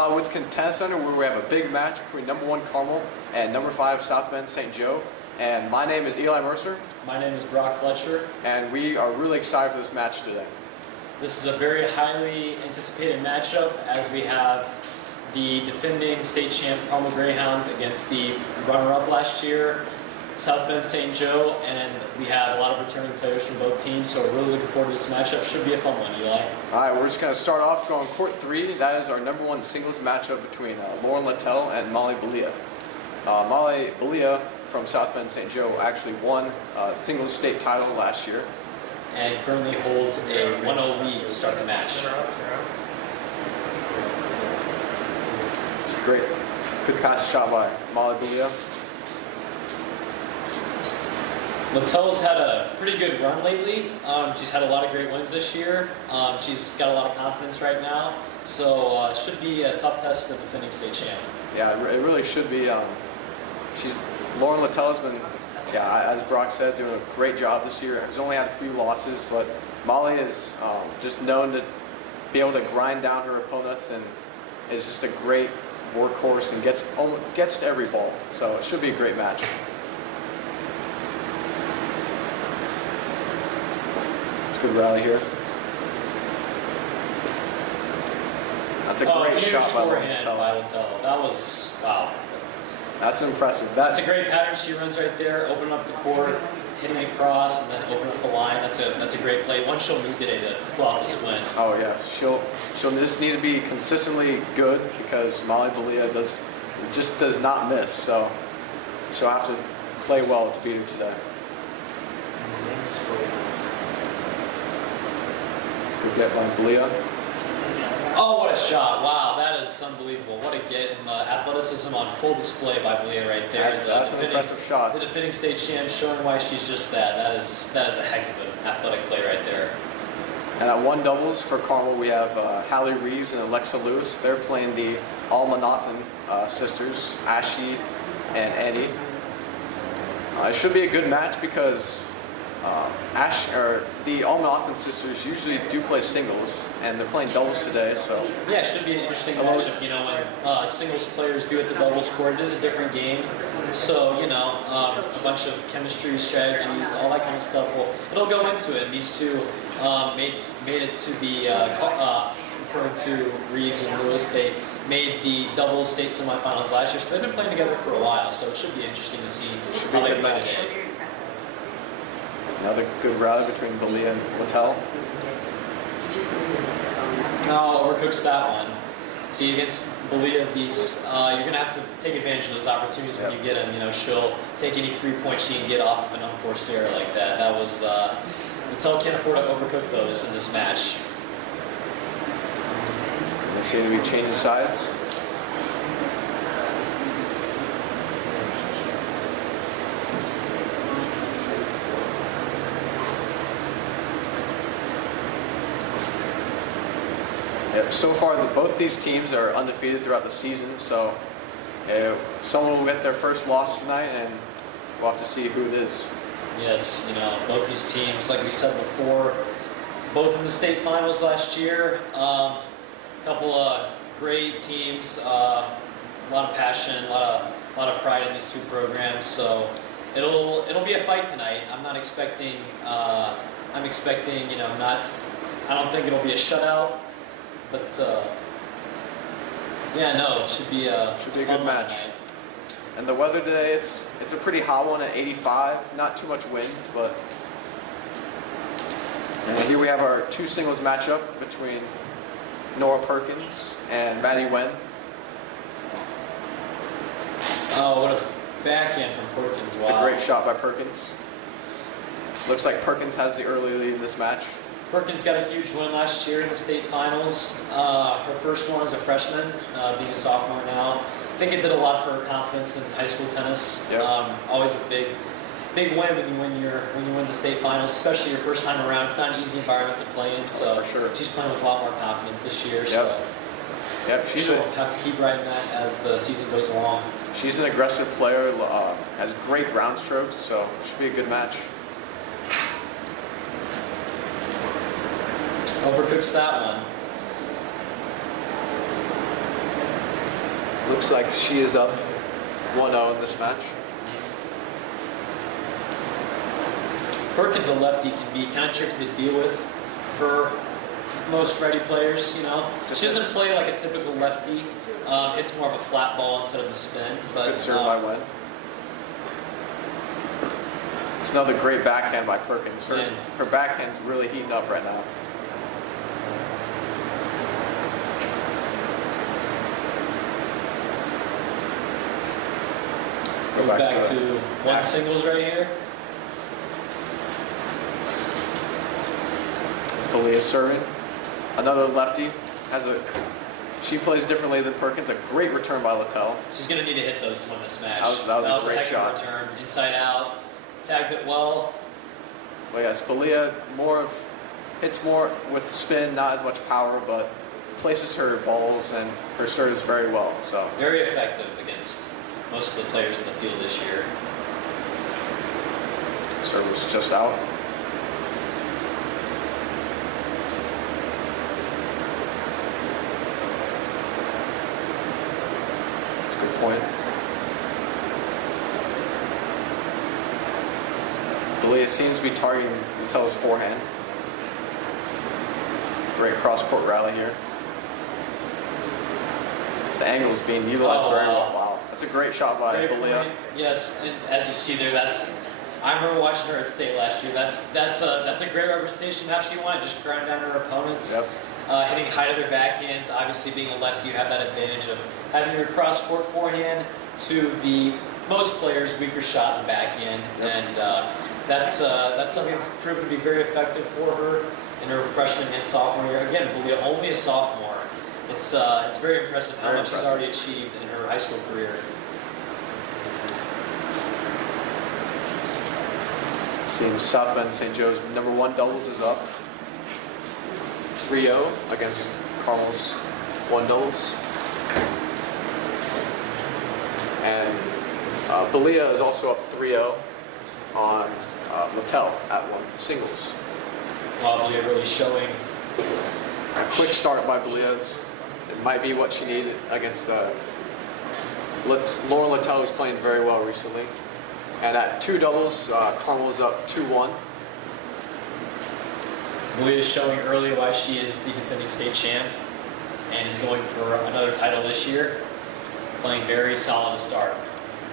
Hollywood's Tennis Center, where we have a big match between number 1 Carmel and number 5 South Bend St. Joe. And my name is Eli Mercer. My name is Brock Fletcher. And we are really excited for this match today. This is a very highly anticipated matchup, as we have the defending state champ Carmel Greyhounds against the runner-up last year, South Bend St. Joe, and we have a lot of returning players from both teams, so we're really looking forward to this matchup. Should be a fun one, Eli. All right, we're just going to start off going court 3. That is our number 1 singles matchup between Lauren Littell and Molly Belia. Molly Belia from South Bend St. Joe actually won a singles state title last year. And currently holds a 1-0 lead to start the match. It's a great, good pass shot by Molly Belia. Littell's had a pretty good run lately. She's had a lot of great wins this year. She's got a lot of confidence right now, so it should be a tough test for the defending state champ. Yeah, it really should be. Lauren Littell has been, as Brock said, doing a great job this year. Has only had a few losses, but Molly is just known to be able to grind down her opponents and is just a great workhorse and gets to every ball. So it should be a great match. Good rally here. That's a great shot by Littell. That was, wow. That's impressive. That's a great pattern she runs right there, opening up the court, hitting it across, and then opening up the line. That's a great play. One she'll need today to pull out this win. Oh yes, she'll just need to be consistently good, because Molly Belia just does not miss. So she'll have to play well to beat her today. Good get by Belia. Oh, what a shot. Wow, that is unbelievable. What a get, and athleticism on full display by Belia right there. That's an impressive shot. The defending state champ showing why she's just that. That is a heck of an athletic play right there. And at 1 doubles for Carmel, we have Hallie Reeves and Alexa Lewis. They're playing the Almanathan sisters, Ashley and Eddie. It should be a good match because the Almanathan sisters usually do play singles, and they're playing doubles today. So yeah, it should be an interesting matchup. You know, when singles players do at the doubles court, it is a different game. So a bunch of chemistry, strategies, all that kind of stuff. It'll go into it. And these two made it to the referring to Reeves and Lewis. They made the doubles state semifinals last year, so they've been playing together for a while. So it should be interesting to see how they play today. Another good rally between Belia and Littell. No, overcooks that one. See, against Belia, you're going to have to take advantage of those opportunities when you get them. You know, she'll take any free point she can get off of an unforced error like that. That was, Littell can't afford to overcook those in this match. They seem to be changing sides. Yep, so far, both these teams are undefeated throughout the season, so someone will get their first loss tonight, and we'll have to see who it is. Yes, both these teams, like we said before, both in the state finals last year. A couple of great teams, a lot of passion, a lot of pride in these two programs. So it'll be a fight tonight. I'm not expecting. I'm expecting. I don't think it'll be a shutout. But it should be a good match. Tonight. And the weather today, it's a pretty hot one at 85. Not too much wind, but. And here we have our 2 singles matchup between Nora Perkins and Maddie Wen. Oh, what a backhand from Perkins! Wow. It's a great shot by Perkins. Looks like Perkins has the early lead in this match. Perkins got a huge win last year in the state finals. Her first one as a freshman, being a sophomore now. I think it did a lot for her confidence in high school tennis. Yep. Always a big win when you win the state finals, especially your first time around. It's not an easy environment to play in, so for sure. She's playing with a lot more confidence this year. Yep. Yep, she'll have to keep riding that as the season goes along. She's an aggressive player, has great ground strokes, so it should be a good match. Overcooks that one. Looks like she is up 1-0 in this match. Perkins, a lefty, can be kind of tricky to deal with for most ready players, you know. She doesn't play like a typical lefty. It's more of a flat ball instead of a spin. But good serve by Wen. It's another great backhand by Perkins. Her backhand's really heating up right now. Go back to one singles right here. Belia serving. Another lefty. She plays differently than Perkins. A great return by Littell. She's going to need to hit those to win this match. That was a great shot. Return. Inside out. Tagged it well. Well, yes, Belia hits more with spin, not as much power, but places her balls and her serves very well. So very effective against most of the players in the field this year. Serve was just out. That's a good point. Belia seems to be targeting Littell's forehand. Great cross-court rally here. The angle is being utilized very well. Wow, that's a great shot by Belia. Yes, and as you see there, I remember watching her at state last year. That's a great representation of how she wanted, just grind down her opponents. Yep. Hitting high to their backhands. Obviously, being a lefty, you have that advantage of having your cross-court forehand to the most players' weaker shot and backhand, and that's something that's proven to be very effective for her in her freshman and sophomore year. Again, Belia only a sophomore. It's very impressive how much she's already achieved in her high school career. Seems South Bend St. Joe's #1 doubles is up. 3-0 against Carmel's 1 doubles. And Belia is also up 3-0 on Littell at 1 singles. Wow, Belia really showing. A quick start by Belia. It might be what she needed against Lauren Littell, who's playing very well recently. And at 2 doubles, Carmel's up 2-1. Belia is showing early why she is the defending state champ and is going for another title this year. Playing very solid to start.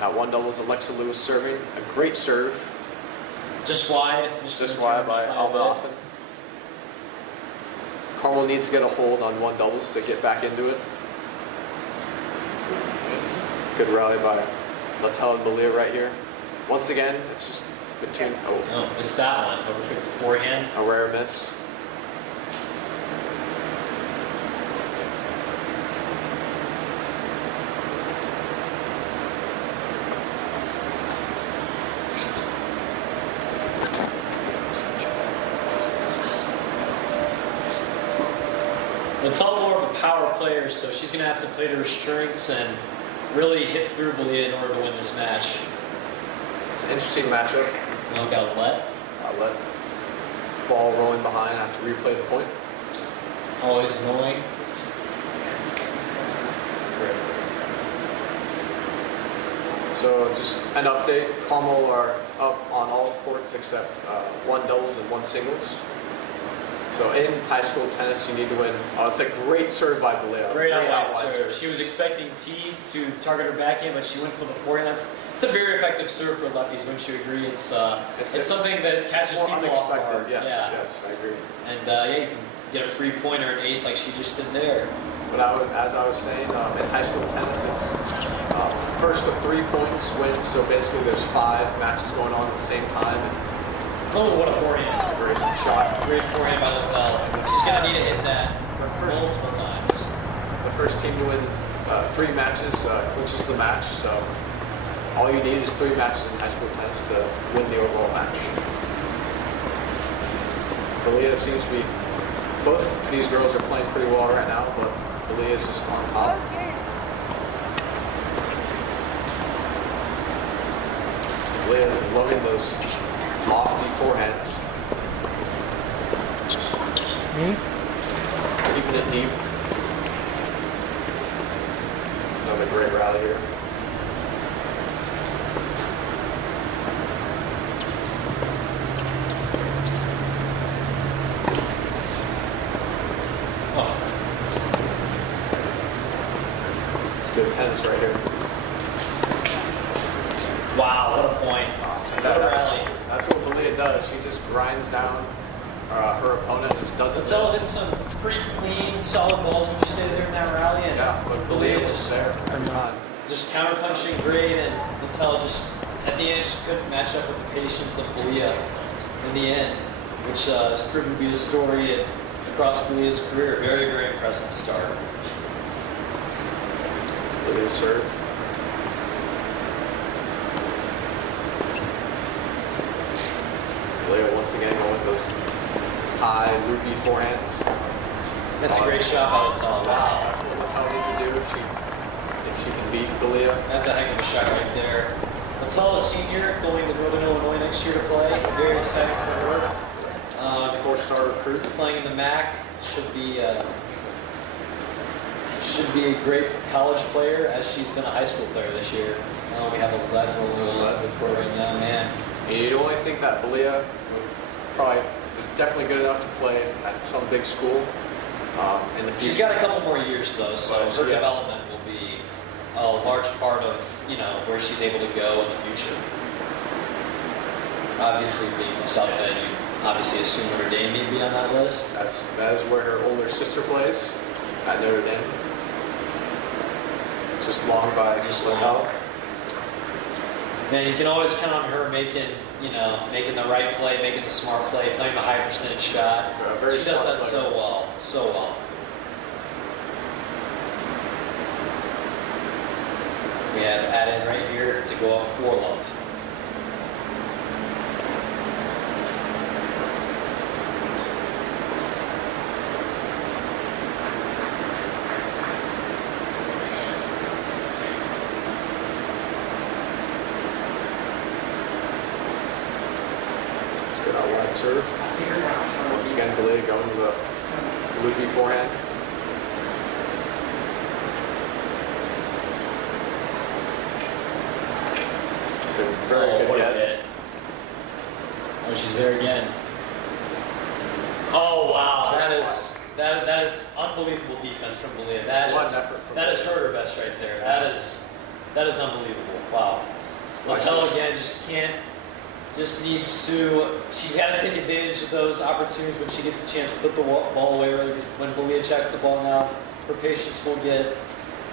At 1 doubles, Alexa Lewis serving. A great serve. Just wide. Just wide by Albathan. Carmel needs to get a hold on 1 doubles to get back into it. Good rally by Littell and Belia right here. Once again, it's just between. Oh, missed that one. Overcooked the forehand. A rare miss. Littell more of a power player, so she's going to have to play to her strengths and really hit through Belia in order to win this match. It's an interesting matchup. Now got a let. Let ball rolling behind. I have to replay the point. Always annoying. So just an update. Carmel are up on all courts except 1 doubles and 1 singles. So in high school tennis, you need to win. Oh, it's a great serve by Belia. Great outside serve. She was expecting T to target her backhand, but she went for the forehand. It's a very effective serve for lefties. Wouldn't you agree? It's something that catches people off guard. Yes, I agree. And yeah, you can get a free point or an ace like she just did there. But as I was saying, in high school tennis, it's first of 3 points wins. So basically, there's 5 matches going on at the same time. Oh, what a forehand. That's a great shot. Great forehand by Littell. She's going to need to hit that multiple times. The first team to win 3 matches clinches the match. So all you need is 3 matches in high school tennis to win the overall match. Belia seems to be, both these girls are playing pretty well right now, but Belia is just on top. Belia is loving those lofty forehands. Keeping it deep. Another great rally here. It's good tennis right here. Wow, what a point. What a rally. That's what Belia does. She just grinds down her opponent, just doesn't Mattel miss. hit some pretty clean, solid balls, would you say, there in that rally? And Yeah, but Belia was there every time. Just counter-punching great, and Mattel just, at the end, just couldn't match up with the patience of Belia in the end, which has proven to be the story across Belia's career. Very, very impressive to start. Belia's serve. Belia once again going with those high, loopy forehands. That's a great shot by Mattel. Wow. That's what Mattel needs to do if she can beat Belia. That's a heck of a shot right there. Mattel is senior, going to Northern Illinois next year to play. Very exciting for her. Four-star recruit. Playing in the MAC, should be a great college player, as she's been a high school player this year. We have 11 rolling on the court right now, man. You'd only think that Belia probably is definitely good enough to play at some big school in the future. She's got a couple more years though, so her yeah. development will be a large part of where she's able to go in the future. Obviously, being from South Bend, you obviously assume Notre Dame may be on that list. That is where her older sister plays, at Notre Dame. Just long by Mattel. Man, you can always count on her making the right play, making the smart play, playing the high percentage shot. She does that so well, so well. We have add-in right here to go up 4-love. Good out wide serve. Once again, Belia going to the loopy forehand. It's a very good what a get. hit. Oh, she's there again. Oh wow, that is unbelievable defense from Belia. That is her best right there. Yeah. That is unbelievable. Wow. Mattel again she's got to take advantage of those opportunities when she gets the chance to put the ball away early, because when Belia checks the ball now, her patience will get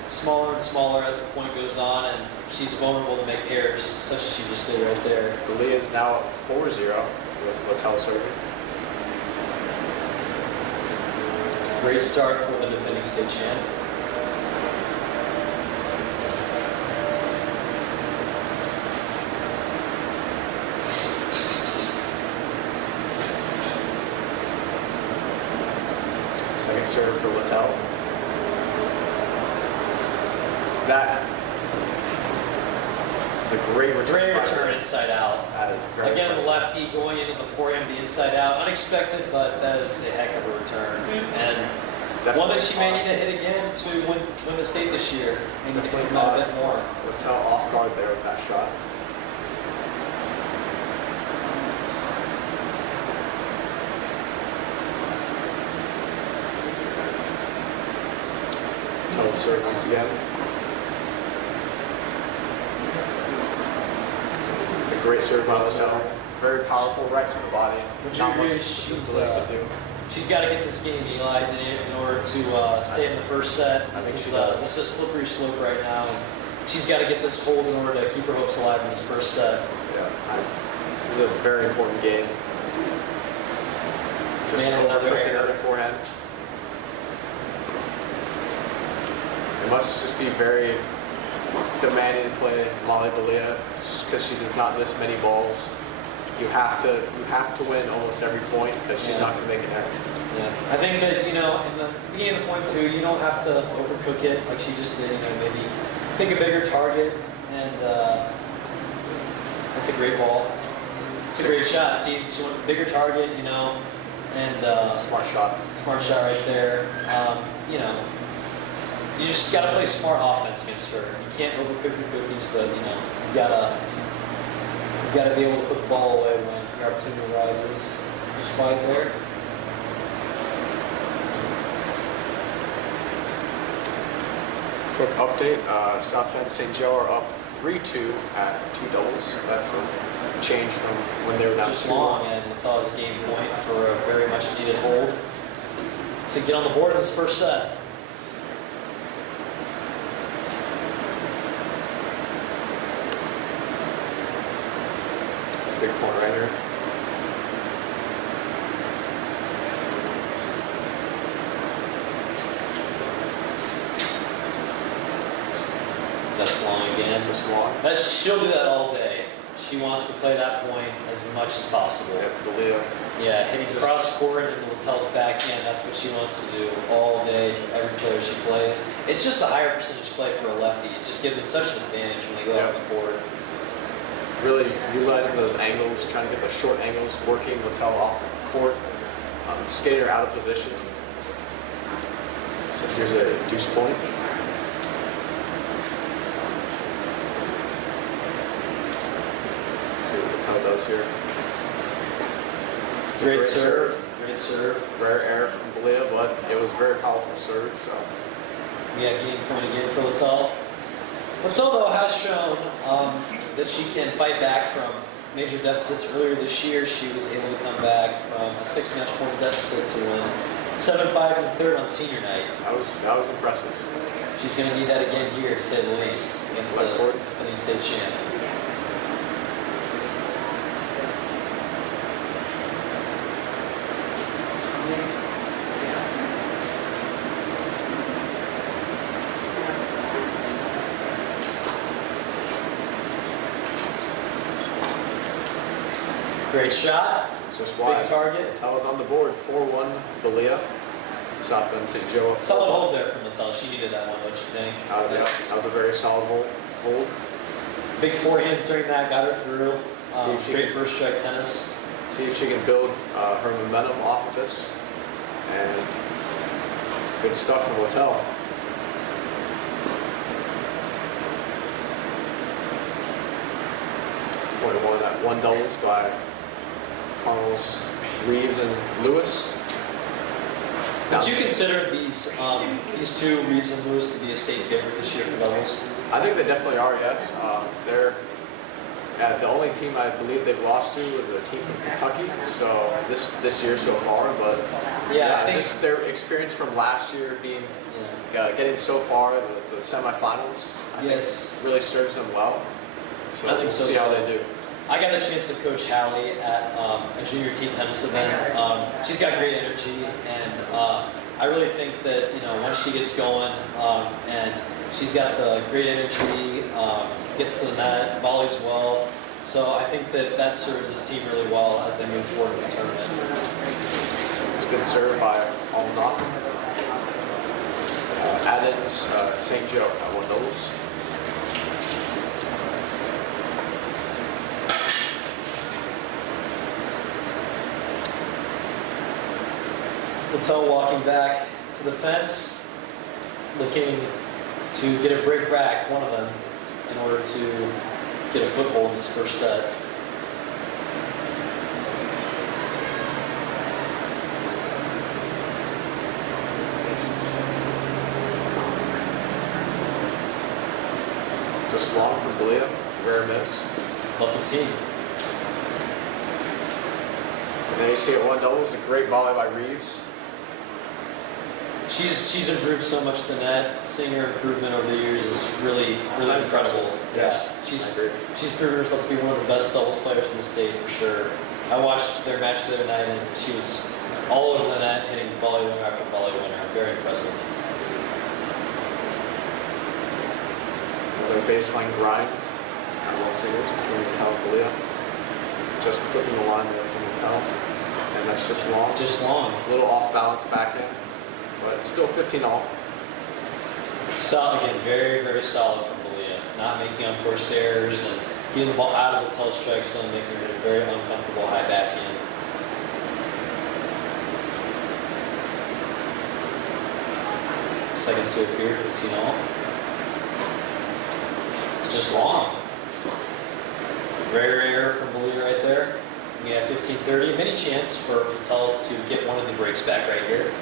smaller and smaller as the point goes on, and she's vulnerable to make errors, such as she just did right there. Belia is now at 4-0 with Mattel serving. Great start for the defending state champ. Second serve for Mattel. That is a great return. Great return inside out. That is very Again, impressive. lefty going into the forehand, the inside out. Unexpected, but that is a heck of a return. And Definitely one that she may need to hit again to win the state this year. Maybe think about it a bit more. Mattel off guard there with that shot. Mattel serve once again. It's a great serve by Mattel. Very powerful, right to the body. Not much to do. She's got to get this game, Eli, in order to stay in the first set. This is a slippery slope right now. She's got to get this hold in order to keep her hopes alive in this first set. Yeah, this is a very important game. Just overcooked another forehand. It must just be very demanding to play Molly Belia, just because she does not miss many balls. You have to win almost every point, because she's not going to make an error. Yeah, I think that in the beginning of the point too, you don't have to overcook it like she just did. Maybe pick a bigger target, and it's a great ball. It's a great shot. See, she went with a bigger target, and Smart shot. Smart shot right there. you just gotta play smart offense against her. You can't overcook your cookies, but you know, you gotta be able to put the ball away when your opportunity arises. Just wide there. Quick update, South Bend St. Joe are up 3-2 at 2 doubles. That's a change from when they were down Just 2-1. long, and Natal has a game point for a very much needed hold to get on the board in this first set. It's a big point right here. That's long again. Just long. She'll do that all day. She wants to play that point as much as possible. Yep, Belia. Yeah, hitting cross court into Littell's backhand, that's what she wants to do all day to every player she plays. It's just a higher percentage play for a lefty. It just gives them such an advantage when they go out on the court. Really utilizing those angles, trying to get the short angles, working Littell off the court, skater out of position. So here's a deuce point. See what Littell does here. It's a Great serve. Great serve. Rare error from Belia, but it was a very powerful serve. So We have game point again for Littell. Littell, though, has shown that she can fight back from major deficits. Earlier this year, she was able to come back from a 6-match point deficit to win 7-5 in the third on senior night. that was impressive. She's going to need that again here, to say the least, against the defending state champ. Great shot. It's just wide. Big target. Littell is on the board. 4-1 Belia. South Bend St. Joe. Solid hold there from Littell. She needed that one, don't you think? That was a very solid hold. Big forehands during that, got her through. See if she Great can- first strike tennis. See if she can build her momentum off of this. And good stuff from Littell. Point one at 1 doubles by Carmel's Reeves and Lewis. Would you consider these two, Reeves and Lewis, to be a state favorite this year for doubles? I think they definitely are, yes. They're the only team I believe they've lost to was a team from Kentucky. So this year so far, but Yeah, I think just their experience from last year being getting so far the semifinals. I think really serves them well. So I think we'll so, see how too. they do. I got a chance to coach Hallie at a junior team tennis event. She's got great energy, and I really think that once she gets going, and she's got the great energy, gets to the net, volleys well. So I think that serves this team really well as they move forward in the tournament. It's a good serve by Almanoff. Athens, St. Joe, I won those. Littell walking back to the fence, looking to get a break back, one of them, in order to get a foothold in this first set. Just long from Belia, rare miss. Love 15. And then you see at 1 doubles, a great volley by Reeves. She's improved so much the net. Seeing her improvement over the years is really incredible. Yes, Yeah, I agree. she's proven herself to be one of the best doubles players in the state for sure. I watched their match the other night and she was all over the net, hitting volley winner after volley winner. Very impressive. Another baseline grind at 1 singles between Littell and Belia. Just clipping the line there from Littell. And that's just long. Just long. A little off balance backhand, but it's still 15 all. Solid again, very solid from Belia. Not making unforced errors and getting the ball out of the Littell's strike zone, making it a very uncomfortable high backhand. second serve here, 15-all. It's just long. Rare error from Belia right there. We have 15-30. Many chance for Patel to get one of the breaks back right here.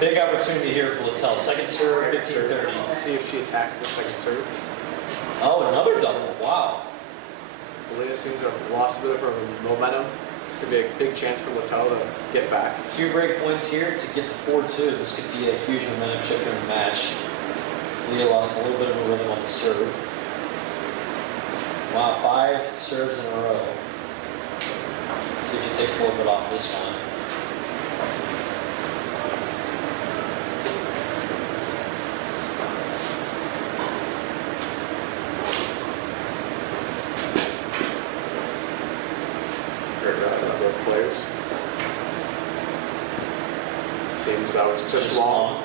Big opportunity here for Littell. Second serve, 15-30. See if she attacks the second serve. Oh, another double. Wow. Belia seems to have lost a bit of her momentum. This could be a big chance for Littell to get back. 2 break points here to get to 4-2. This could be a huge momentum shifter in the match. Leah lost a little bit of a rhythm on the serve. Wow, 5 serves in a row. Let's see if she takes a little bit off this one. Both players. Seems that was just long.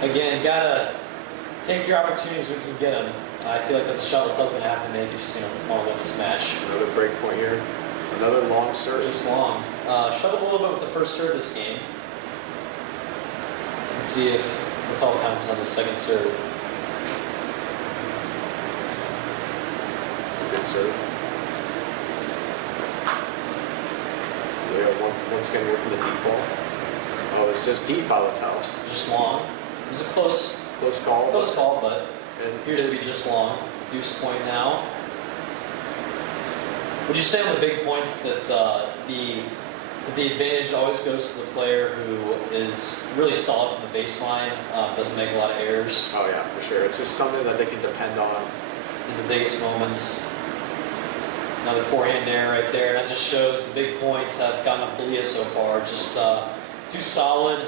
Again, gotta take your opportunities when you can get them. I feel like that's a shot Littell's gonna have to make if she's gonna want to win this match. Another break point here. Another long serve. Just long. Shuttled a little bit with the first serve this game. Let's see if Littell pounces on the second serve. It's a good serve. Once again working the deep ball. Oh, it's just deep by Littell. Just long. It was a close call. Close call, but it appears to be just long. Deuce point now. Would you say on the big points that the advantage always goes to the player who is really solid from the baseline, doesn't make a lot of errors? Oh yeah, for sure. It's just something that they can depend on in the biggest moments. Another forehand error right there. That just shows the big points have gotten up Belia so far. Just too solid,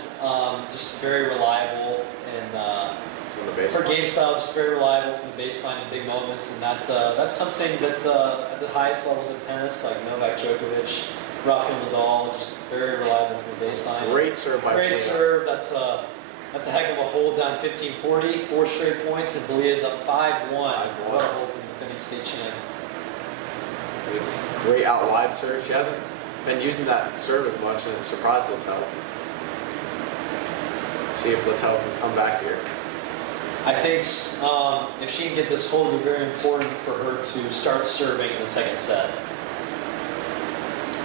just very reliable, and her game style just very reliable from the baseline in big moments. And that's something that at the highest levels of tennis, like Novak Djokovic, Rafael Nadal, just very reliable from the baseline. Great serve by Belia. Great serve. That's a heck of a hold down 15-40, 4 straight points, and Belia's up 5-1. What a hold from the defending state champ. Great out wide serve. She hasn't been using that serve as much, and it's surprised Littell. See if Littell can come back here. I think if she can get this hold, it would be very important for her to start serving in the second set.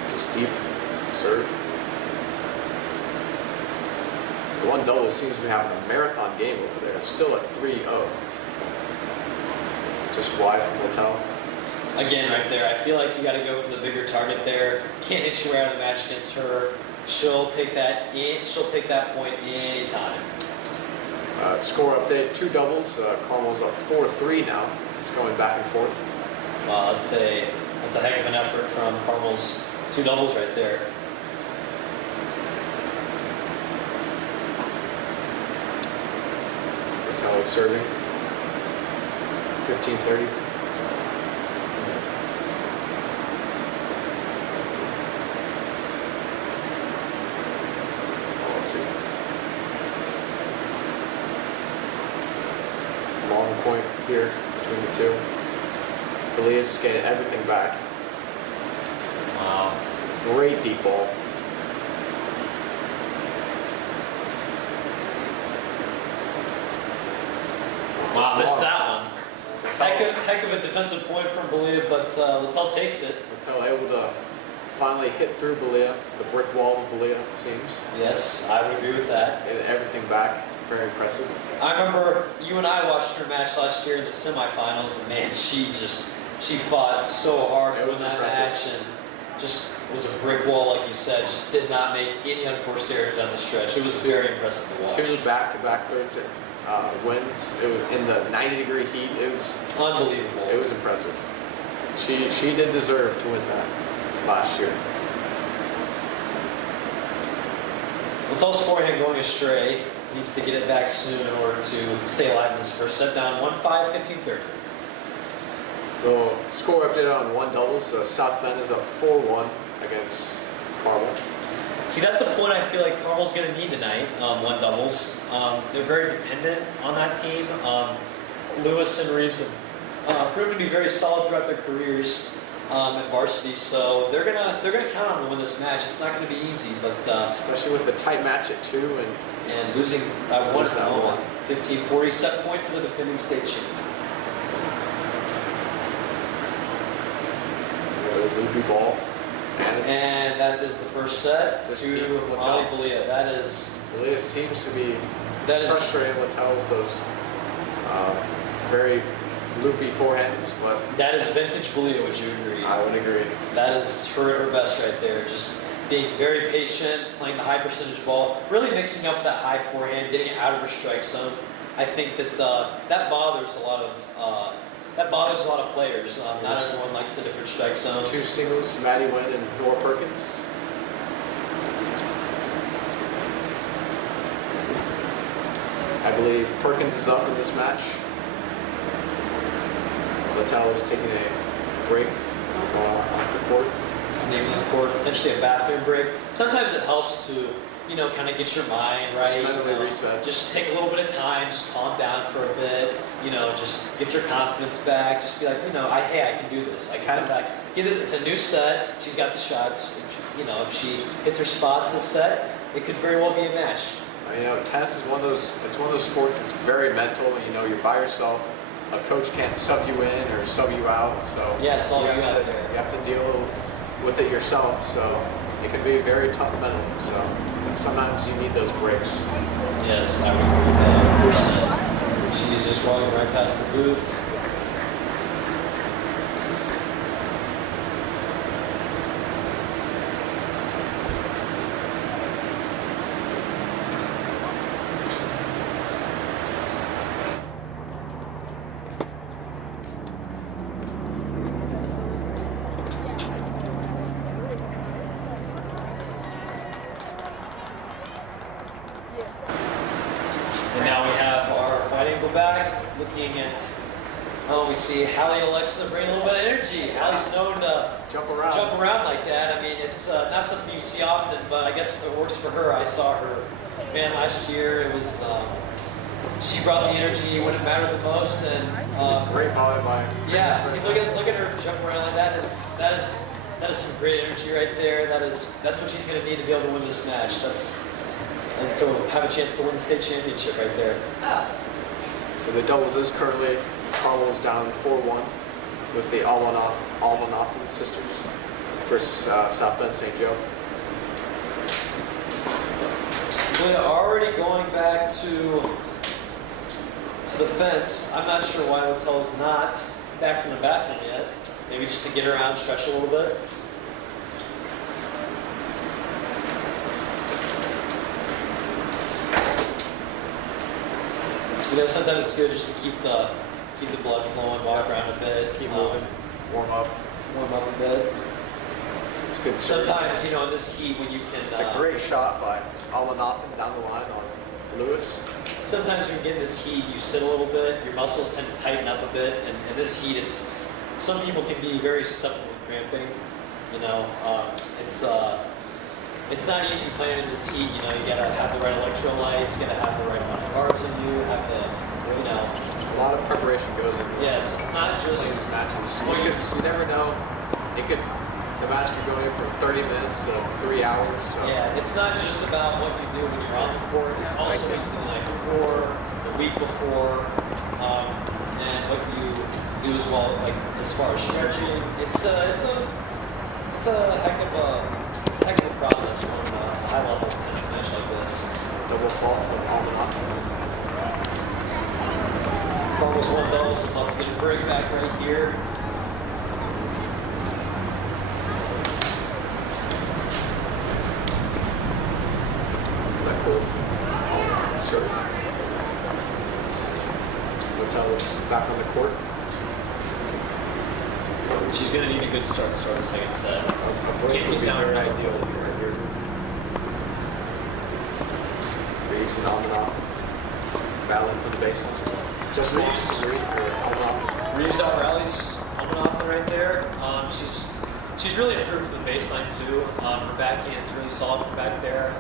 Just deep serve. The one double seems to be having a marathon game over there. It's still at 3-0. Just wide from Littell. Again, right there, I feel like you got to go for the bigger target there. Can't hit your way out of the match against her. She'll take that point anytime. Score update: 2 doubles. Carmel's up 4-3 now. It's going back and forth. Well, I'd say that's a heck of an effort from Carmel's 2 doubles right there. Littell is serving. 15-30. Long point here between the two. Belia's just getting everything back. Wow. Great deep ball. Wow, missed that one. Heck of a defensive point from Belia, but Littell takes it. Littell able to finally hit through Belia, the brick wall of Belia, it seems. Yes, I would agree with that. And everything back. Very impressive. I remember you and I watched her match last year in the semifinals, and man, she fought so hard to win that match, and just was a brick wall, like you said. Just did not make any unforced errors down the stretch. It was very impressive to watch. 2 back-to-back third set wins. It was in the 90-degree heat. It was unbelievable. It was impressive. She did deserve to win that last year. Littell's forehand going astray. Needs to get it back soon in order to stay alive in this first set. Down 1-5, 15-30. The score updated on 1 doubles. South Bend is up 4-1 against Carmel. See, that's a point I feel like Carmel's going to need tonight, one doubles. They're very dependent on that team. Lewis and Reeves have proven to be very solid throughout their careers at varsity, so they're gonna count on to win this match. It's not going to be easy, but especially with the tight match at 2 and losing by one at home, 15-40 set point for the defending state champion. Loopy ball. And that is the first set Just to deep from Molly Littell. Belia. Belia seems to be that frustrating Littell with those very loopy forehands, but that is vintage Belia. Would you agree? I would agree. That is her at her best right there. Just being very patient, playing the high percentage ball, really mixing up that high forehand, getting it out of her strike zone. I think that that bothers a lot of players. Not everyone likes the different strike zones. 2 singles, Maddie Wynn and Nora Perkins. I believe Perkins is up in this match. Littell is taking a break off the court. Naming the court, potentially a bathroom break. Sometimes it helps to, kind of get your mind right. Just mentally reset. Just take a little bit of time, just calm down for a bit. Just get your confidence back. Just be like, hey, I can do this. I can come back. It's a new set. She's got the shots. If she hits her spots this set, it could very well be a match. Tennis is one of those sports that's very mental. You're by yourself. A coach can't sub you in or sub you out. So yeah, it's all you out there. You have to deal with it yourself. So it can be very tough mentally. So sometimes you need those breaks. Yes, I would agree with that 100%. She's just walking right past the booth. And now we have our wide angle back, looking at, we see Hallie and Alexa bring a little bit of energy. Hallie's known to jump around like that. I mean, it's not something you see often, but I guess if it works for her, I saw her, last year. It was, she brought the energy when it mattered the most, and great volley by. Yeah, see, look at her jump around like that. That is some great energy right there. That's what she's going to need to be able to win this match. And to have a chance to win the state championship right there. So the doubles is currently Carmel's down 4-1 with the Almanathan sisters versus South Bend St. Joe. We're already going back to the fence. I'm not sure why Littell's not back from the bathroom yet. Maybe just to get around, stretch a little bit. Sometimes it's good just to keep the blood flowing, walk around a bit, keep moving, warm up a bit. It's good. Sometimes, in this heat when you can. It's a great shot by Almanathan down the line on Lewis. Sometimes when you get in this heat, you sit a little bit, your muscles tend to tighten up a bit, and in this heat, some people can be very susceptible to cramping. It's not easy playing in this heat. You gotta have the right electrolytes, you gotta have the right amount of carbs in you, have the, a lot of preparation goes into it. Yes, it's not just these matches. You never know. The match could go in for 30 minutes to 3 hours. So. Yeah, it's not just about what you do when you're on the court. It's also what you do the night before, the week before, and what you do as well, like as far as stretching. It's a heck of a process from a high-level tennis match like this. Double fault from Almanathan. Almost one doubles. We'd love to get a break back right here. That cool. Sure. Littell is back on the court. She's going to need a good start to start the second set. A break would be very ideal here. Reeves and Almanathan battling for the baseline. Just Reeves for Almanathan. Reeves out rallies Almanathan right there. She's She's really improved from the baseline too. Her backhand is really solid from back there.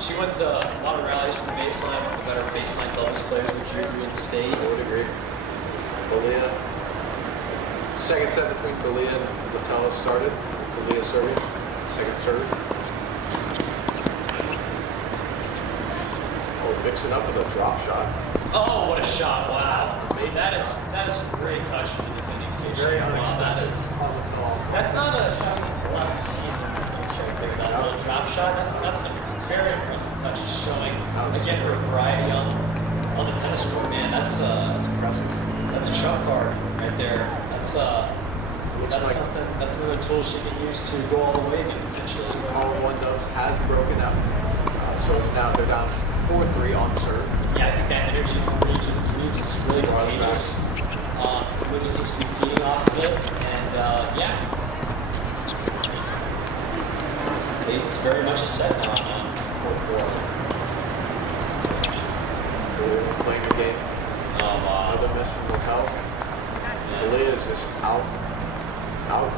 She wins a lot of rallies from the baseline, one of the better baseline doubles players we drew in the state. I would agree. Belia. Second set between Belia and Littell started. Belia serving. Second serve. Oh, mixing up with a drop shot. Oh, what a shot! Wow, that is some great touch from the defending station. Very unexpected. That's not a shot a lot of seen in the States right there. That little drop shot. That's some very impressive touches showing again her variety on the tennis court. Man, that's impressive. That's a trump card right there. That's something. That's another tool she can use to go all the way again potentially. All one dubs has broken out, so it's now they're down 4-3 on serve. Yeah, I think that energy from each of the moves is really contagious. Really seems to be feeding off of it, and yeah, it's very much a set now on 4-4. Playing the game. Another miss from Littell. Belia is just out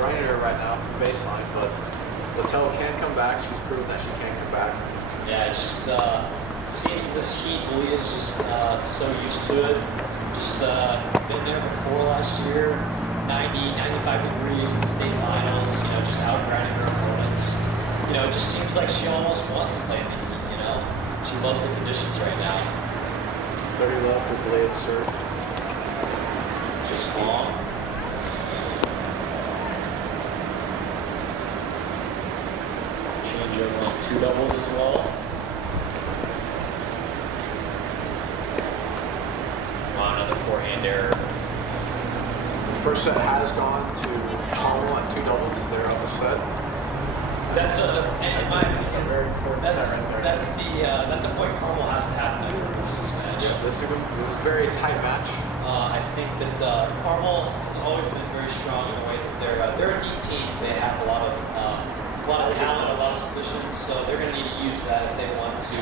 grinding her right now from baseline, but Littell can come back. She's proven that she can come back. Yeah, just seems this heat, Belia is just so used to it. Just been there before last year, 90, 95 degrees in the state finals, you know, just out grinding her opponents. You know, it just seems like she almost wants to play in the heat, you know. She loves the conditions right now. 30 left for Belia to serve. Just long. Change over on 2 doubles as well. Wow, another forehand error. The first set has gone to Carmel on 2 doubles. They're up a set. That's a very important set right there. That's a point Carmel has to have in this match. Yeah, this is a very tight match. I think that Carmel has always been very strong in the way that they're a deep team. They have a lot of talent, a lot of positions, so they're going to need to use that if they want to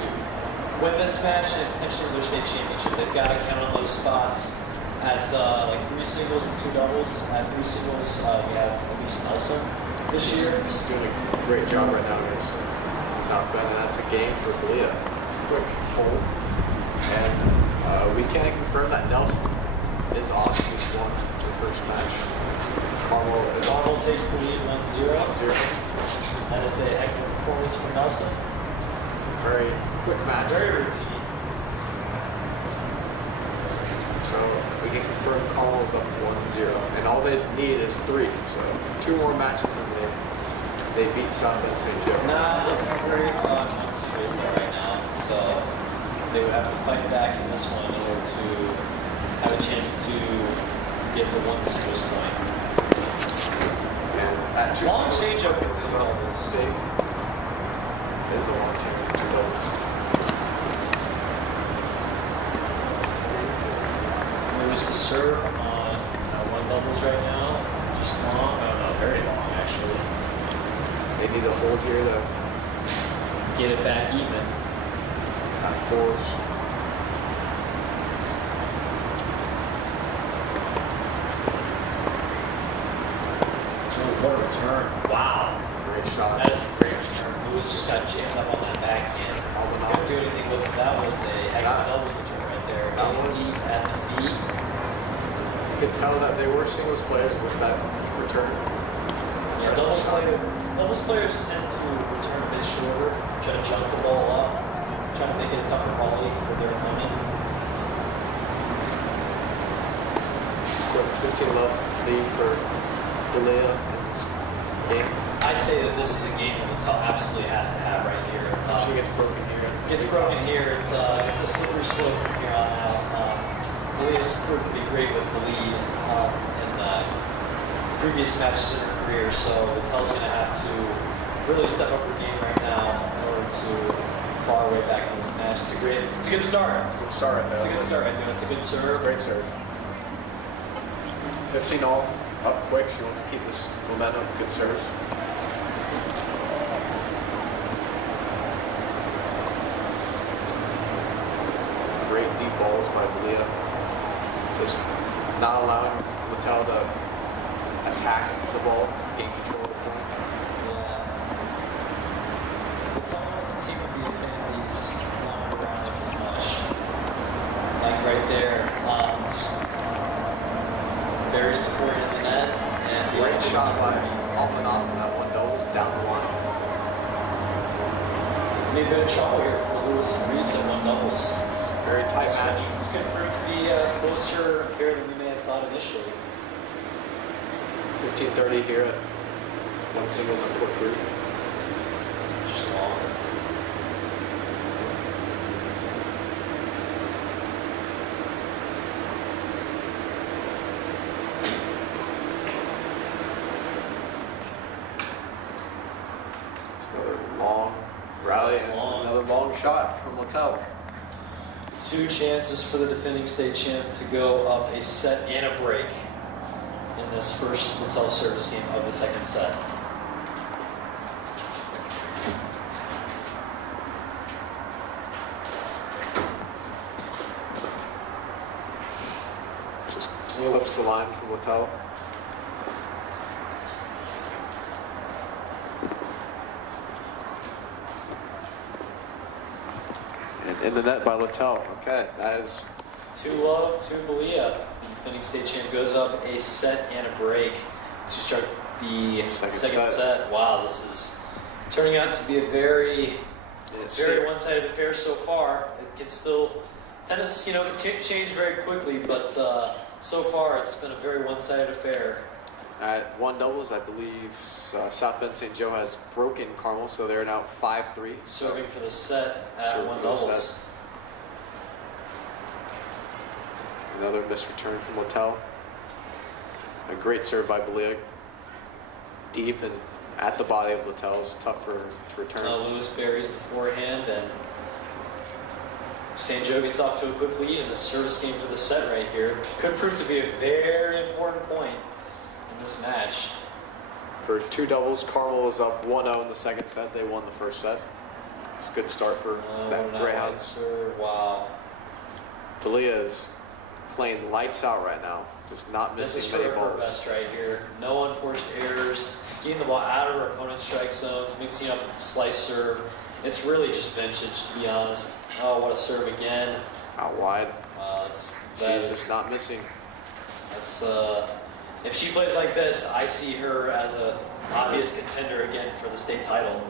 win this match and potentially their state championship. They've got to count on those spots at like 3 singles and 2 doubles. At 3 singles, we have Elise Nelson this year. She's doing a great job right now against South Bend, and that's a game for Belia. Quick hold, and we can confirm that Nelson is off. He's won the first match. Carmel takes the lead 1-0. 1-0. That is a heck of a performance for Nelson. Very quick match. Very routine. So we can confirm Carmel's up 1-0, and all they need is 3. So 2 more matches, and they beat South Bend St. Joe. Not looking very on series right now, so they would have to fight back in this one in order to have a chance to get the 1 singles point. And at 2 long singles, change up into it's doubles. big. It is a long change for 2 doubles. Lose the serve on 1 doubles right now. Just long. No, very long actually. They need a hold here to Get it back even. kind of force. Oh, what a return. Wow. It's a great shot. That is a great return. Lewis just got jammed up on that backhand. Couldn't do anything with it. That was a heck of a doubles return right there. That Getting was- deep at the feet. You could tell that they were singles players with that return. Yeah, doubles players tend to return a bit shorter, try to jump the ball up, try to make it a tougher volley for their opponent. Quick 15 love lead for Belia in this game. I'd say that this is a game that Mattel absolutely has to have right here. If she gets broken here. Gets broken here, it's a slippery slope from here on out. Belia's proved to be great with the lead in previous matches in her career, so Mattel's going to have to really step up her game right now in order to claw her way back in this match. It's a good start. It's a good start right there. It's a good start right there. It's a good serve. Great serve. 15 all, up quick. She wants to keep this momentum. Good serves. Great deep balls by Belia. Just not allowing Mattel to attack the ball, gain control of the shot by Almanoff in that one doubles down the line. Maybe a bit of trouble here for Lewis and Reeves at one doubles. It's a very tight match. It's going to prove to be closer and fair than we may have thought initially. 15:30 here at one singles on court 3. Just long. It's another long rally, and it's another long shot from Littell. 2 chances for the defending state champ to go up a set and a break in this first Littell service game of the second set. Just clips the line from Littell. And in the net by Littell. Okay, that is 2-love to Belia. The defending state champ goes up a set and a break to start the second set. Wow, this is turning out to be a very one-sided affair so far. It can still, tennis, can change very quickly, but so far it's been a very one-sided affair. At one doubles, I believe South Bend St. Joe has broken Carmel, so they're now 5-3. Serving for the set at one doubles. Another missed return from Littell. A great serve by Belia. Deep and at the body of Littell is tough to return. Lewis buries the forehand, and St. Joe gets off to a quick lead in the service game for the set right here. Could prove to be a very important point in this match. For 2 doubles, Carmel is up 1-0 in the second set. They won the first set. It's a good start for that Greyhounds. Wow. Belia is playing lights out right now. Just not missing many balls. This is her best right here. No unforced errors. Getting the ball out of her opponent's strike zones, mixing up with the slice serve. It's really just vintage, to be honest. Oh, what a serve again. Out wide. She's just not missing. That's if she plays like this, I see her as an obvious contender again for the state title.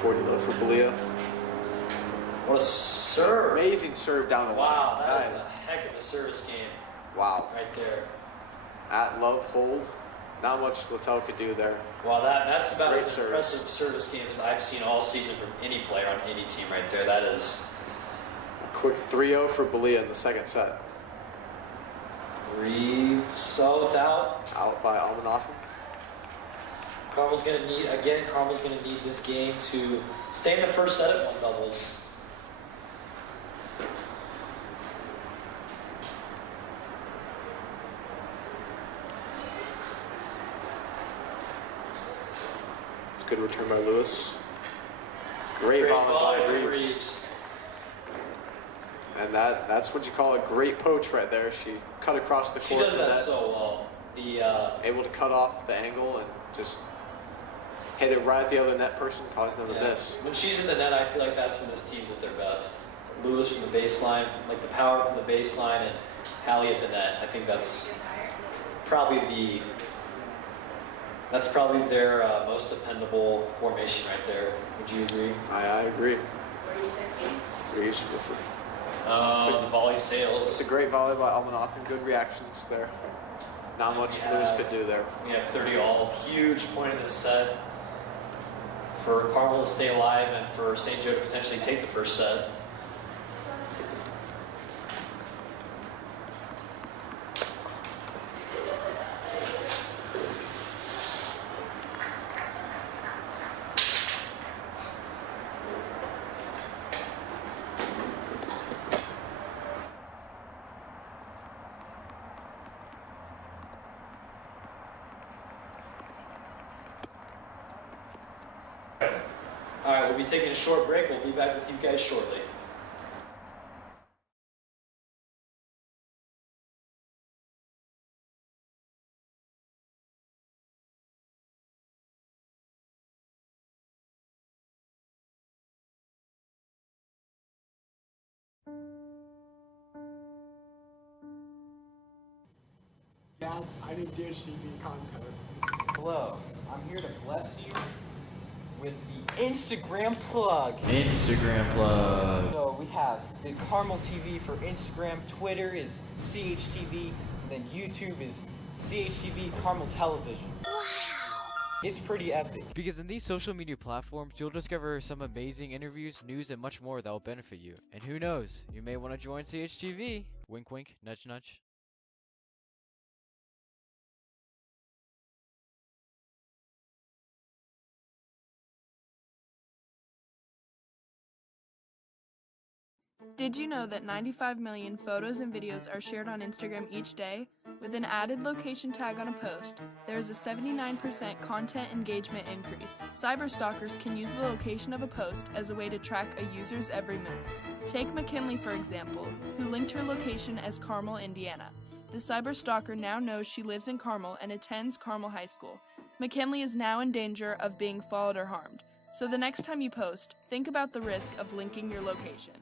40 low for Belia. What a serve. Amazing serve down the line. Wow, that is a heck of a service game. Wow. Right there. At love hold. Not much Littell could do there. Wow, that's about Great as service. impressive service game as I've seen all season from any player on any team right there. That is... A quick 3-0 for Belia in the second set. So it's out. Out by Almanoff. Carmel's going to need this game to stay in the first set at one doubles. It's a good return by Lewis. Great volley by Reeves. And that's what you call a great poach right there. She cut across the court. She does that so well. Able to cut off the angle and just hit it right at the other net person, causing them to miss. When she's in the net, I feel like that's when this team's at their best. Lewis from the baseline, like the power from the baseline, and Hallie at the net. I think that's probably their most dependable formation right there. Would you agree? I agree. Reeves with it. The volley sails. It's a great volley by Almanoff and good reactions there. Not much Lewis could do there. We have 30 all. Huge point in this set for Carmel to stay alive and for St. Joe to potentially take the first set. All right, we'll be taking a short break. We'll be back with you guys shortly. Yes, I need CHTV content. Hello, I'm here to bless you with the Instagram plug. Instagram plug. So we have the Carmel TV for Instagram, Twitter is CHTV, and then YouTube is CHTV Carmel Television. Wow! It's pretty epic. Because in these social media platforms, you'll discover some amazing interviews, news, and much more that will benefit you. And who knows, you may want to join CHTV. Wink wink, nudge nudge. Did you know that 95 million photos and videos are shared on Instagram each day? With an added location tag on a post, there is a 79% content engagement increase. Cyberstalkers can use the location of a post as a way to track a user's every move. Take McKinley, for example, who linked her location as Carmel, Indiana. The cyberstalker now knows she lives in Carmel and attends Carmel High School. McKinley is now in danger of being followed or harmed. So the next time you post, think about the risk of linking your location.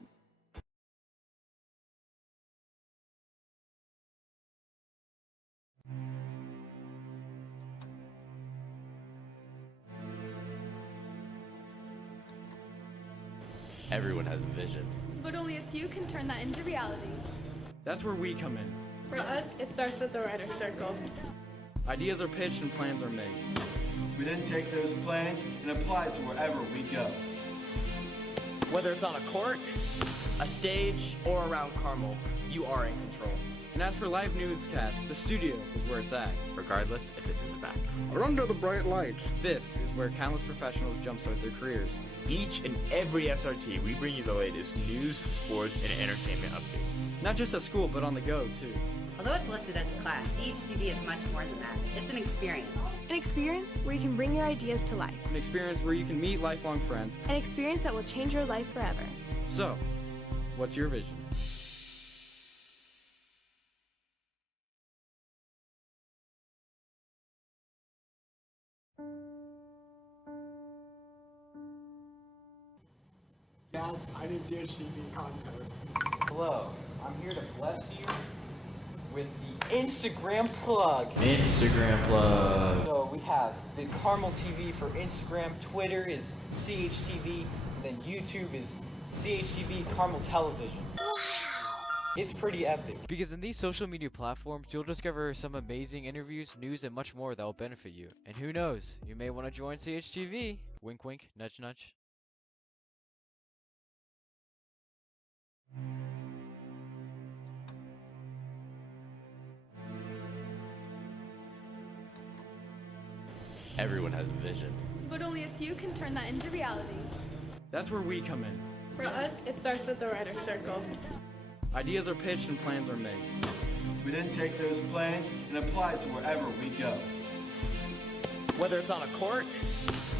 Everyone has a vision. But only a few can turn that into reality. That's where we come in. For us, it starts at the writer's circle. Ideas are pitched and plans are made. We then take those plans and apply it to wherever we go. Whether it's on a court, a stage, or around Carmel, you are in control. And as for live newscast, the studio is where it's at. Regardless if it's in the back or under the bright lights. This is where countless professionals jumpstart their careers. Each and every SRT, we bring you the latest news, sports, and entertainment updates. Not just at school, but on the go, too. Although it's listed as a class, CHTV is much more than that. It's an experience. An experience where you can bring your ideas to life. An experience where you can meet lifelong friends. An experience that will change your life forever. So, what's your vision? Yes, I need CHTV content. Hello, I'm here to bless you with the Instagram plug. Instagram plug. So we have the Carmel TV for Instagram, Twitter is CHTV, and then YouTube is CHTV Carmel Television. Wow! It's pretty epic. Because in these social media platforms, you'll discover some amazing interviews, news, and much more that will benefit you. And who knows, you may want to join CHTV. Wink wink, nudge nudge. Everyone has a vision. But only a few can turn that into reality. That's where we come in. For us, it starts at the writer's circle. Ideas are pitched and plans are made. We then take those plans and apply it to wherever we go. Whether it's on a court,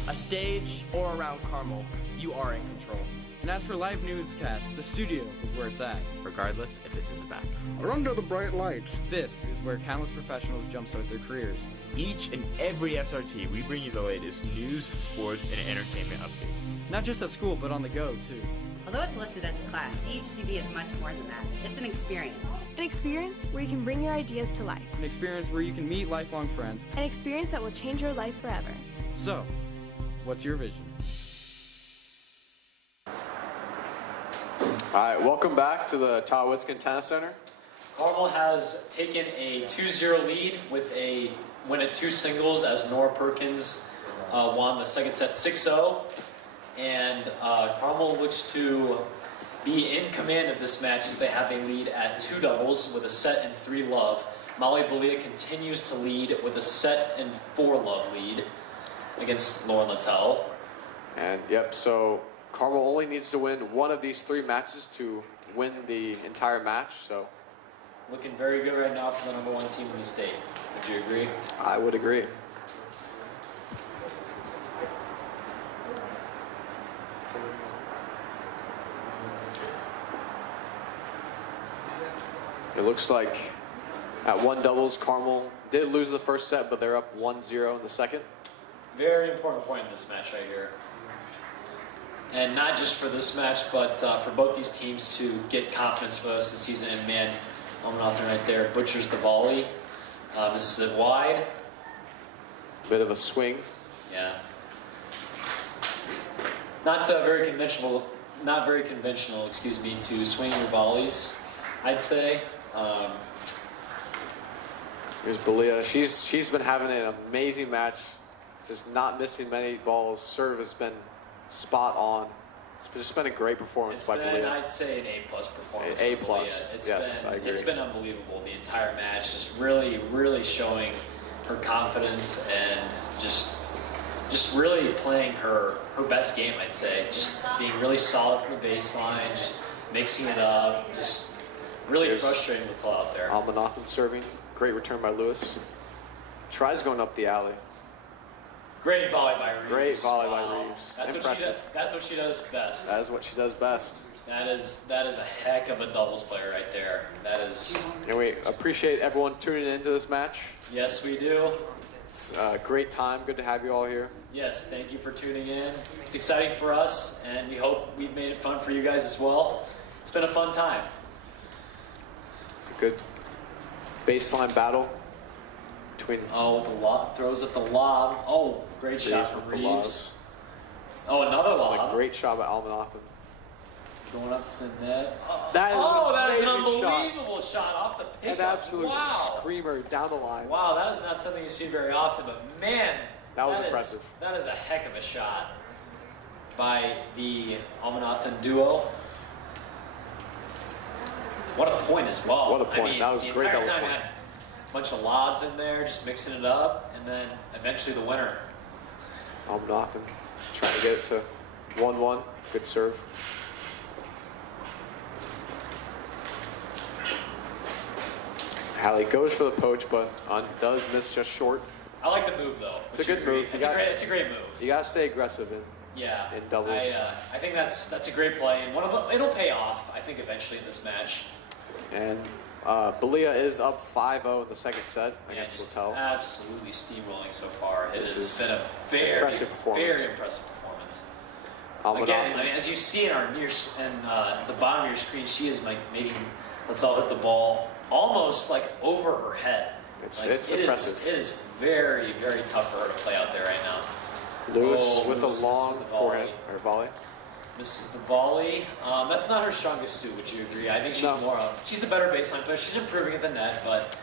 a stage, or around Carmel, you are in control. And as for live newscast, the studio is where it's at. Regardless if it's in the back or under the bright lights. This is where countless professionals jumpstart their careers. Each and every SRT, we bring you the latest news, sports, and entertainment updates. Not just at school, but on the go, too. Although it's listed as a class, CHTV is much more than that. It's an experience. An experience where you can bring your ideas to life. An experience where you can meet lifelong friends. An experience that will change your life forever. So, what's your vision? All right, welcome back to the Todd Witzkin Tennis Center. Carmel has taken a 2-0 lead with a win at 2 singles as Nora Perkins won the second set 6-0. And Carmel looks to be in command of this match as they have a lead at 2 doubles with a set and 3 love. Molly Belia continues to lead with a set and 4 love lead against Lauren Littell. And yep, so Carmel only needs to win one of these 3 matches to win the entire match. So looking very good right now for the #1 team in the state. Would you agree? I would agree. It looks like at 1 doubles, Carmel did lose the first set, but they're up 1-0 in the second. Very important point in this match right here. And not just for this match, but for both these teams to get confidence for the rest of the season. And man, I'm nothing right there. Butchers the volley. This is it wide. Bit of a swing. Yeah. Not very conventional. Not very conventional. Excuse me. To swing your volleys, I'd say. Here's Belia. She's been having an amazing match. Just not missing many balls. Serve has been spot on. It's just been a great performance by Belia. I'd say an A+ performance. A+. Yes, I agree. It's been unbelievable the entire match. Just really, really showing her confidence and just really playing her best game, I'd say. Just being really solid from the baseline, just mixing it up, just really frustrating to throw out there. Almanathan serving. Great return by Lewis. Tries going up the alley. Great volley by Reeves. Great volley by Reeves. Impressive. That's what she does best. That is what she does best. That is a heck of a doubles player right there. That is. And we appreciate everyone tuning into this match. Yes, we do. It's a great time. Good to have you all here. Yes, thank you for tuning in. It's exciting for us, and we hope we've made it fun for you guys as well. It's been a fun time. It's a good baseline battle between. Oh, the lob throws at the lob. Oh, great shot from Reeves. Oh, another lob. A great shot by Almanathan. Going up to the net. That is an unbelievable shot off the pickup. An absolute screamer down the line. Wow, that is not something you see very often, but man, that was impressive. That is a heck of a shot by the Almanathan duo. What a point as well. What a point. I mean, that was the great. Entire time had a bunch of lobs in there, just mixing it up, and then eventually the winner. Almanathan trying to get it to 1-1. Good serve. Hallie goes for the poach, but does miss just short. I like the move though. It's a good move. It's a great move. You gotta stay aggressive in doubles. I think that's a great play, and it'll pay off. I think eventually in this match. And Belia is up 5-0 in the second set against Littell. Absolutely steamrolling so far. It has been a very impressive performance. Again, I mean, as you see in the bottom of your screen, she is making Littell hit the ball almost like over her head. It's impressive. It is very, very tough for her to play out there right now. Lewis with a long forehand or volley. Misses the volley. That's not her strongest suit. Would you agree? I think she's a better baseline player. She's improving at the net, but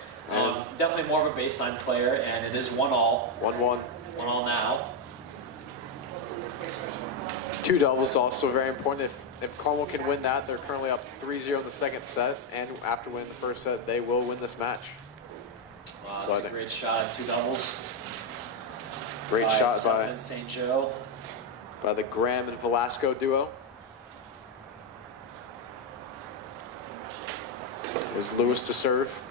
definitely more of a baseline player. And it is 1-1. 1-1. 1-1 now. Two doubles also very important. If Carmel can win that, they're currently up 3-0 in the second set, and after winning the first set, they will win this match. Wow, that's a great shot at two doubles. Great shot by St. Joe. By the Graham and Velasco duo. There's Lewis to serve.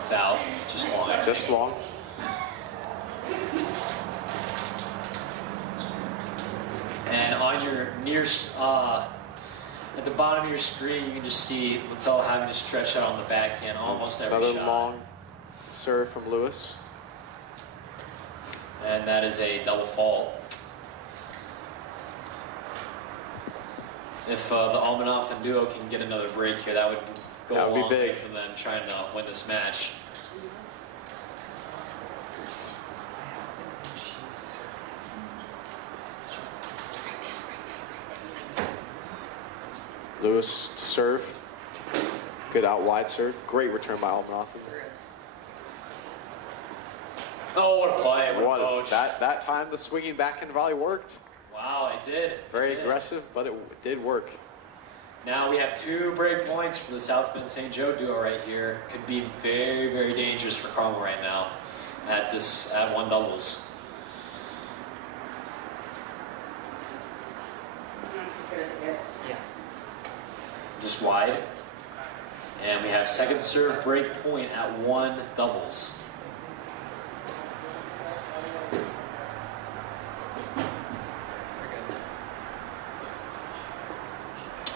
It's out. Just long. Just long. And on your at the bottom of your screen, you can just see Littell having to stretch out on the backhand almost every shot. Another long serve from Lewis. And that is a double fault. If the Almanathan duo can get another break here, that would go a long way for them trying to win this match. Lewis to serve. Good out wide serve. Great return by Almanathan. Oh, what a play. What a coach. That time the swinging backhand volley worked. Wow, it did. Very aggressive, but it did work. Now we have 2 break points for the South Bend St. Joe duo right here. Could be very, very dangerous for Carmel right now at one doubles. Just wide. And we have second serve break point at 1 doubles.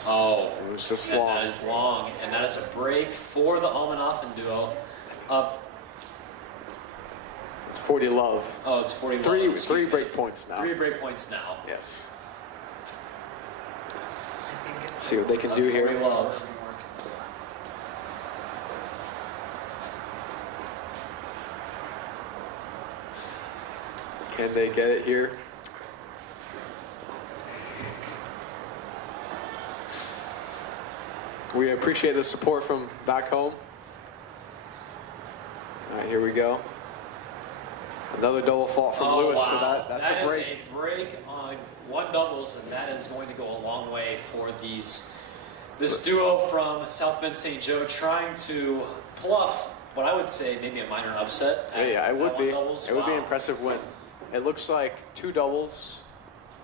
Oh, it was just long. That is long, and that is a break for the Almanathan duo. It's 40 love. Oh, it's 40 love. 3 break points now. 3 break points now. Yes. Let's see what they can do here. 40 love. Can they get it here? We appreciate the support from back home. All right, here we go. Another double fault from Lewis, wow. so that's a break. That is a break on one doubles, and that is going to go a long way for this duo from South Bend St. Joe, trying to pull off what I would say maybe a minor upset. Yeah, it would be. Doubles. It would be an impressive win. It looks like 2 doubles.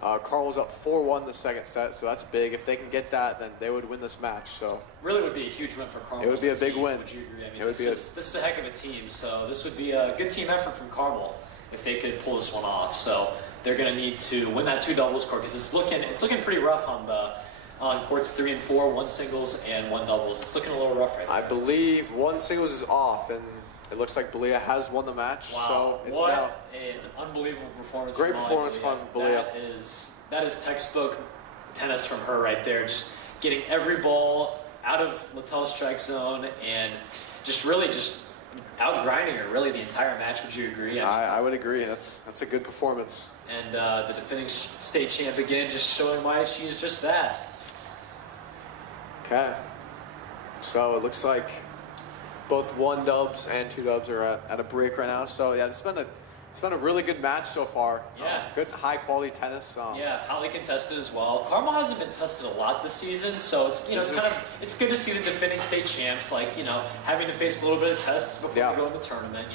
Carmel's up 4-1 the second set, so that's big. If they can get that, then they would win this match. So really would be a huge win for Carmel. It would be a big win. Would you agree? I mean, it would this is a heck of a team, so this would be a good team effort from Carmel if they could pull this one off. So they're going to need to win that 2 doubles court because it's looking pretty rough on courts 3 and 4, 1 singles and 1 doubles. It's looking a little rough right now. I believe 1 singles is off, and it looks like Belia has won the match. Wow, so it's what now an unbelievable performance. Great from performance Belia. from Belia. That is textbook tennis from her right there. Just getting every ball out of Littel's strike zone and just out grinding her really the entire match. Would you agree? I would agree. That's a good performance. And the defending state champ again, just showing why she's just that. Okay. So it looks like both 1 dubs and 2 dubs are at a break right now. So yeah, it's been a really good match so far. Yeah. Good high quality tennis. Yeah, highly contested as well. Carmel hasn't been tested a lot this season, so it's good to see the defending state champs having to face a little bit of tests before they go in the tournament.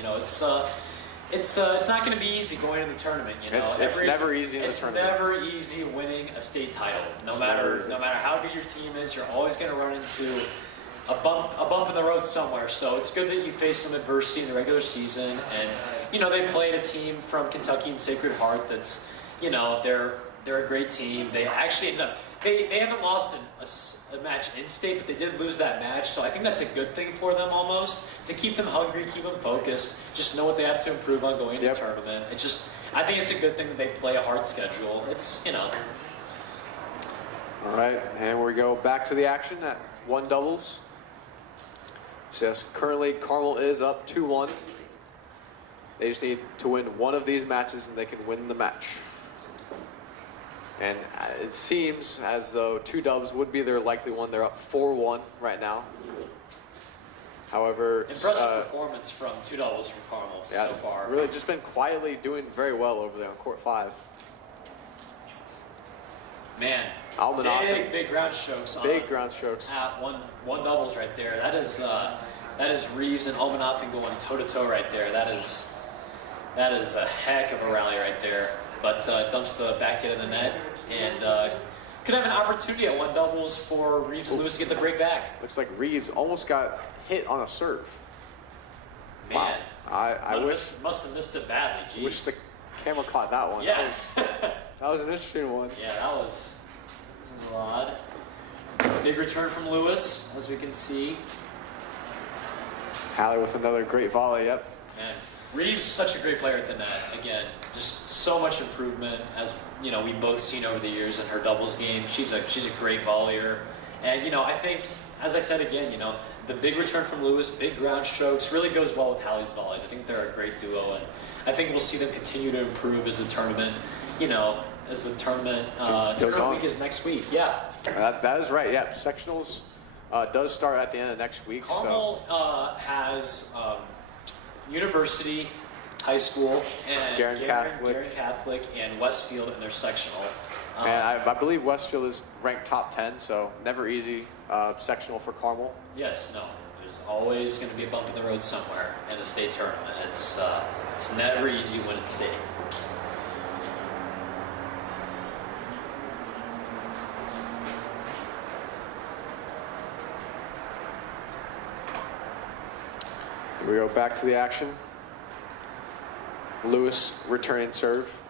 It's not going to be easy going in the tournament. It's never easy in the tournament. It's never easy winning a state title. No matter how good your team is, you're always going to run into a bump in the road somewhere. So it's good that you face some adversity in the regular season. And they played a team from Kentucky and Sacred Heart. That's they're a great team. They actually they haven't lost a match in state, but they did lose that match. So I think that's a good thing for them almost, to keep them hungry, keep them focused, just know what they have to improve on going to the tournament. I think it's a good thing that they play a hard schedule. All right, and we go back to the action at 1 doubles. So yes, currently Carmel is up 2-1. They just need to win 1 of these matches and they can win the match. And it seems as though 2 dubs would be their likely one. They're up 4-1 right now. However, impressive performance from 2 doubles from Carmel so far. Really just been quietly doing very well over there on court 5. Man, big ground strokes. Big ground strokes. At one doubles right there. That is Reeves and Almanathan going toe to toe right there. That is a heck of a rally right there. But dumps the back hit in the net and could have an opportunity at 1 doubles for Reeves and Lewis to get the break back. Looks like Reeves almost got hit on a serve. Man, wow. I must have missed it badly. Jeez. Wish the camera caught that one. Yeah. That was an interesting one. Yeah, that was a lot. Big return from Lewis, as we can see. Hallie with another great volley. Yep. Man, Reeves such a great player at the net. Again, just so much improvement, as we've both seen over the years in her doubles game. She's a great volleyer, and I think, as I said again, the big return from Lewis, big ground strokes, really goes well with Hallie's volleys. I think they're a great duo, and I think we'll see them continue to improve as the tournament, tournament week is next week. Yeah. That is right. Yeah, sectionals does start at the end of next week. Carmel has University, High School, and Garin Catholic, and Westfield in their sectional. And I believe Westfield is ranked top 10, so never easy sectional for Carmel. Yes, no. There's always going to be a bump in the road somewhere in the state tournament. It's never easy winning state. Here we go back to the action. Lewis returning serve.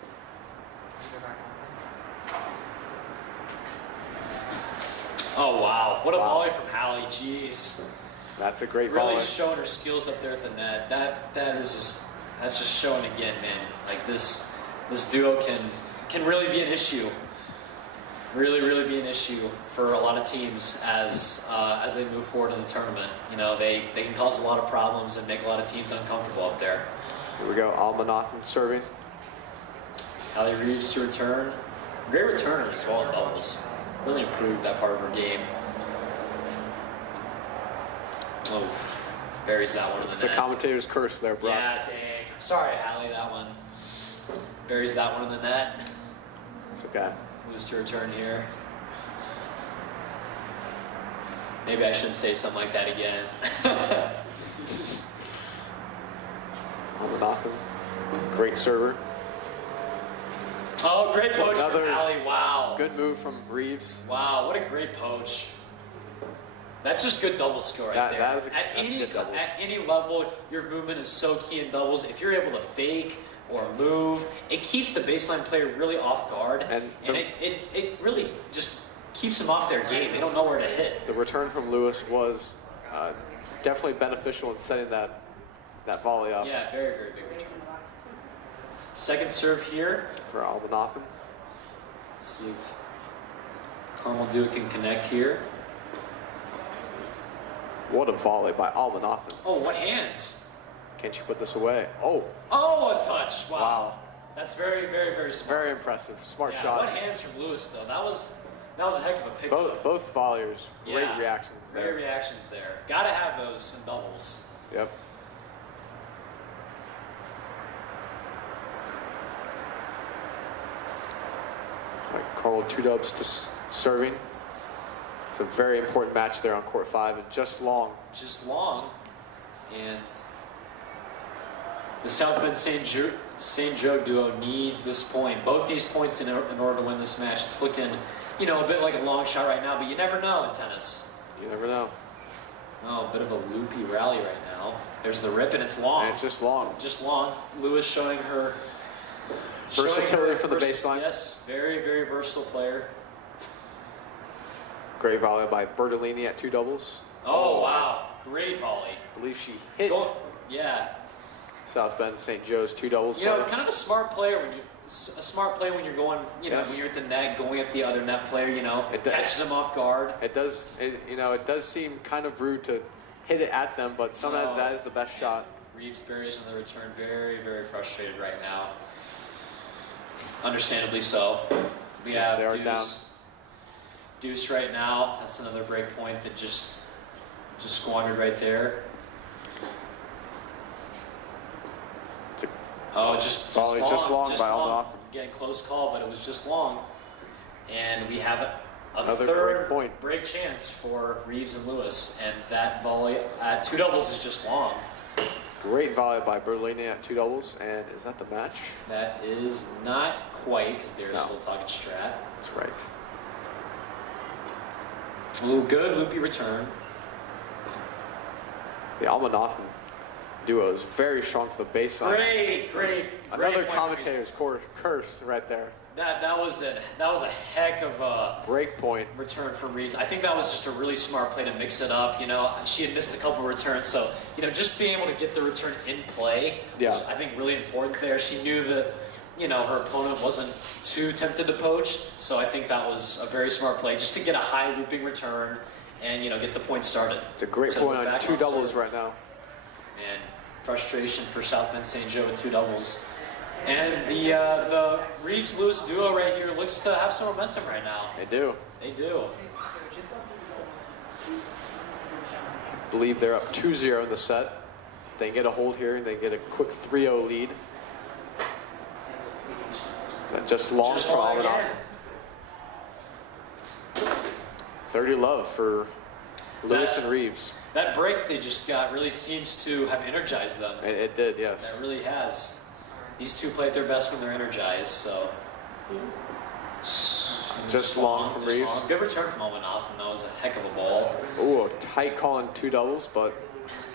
Oh wow, what a volley from Hallie, jeez. That's a great volley. Really showing her skills up there at the net. That's just showing again, man. Like this duo can really be an issue. Really be an issue for a lot of teams as they move forward in the tournament. They can cause a lot of problems and make a lot of teams uncomfortable up there. Here we go, Almanathan serving. Allie Reeves to return. Great returner as well in doubles. Really improved that part of her game. Oh, buries that one in the net. It's the commentator's curse there, Brock. Yeah, dang. I'm sorry, Allie, that one. Buries that one in the net. It's okay. Lose to return here. Maybe I shouldn't say something like that again. Almanoffen, great server. Oh, great poach from Another Allie. Wow. Good move from Reeves. Wow, what a great poach. That's just good double skill right there. That's At any level, your movement is so key in doubles. If you're able to fake or move, it keeps the baseline player really off guard, and it really just keeps them off their game. They don't know where to hit. The return from Lewis was definitely beneficial in setting that volley up. Yeah, very, very big return. Second serve here. For Almanoffen. See if Carmel Duke can connect here. What a volley by Almanoffen. Oh, what hands? Can't you put this away? Oh. Oh, a touch. Wow. That's very, very, very smart. Very impressive. Smart Yeah, shot. what hands from Lewis, though? That was a heck of a pick. Both volleyers. Great reactions there. Great reactions there. Gotta have those in doubles. Yep. All right, Carl 2-dubs to serving. It's a very important match there on court 5, and just long. Just long. And the South Bend St. Joe duo needs this point. Both these points in order to win this match. It's looking, you know, a bit like a long shot right now, but you never know in tennis. You never know. Oh, a bit of a loopy rally right now. There's the rip, and it's long. And it's just long. Just long. Lewis showing her versatility from the baseline. Yes, very, very versatile player. Great volley by Bertolini at 2-doubles. Oh, wow. Great volley. I believe she hit yeah. South Bend St. Joe's 2-doubles. You know, kind of a smart player when you're going, you know, when you're at the net, going at the other net player, you know, catches them off guard. It does seem kind of rude to hit it at them, but sometimes that is the best shot. Reeves buries on the return, very, very frustrated right now. Understandably so. We have they are down. Deuce right now. That's another break point that just squandered right there. Just long by Almanoffen. Again, close call, but it was just long. And we have another third break point. Break chance for Reeves and Lewis, and that volley at 2-doubles is just long. Great volley by Bertolini at 2-doubles, and is that the match? That is not quite, because they're still talking strat. That's right. Ooh, good loopy return. The Almanoffen duo is very strong for the baseline. Great. Another commentator's curse right there. That was a heck of a break point return from Reeves. I think that was just a really smart play to mix it up. You know, she had missed a couple returns, so you know, just being able to get the return in play was, I think, really important there. She knew that, you know, her opponent wasn't too tempted to poach, so I think that was a very smart play just to get a high looping return and, you know, get the point started. It's a great point on 2-doubles right now. And frustration for South Bend St. Joe with 2-doubles. And the Reeves-Lewis duo right here looks to have some momentum right now. They do. They do. I believe they're up 2-0 in the set. They get a hold here, they get a quick 3-0 lead. That just long for Almanoffen. 30 love for Lewis and Reeves. That break they just got really seems to have energized them. It did, yes. It really has. These two play at their best when they're energized, so. Just long from Reeves. Long. Good return from Almanoffen. That was a heck of a ball. Ooh, a tight call in 2-doubles, but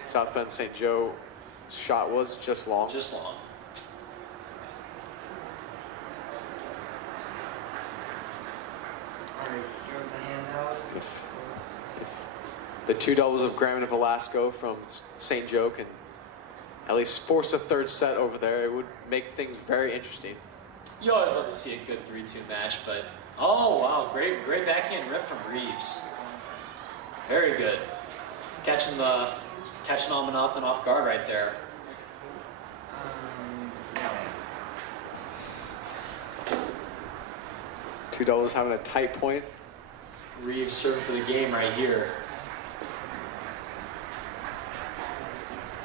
South Bend St. Joe shot was just long. Just long. If the 2-doubles of Graham and Velasco from St. Joe can at least force a third set over there, it would make things very interesting. You always love to see a good 3-2 match, but oh wow, great backhand riff from Reeves. Very good. Catching Almanoffen off guard right there. Two doubles having a tight point. Reeves serving for the game right here.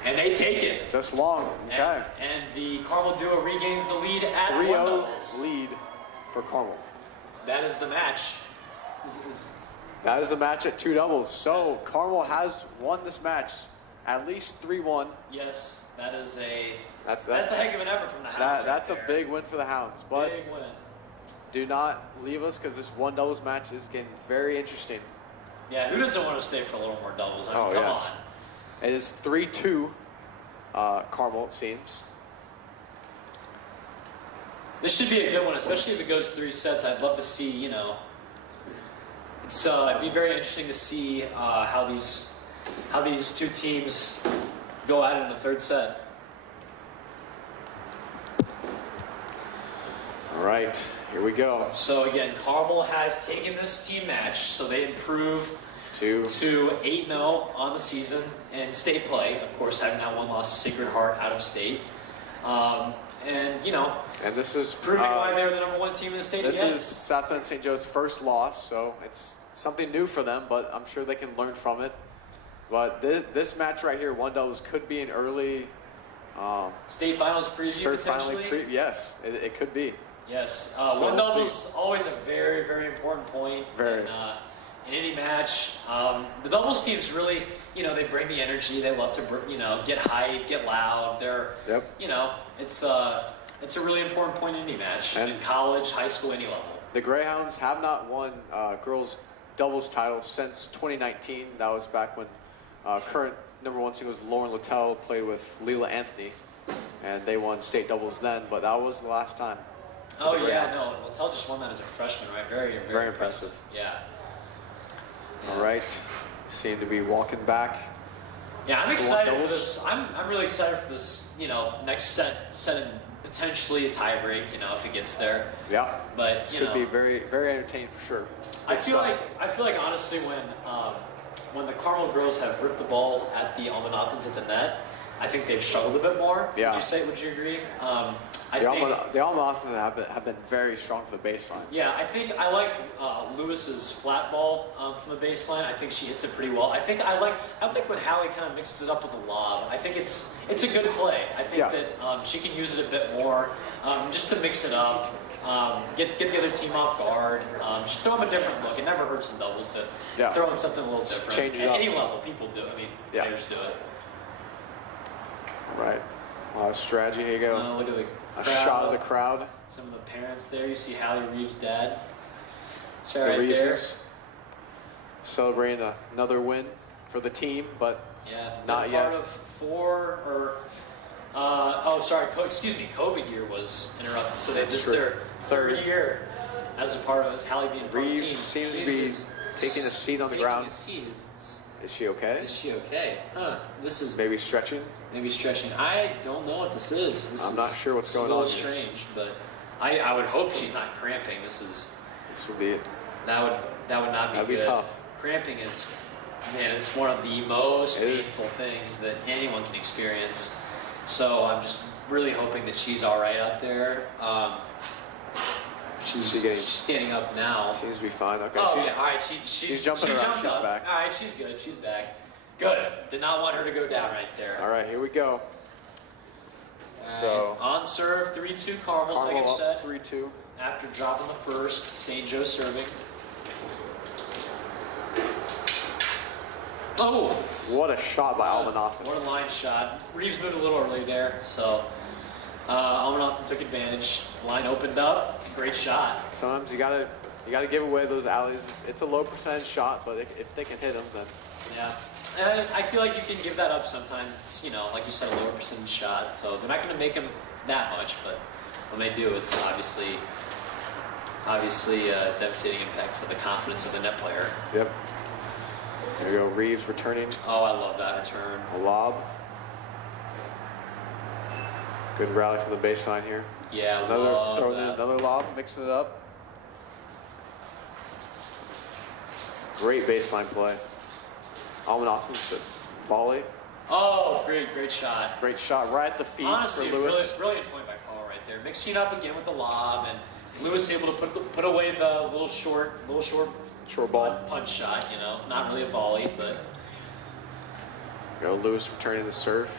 And they take it. Just long. Okay. And the Carmel duo regains the lead at 3-0 one doubles. lead for Carmel. That is the match. That is the match at two doubles. So Carmel has won this match at least 3-1. Yes, that is that's a heck of an effort from the Hounds. That's a big win for the Hounds. But big win. Do not leave us because this one doubles match is getting very interesting. Yeah, who doesn't want to stay for a little more doubles? I mean, come on. It is 3-2 Carmel, it seems. This should be a good one, especially if it goes 3 sets. I'd love to see, it'd be very interesting to see how these two teams go at it in the third set. All right, here we go. So again, Carmel has taken this team match, so they improve to 8-0 on the season in state play. Of course, having that one loss to Sacred Heart out of state. And this is proving why they're the #1 team in the state This again. is South Bend St. Joe's first loss, so it's something new for them, but I'm sure they can learn from it. But this match right here, one doubles, could be an early state finals preview potentially. Yes, it could be. Yes, So one we'll doubles see. always a very, very important point. Very. In any match, the doubles teams really, they bring the energy. They love to, get hype, get loud. They're, it's a really important point in any match, in college, high school, any level. The Greyhounds have not won girls doubles title since 2019. That was back when current #1 singles Lauren Littell played with Leela Anthony, and they won state doubles then. But that was the last time. Oh yeah, no, Littell just won that as a freshman, right? Very, very, Very impressive. Yeah. All right, seem to be walking back. Yeah, I'm excited for this. I'm really excited for this. Next set and potentially a tie break. If it gets there. Yeah. But this could be very, very entertaining for sure. I feel like honestly when the Carmel girls have ripped the ball at the Almanathans at the net, I think they've struggled a bit more. Yeah. Would you agree? The Almanathans have been very strong for the baseline. Yeah, I like Lewis's flat ball from the baseline. I think she hits it pretty well. I like when Hallie kind of mixes it up with the lob. I think it's a good play. I think that she can use it a bit more, just to mix it up, get the other team off guard, just throw them a different look. It never hurts in doubles to throw in something a little different. Change it At up. any level, people do. I mean, players do it. Right. A lot of strategy. Here you go. Look at the a shot of the crowd. Some of the parents there. You see Hallie Reeves' dad. The Right Reeves there. is celebrating another win for the team, but not yet. Part of 4 or COVID year was interrupted, so this is their third year as a part of this. Hallie being part of the team. Reeves seems to be taking a seat on the ground. Is she okay? Is she okay? Huh. This is maybe stretching. Maybe stretching. I don't know what this is. I'm not sure what's going on. It's a little strange, but I would hope she's not cramping. This would be it. That would not be That'd good. be tough. Cramping is, man, it's one of the most painful things that anyone can experience. So I'm just really hoping that she's all right out there. She's standing up now. Seems to be fine. Okay. Oh, yeah. All right. She's jumping around. She's up. back. All right. She's good. She's back. Good. Did not want her to go down right there. All right. Here we go. So on serve, 3-2 Carmel second up set. 3-2. After dropping the first, St. Joe serving. Oh! What a shot by Almanathan. What a line shot. Reeves moved a little early there, so Almanathan took advantage. Line opened up. Great shot. Sometimes you gotta give away those alleys. It's a low percentage shot, but if they can hit them, then yeah. And I feel like you can give that up sometimes. It's like you said, a lower percentage shot, so they're not going to make them that much, but when they do, it's obviously a devastating impact for the confidence of the net player. Yep. There you go, Reeves returning. Oh, I love that return. A lob. Good rally from the baseline here. Yeah, throwing in another lob, mixing it up. Great baseline play. Almanathan volley. Oh, great shot. Great shot right at the feet Honestly, for Lewis. brilliant point by Carl right there. Mixing it up again with the lob and Lewis able to put away the little short ball punch shot. You know, not really a volley, but. Lewis returning the serve.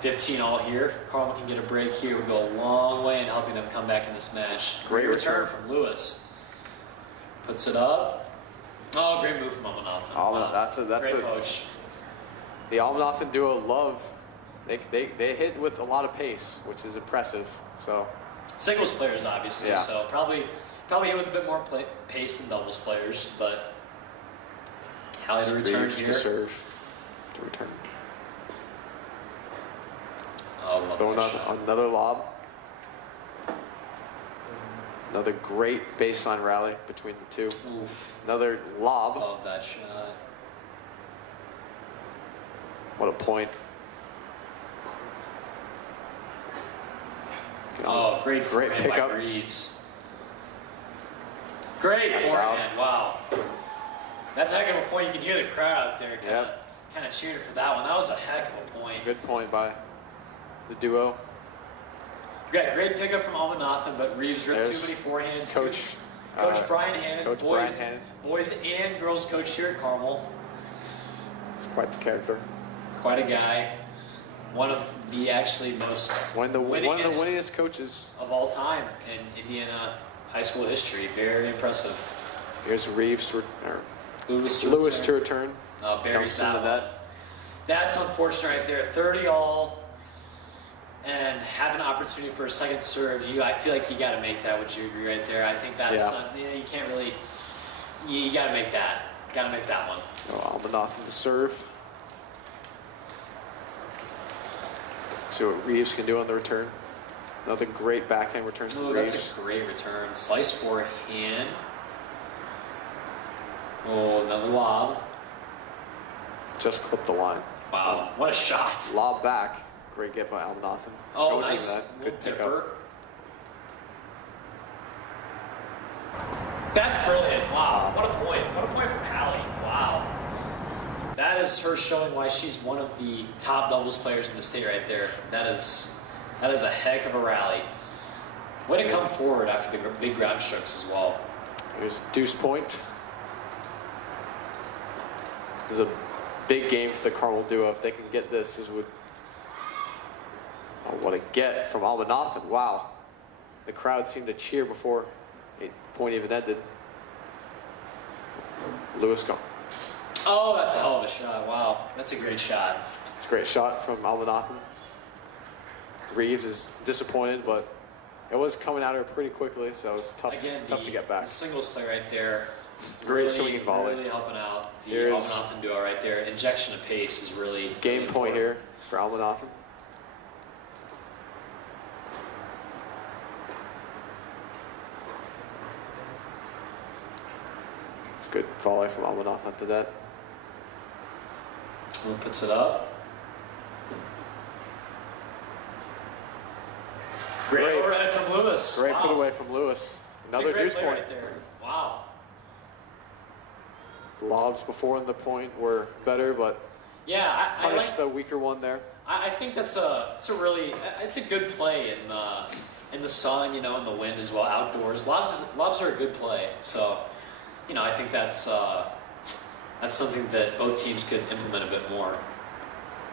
15 all here. If Carmel can get a break here, would go a long way in helping them come back in this match. Great return from Lewis. Puts it up. Oh, great move from Almanathan. That's great a poach. The Almanathan duo love. They hit with a lot of pace, which is impressive. So singles players, obviously. Yeah. So probably hit with a bit more pace than doubles players, but Hallie to return here. To serve. To return. Oh, throwing another lob. Another great baseline rally between the two. Oof. Another lob. Love that shot. What a point. Oh, great pickup by Reeves. Great forehand. Wow. That's a heck of a point. You can hear the crowd out there kind of cheering for that one. That was a heck of a point. Good point by the duo. Great pickup from Almanathan, but Reeves ripped too many forehands. Coach Brian Hannon, boys and girls coach here at Carmel. He's quite the character. Quite a guy. One of the most one of the winningest coaches of all time in Indiana high school history. Very impressive. Here's Reeves Lewis to return. Buries in the net. That's unfortunate right there. 30 all. And have an opportunity for a second serve. I feel like you got to make that. Would you agree right there? I think that's you can't really. You got to make that. Got to make that one. Almanathan to serve. See what Reeves can do on the return. Another great backhand return from Reeves. That's a great return. Slice forehand. Oh, another lob. Just clipped the line. Wow, what a shot. Lob back. Great get by Almanathan. Oh, nice. That. Good tipper. That's brilliant. Wow, what a point. What a point from Hallie. Wow. That is her showing why she's one of the top doubles players in the state right there. That is a heck of a rally. Way to come forward after the big ground strokes as well. Here's a deuce point. This is a big game for the Carmel duo. If they can get this, what a get from Almanathan. Wow. The crowd seemed to cheer before the point even ended. Lewis gone. Oh, that's a hell of a shot. Wow. That's a great shot. It's a great shot from Almanathan. Reeves is disappointed, but it was coming at her pretty quickly, so it was tough to get back. The singles play right there. Great swinging volley. Really helping out the Almanathan duo right there. Injection of pace is really game point here for Almanathan. It's a good volley from Almanathan to that. Puts it up. Great overhead from Lewis. Great put away from Lewis. Another deuce point right there. Wow. The lobs before the point were better, but punished the weaker one there. I think it's a good play in the sun, in the wind as well, outdoors. Lobs are a good play, so I think that's something that both teams could implement a bit more.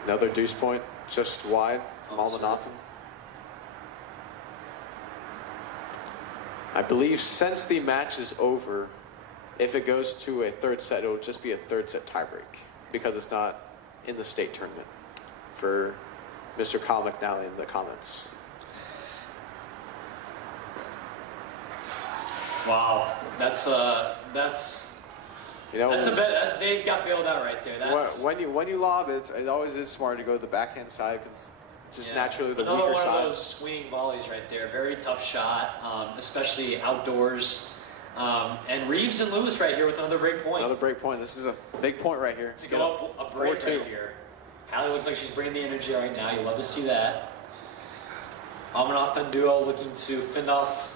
Another deuce point, just wide from Almanathan. I believe since the match is over, if it goes to a third set, it'll just be a third set tiebreak because it's not in the state tournament. For Mr. Kyle McNally in the comments. Wow, that's a bit. They got bailed out right there. When you lob, it always is smart to go to the backhand side because it's just naturally the weaker Another one side. of those swinging volleys right there. Very tough shot, especially outdoors. And Reeves and Lewis right here with another break point. Another break point. This is a big point right here. To go up a break 4-2. right here. Hallie looks like she's bringing the energy right now. You love to see that. Almanathan duo looking to fend off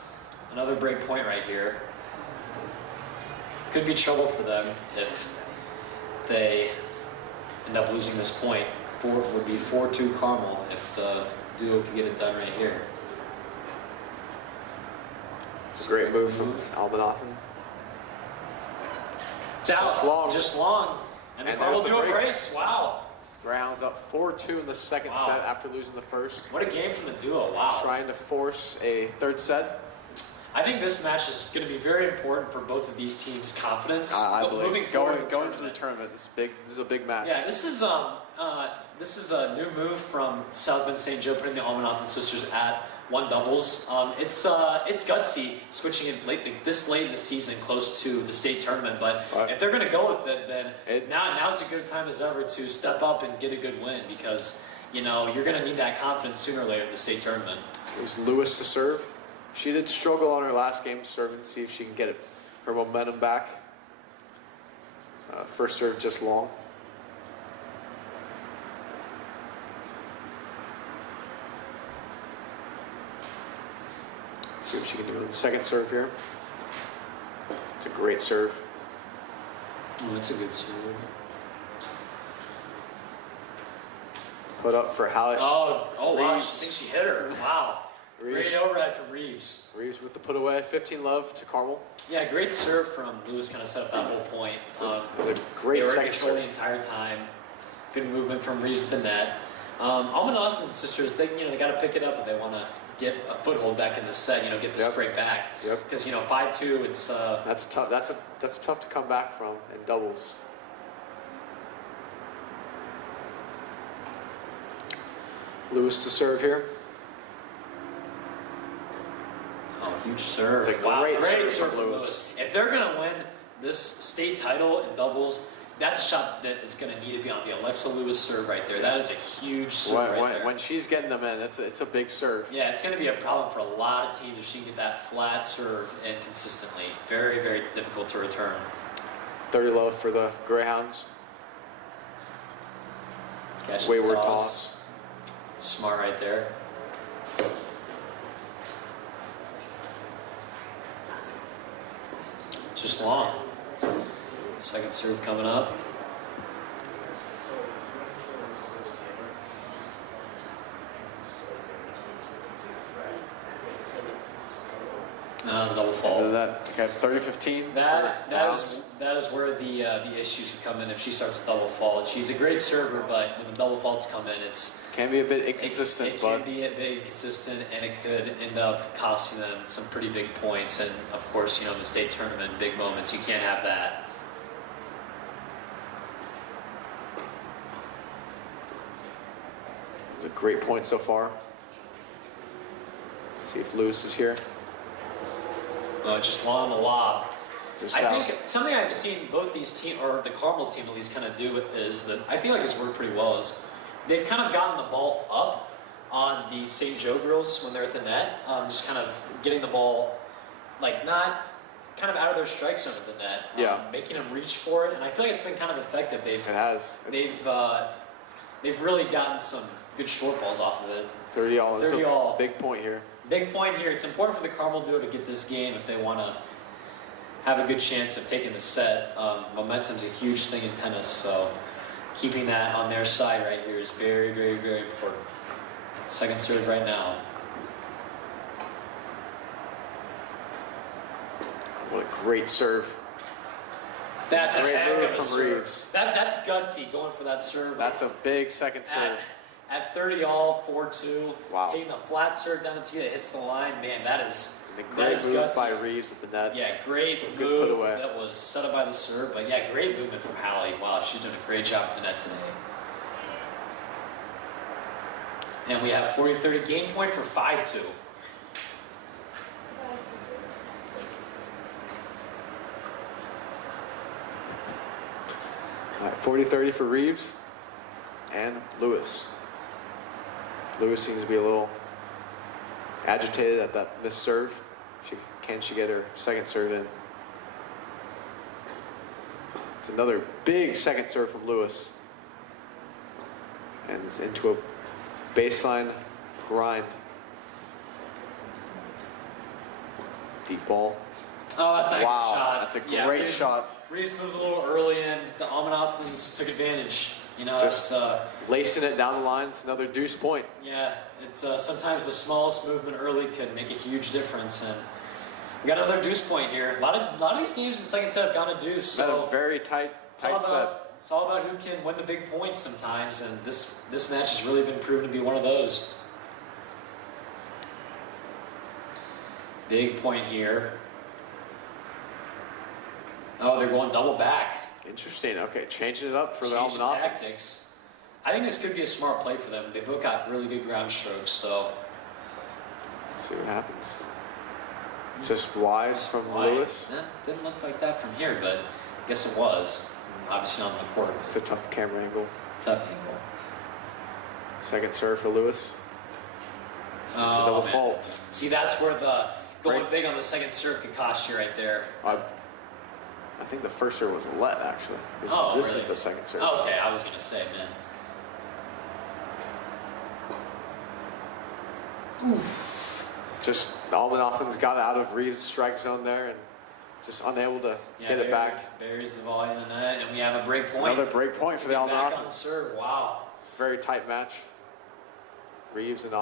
another break point right here. Could be trouble for them if they end up losing this point. Would be 4-2 Carmel if the duo could get it done right here. Great move from Almanathan. It's out. Just long. And the Carmel duo breaks. Wow. Greyhounds up 4-2 in the second set after losing the first. What a game from the duo. Wow. Trying to force a third set. I think this match is going to be very important for both of these teams' confidence. I believe moving forward, going to the tournament. This is a big match. Yeah, this is a new move from South Bend St. Joe putting the Almanathan sisters at one doubles. It's gutsy switching it this late in the season, close to the state tournament. But if they're going to go with it, then now's a good time as ever to step up and get a good win, because you're going to need that confidence sooner or later in the state tournament. There's Lewis to serve. She did struggle on her last game serving, see if she can get her momentum back. First serve just long. See what she can do in the second serve here. It's a great serve. Oh, that's a good serve. Put up for Hallie. Oh wow, I think she hit her. Wow. Reeves. Great overhead from Reeves. Reeves with the put away. 15-love to Carmel. Yeah, great serve from Lewis. Kind of set up that whole point. It was a great second serve. They were in control the entire time. Good movement from Reeves to the net. Almanathan sisters, they got to pick it up if they want to get a foothold back in this set. Get this break back. Yep. Because 5-2, it's that's tough. That's tough to come back from in doubles. Lewis to serve here. Oh, huge serve. It's a great serve from Lewis. If they're going to win this state title in doubles, that's a shot that is going to need to be on the Alexa Lewis serve right there. That is a huge serve there. When she's getting them in, it's a big serve. Yeah, it's going to be a problem for a lot of teams if she can get that flat serve in consistently. Very, very difficult to return. 30-love for the Greyhounds. Catch Wayward toss. Smart right there. Just long. Second serve coming up. Double fault. Okay, 30-15. That is where the issues could come in if she starts double fault. She's a great server, but when the double faults come in, can be a bit inconsistent. It can be a bit inconsistent, and it could end up costing them some pretty big points. And of course, in the state tournament, big moments, you can't have that. It's a great point so far. See if Lewis is here. Just long the lob. I think something I've seen both these teams, or the Carmel team at least, kind of do is that I feel like it's worked pretty well. Is they've kind of gotten the ball up on the St. Joe girls when they're at the net, just kind of getting the ball, not kind of out of their strike zone at the net, making them reach for it, and I feel like it's been kind of effective. They've really gotten some good short balls off of it. 30-all is a big point here. Big point here. It's important for the Carmel duo to get this game if they want to have a good chance of taking the set. Momentum's a huge thing in tennis, so keeping that on their side right here is very, very, very important. Second serve right now. What a great serve. That's a heck of a from serve. Reeves. That's gutsy going for that serve. That's a big second serve. At 30-all, 4-2, wow. Hitting the flat serve down the tee that hits the line, man, that is great move gutsy. by Reeves at the net. Yeah, great good move put away. That was set up by the serve, but yeah, great movement from Hallie. Wow, she's doing a great job at the net today. And we have 40-30 game point for 5-2. All right, 40-30 for Reeves and Lewis. Lewis seems to be a little agitated at that missed serve. Can she get her second serve in? It's another big second serve from Lewis. And it's into a baseline grind. Deep ball. Oh, that's a good shot. That's a great shot. Reeves moved a little early and the Almanathans took advantage. Just lacing it down the line. It's another deuce point. Yeah, it's sometimes the smallest movement early could make a huge difference, and We got another deuce point here. A lot of these games in the second set have gone to deuce. So a very tight set. It's all about who can win the big points sometimes, and this match has really been proven to be one of those. Big point here. Oh, they're going double back. Interesting. Okay, changing it up for the Changing Almanac. tactics. I think this could be a smart play for them. They both got really good ground strokes, so let's see what happens. Just wide from Lewis. Didn't look like that from here, but I guess it was. Obviously not on the court. It's a tough camera angle. Tough angle. Second serve for Lewis. It's a double fault. See, that's where the going big on the second serve could cost you right there. I think the first serve was a let, actually. This really? is the second serve. Oh, okay, I was going to say, man. Oof. Just Almanathan's got out of Reeves' strike zone there and just unable to get it back. Buries the volley in the net, and we have a break point. Another break point for the Almanac. Back on serve, wow. It's a very tight match. Reeves and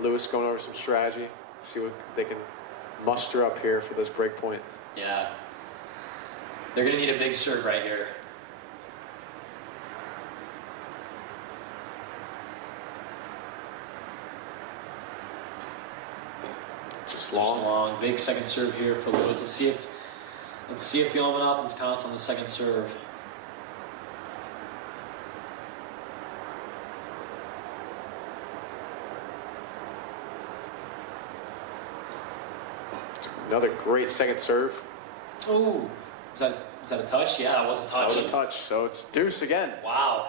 Lewis going over some strategy. See what they can muster up here for this break point. Yeah. They're going to need a big serve right here. Just long. Big second serve here for Lewis. Let's see if the Almanathans pounce on the second serve. Another great second serve. Oh, was that a touch? Yeah, that was a touch. That was a touch. So it's deuce again. Wow,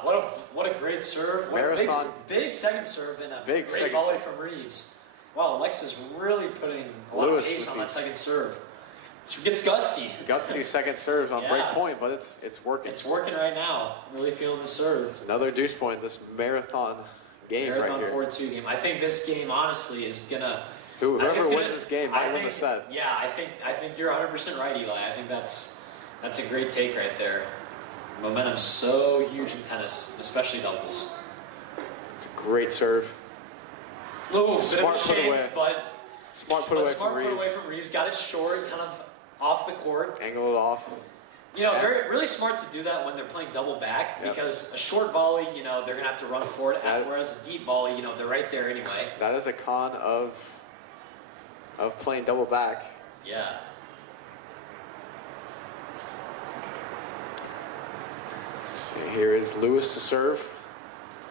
what a great serve. Marathon. Big second serve and a Big great volley from Reeves. Wow, Alexa's really putting a lot of pace on that second serve. It gets gutsy. Gutsy second serves on break point, but it's working. It's working right now. I'm really feeling the serve. Another deuce point in this marathon game right here. Marathon 4-2 game. I think this game, honestly, is gonna. Whoever wins this game might win the set. Yeah, I think you're 100% right, Eli. I think that's a great take right there. Momentum's so huge in tennis, especially doubles. It's a great serve. Oh, smart put away. Smart put away from Reeves. Smart put away from Reeves. Got it short, kind of off the court. Angle it off. You know, really smart to do that when they're playing double back, because a short volley, you know, they're gonna have to run forward. Whereas a deep volley, you know, they're right there anyway. That is a con of playing double back. Yeah. Okay, here is Lewis to serve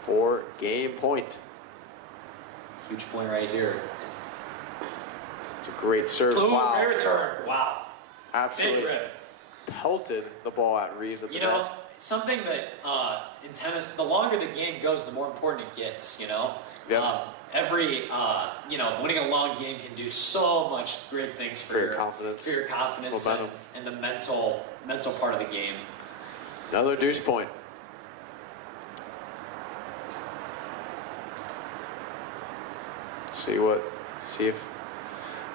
for game point. Huge point right here. It's a great serve. Ooh, wow. Great return. Wow. Absolutely. Big rip. Pelted the ball at Reeves at the net. Something that in tennis, the longer the game goes, the more important it gets, you know? Yep. Winning a long game can do so much great things for your confidence. For your confidence and the mental part of the game. Another deuce point. See if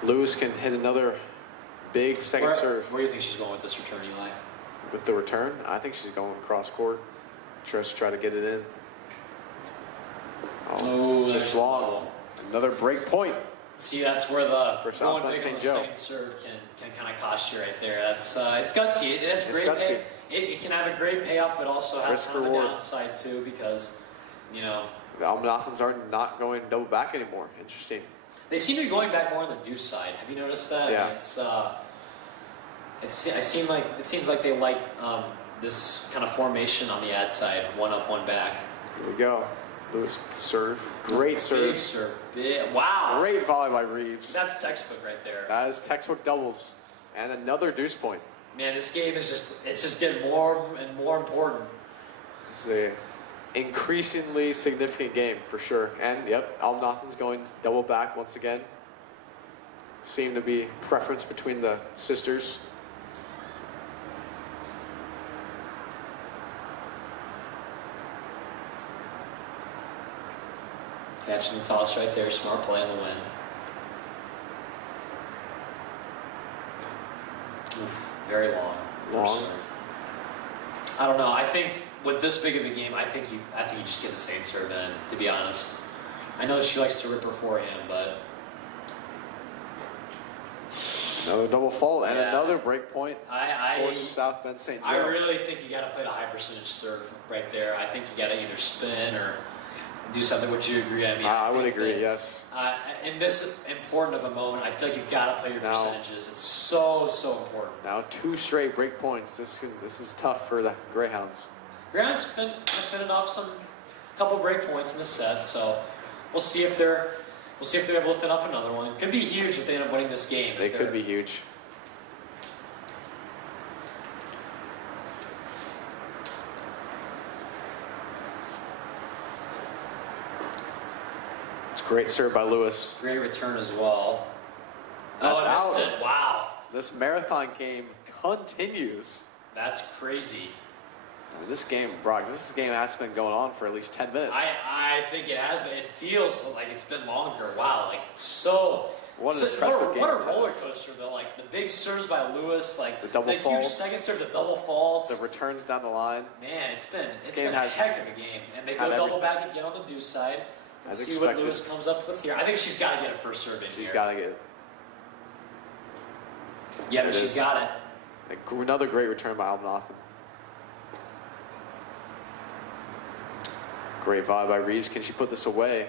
Lewis can hit another big second serve. Where do you think she's going with this return, Eli? With the return, I think she's going cross court. Just try to get it in. Oh, just long. Another break point. See, that's where the for going big on the second serve can kind of cost you right there. That's it's gutsy. It has great pay. It can have a great payoff, but also has kind of a downside too, because the Almanathans are not going double back anymore. Interesting. They seem to be going back more on the deuce side. Have you noticed that? Yeah. It seems like they like this kind of formation on the ad side, one up, one back. Here we go. Lewis serve. Great serve. Big serve. Wow. Great volley by Reeves. That's textbook right there. That is textbook doubles. And another deuce point. Man, this game is just getting more and more important. It's a increasingly significant game for sure. And yep, Almanathan's going double back once again. Seem to be preference between the sisters. Catching the toss right there, smart play on the win. Oof, very long. I don't know. I think with this big of a game, I think you just get the same serve in, to be honest. I know she likes to rip her forehand, but Another double fault and another break point I for South Bend St. Joe. I really think you got to play the high percentage serve right there. I think you got to either spin or do something. Would you agree? I mean, I would agree. Yes. In this important of a moment, I feel like you've got to play your percentages. It's so important. Now 2 straight break points. This is tough for the Greyhounds. Greyhounds fended off couple break points in the set, so we'll see if they're able to fend off another one. Could be huge if they end up winning this game. They could be huge. It's a great serve by Lewis. Great return as well. That's out. out. Wow. This marathon game continues. That's crazy. This game, Brock, this game has been going on for at least 10 minutes. I think it has been. It feels like it's been longer. Wow, like so. What an impressive game. What a roller coaster though. Like the big serves by Lewis, like the double faults, huge second serve, the double faults, the returns down the line. Man, it's been a heck of a game. And they go double back again on the deuce side. Let's see what Lewis comes up with here. I think she's got to get a first serve in here. She's got to get it. Yeah, but she's got it. Another great return by Almanathan. Great vibe by Reeves. Can she put this away?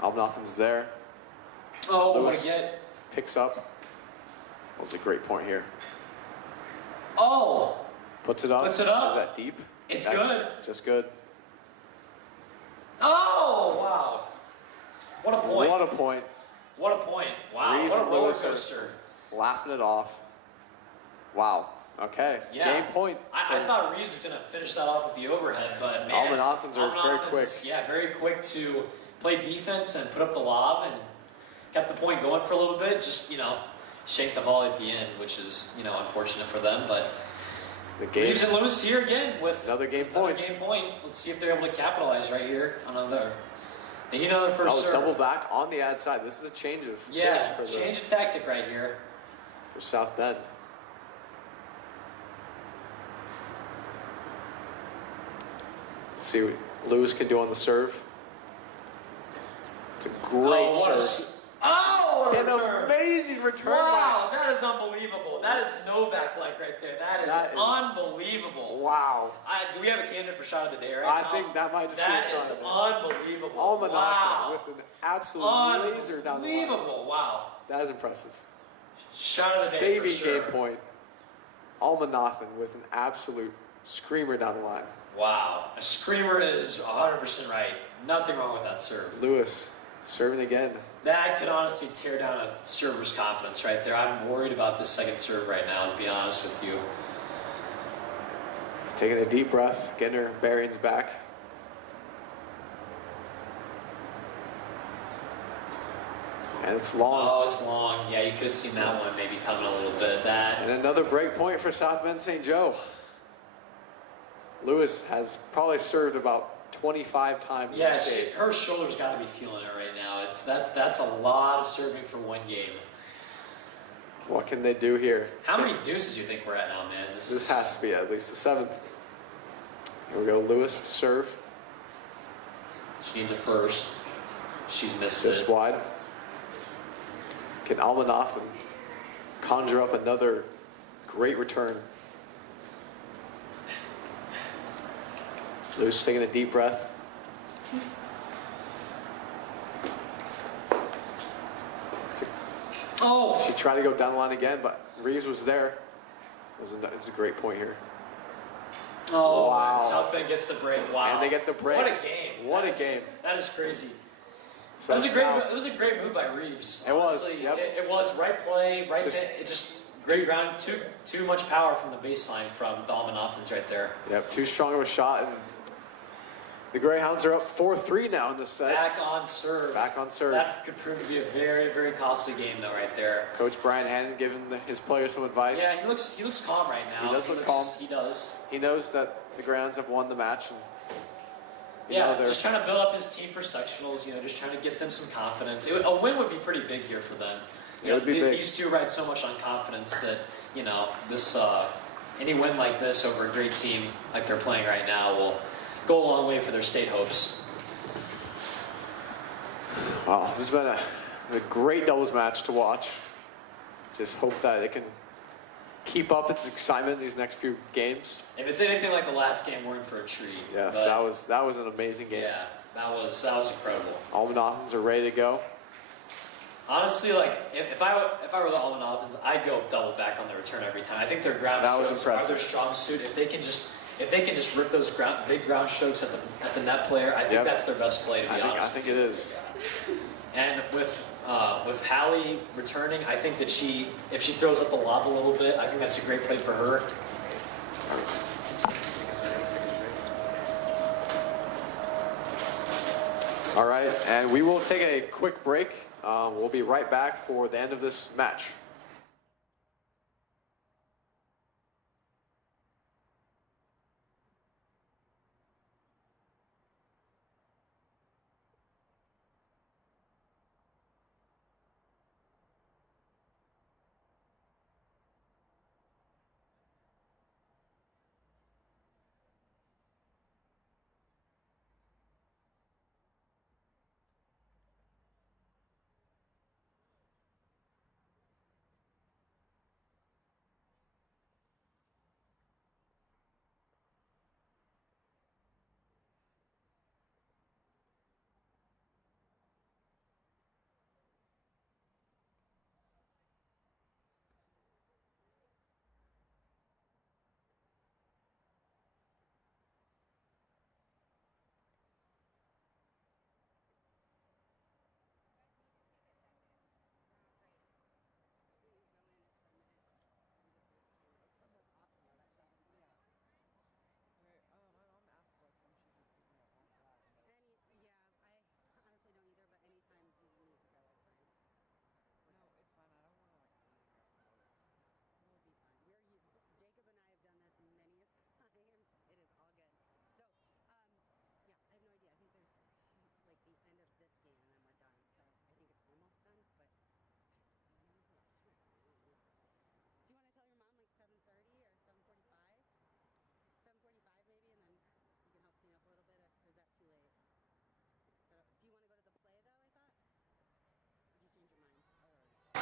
Almanathan's there. Oh, Lewis get picks up. That was a great point here. Oh! Puts it up. Puts it up. Is that deep? That's good. Just good. Oh, wow. What a point. What a point. What a point. Wow. Reeves what a and roller Lewis coaster. Laughing it off. Wow. Okay. Yeah. Game point. I thought Reeves was going to finish that off with the overhead, but man. Almanathans are very quick. Yeah, very quick to play defense and put up the lob and kept the point going for a little bit. Just, shake the volley at the end, which is, unfortunate for them. But Reeves and Lewis here again with another game point. Let's see if they're able to capitalize right here on another. They need another first serve. Double back on the ad side. This is a change of pace change of tactic right here. For South Bend. Let's see what Lewis can do on the serve. It's a great serve. An amazing return. Wow, that is unbelievable. That is Novak-like right there. That is unbelievable. Wow. Do we have a candidate for shot of the day right now? I think that might just be a shot of the day. That is unbelievable. Almanathan with an absolute laser down the line. Unbelievable. Wow. That is impressive. Shot of the day Saving for sure. game point. Almanathan with an absolute screamer down the line. Wow. A screamer is 100% right. Nothing wrong with that serve. Lewis serving again. That could honestly tear down a server's confidence right there. I'm worried about this second serve right now, to be honest with you. Taking a deep breath, getting her bearings back. And it's long. Oh, it's long. Yeah, you could have seen that one maybe coming a little bit. And another break point for South Bend St. Joe. Lewis has probably served about 25 times. Yeah, her shoulder's got to be feeling it right now. That's a lot of serving for one game. What can they do here? How many deuces do you think we're at now, man? This has to be at least the 7th. Here we go, Lewis to serve. She needs a first. She's missed Just it. wide. Can Almanathan conjure up another great return? Lewis taking a deep breath. Oh! She tried to go down the line again, but Reeves was there. It's a great point here. Oh, wow. South Bend gets the break. Wow. And they get the break. What a game. What a game. That is crazy. So it was a great move by Reeves. It was. Honestly, yep. It was right play, right hit. It just great round. Too much power from the baseline from Almanathans right there. Yep, too strong of a shot, and the Greyhounds are up 4-3 now in this set. Back on serve. Back on serve. That could prove to be a very, very costly game though, right there. Coach Brian Hannon giving his players some advice. Yeah, he looks calm right now. He does look calm. He does. He knows that the Greyhounds have won the match. And just trying to build up his team for sectionals, just trying to get them some confidence. A win would be pretty big here for them. It would be big. These two ride so much on confidence that, this any win like this over a great team like they're playing right now will go a long way for their state hopes. Wow, this has been a great doubles match to watch. just hope that it can keep up its excitement these next few games. If it's anything like the last game, we're in for a treat. Yes, but that was an amazing game. yeah, that was incredible. Almanathans are ready to go. Honestly, like if I were the Almanathans, I'd go double back on the return every time. I think their ground strokes are their strong suit. If they can just rip those big ground strokes at the net player, I think that's their best play. To be honest, I think it is. And with Hallie returning, I think that if she throws up the lob a little bit, I think that's a great play for her. All right, and we will take a quick break. We'll be right back for the end of this match.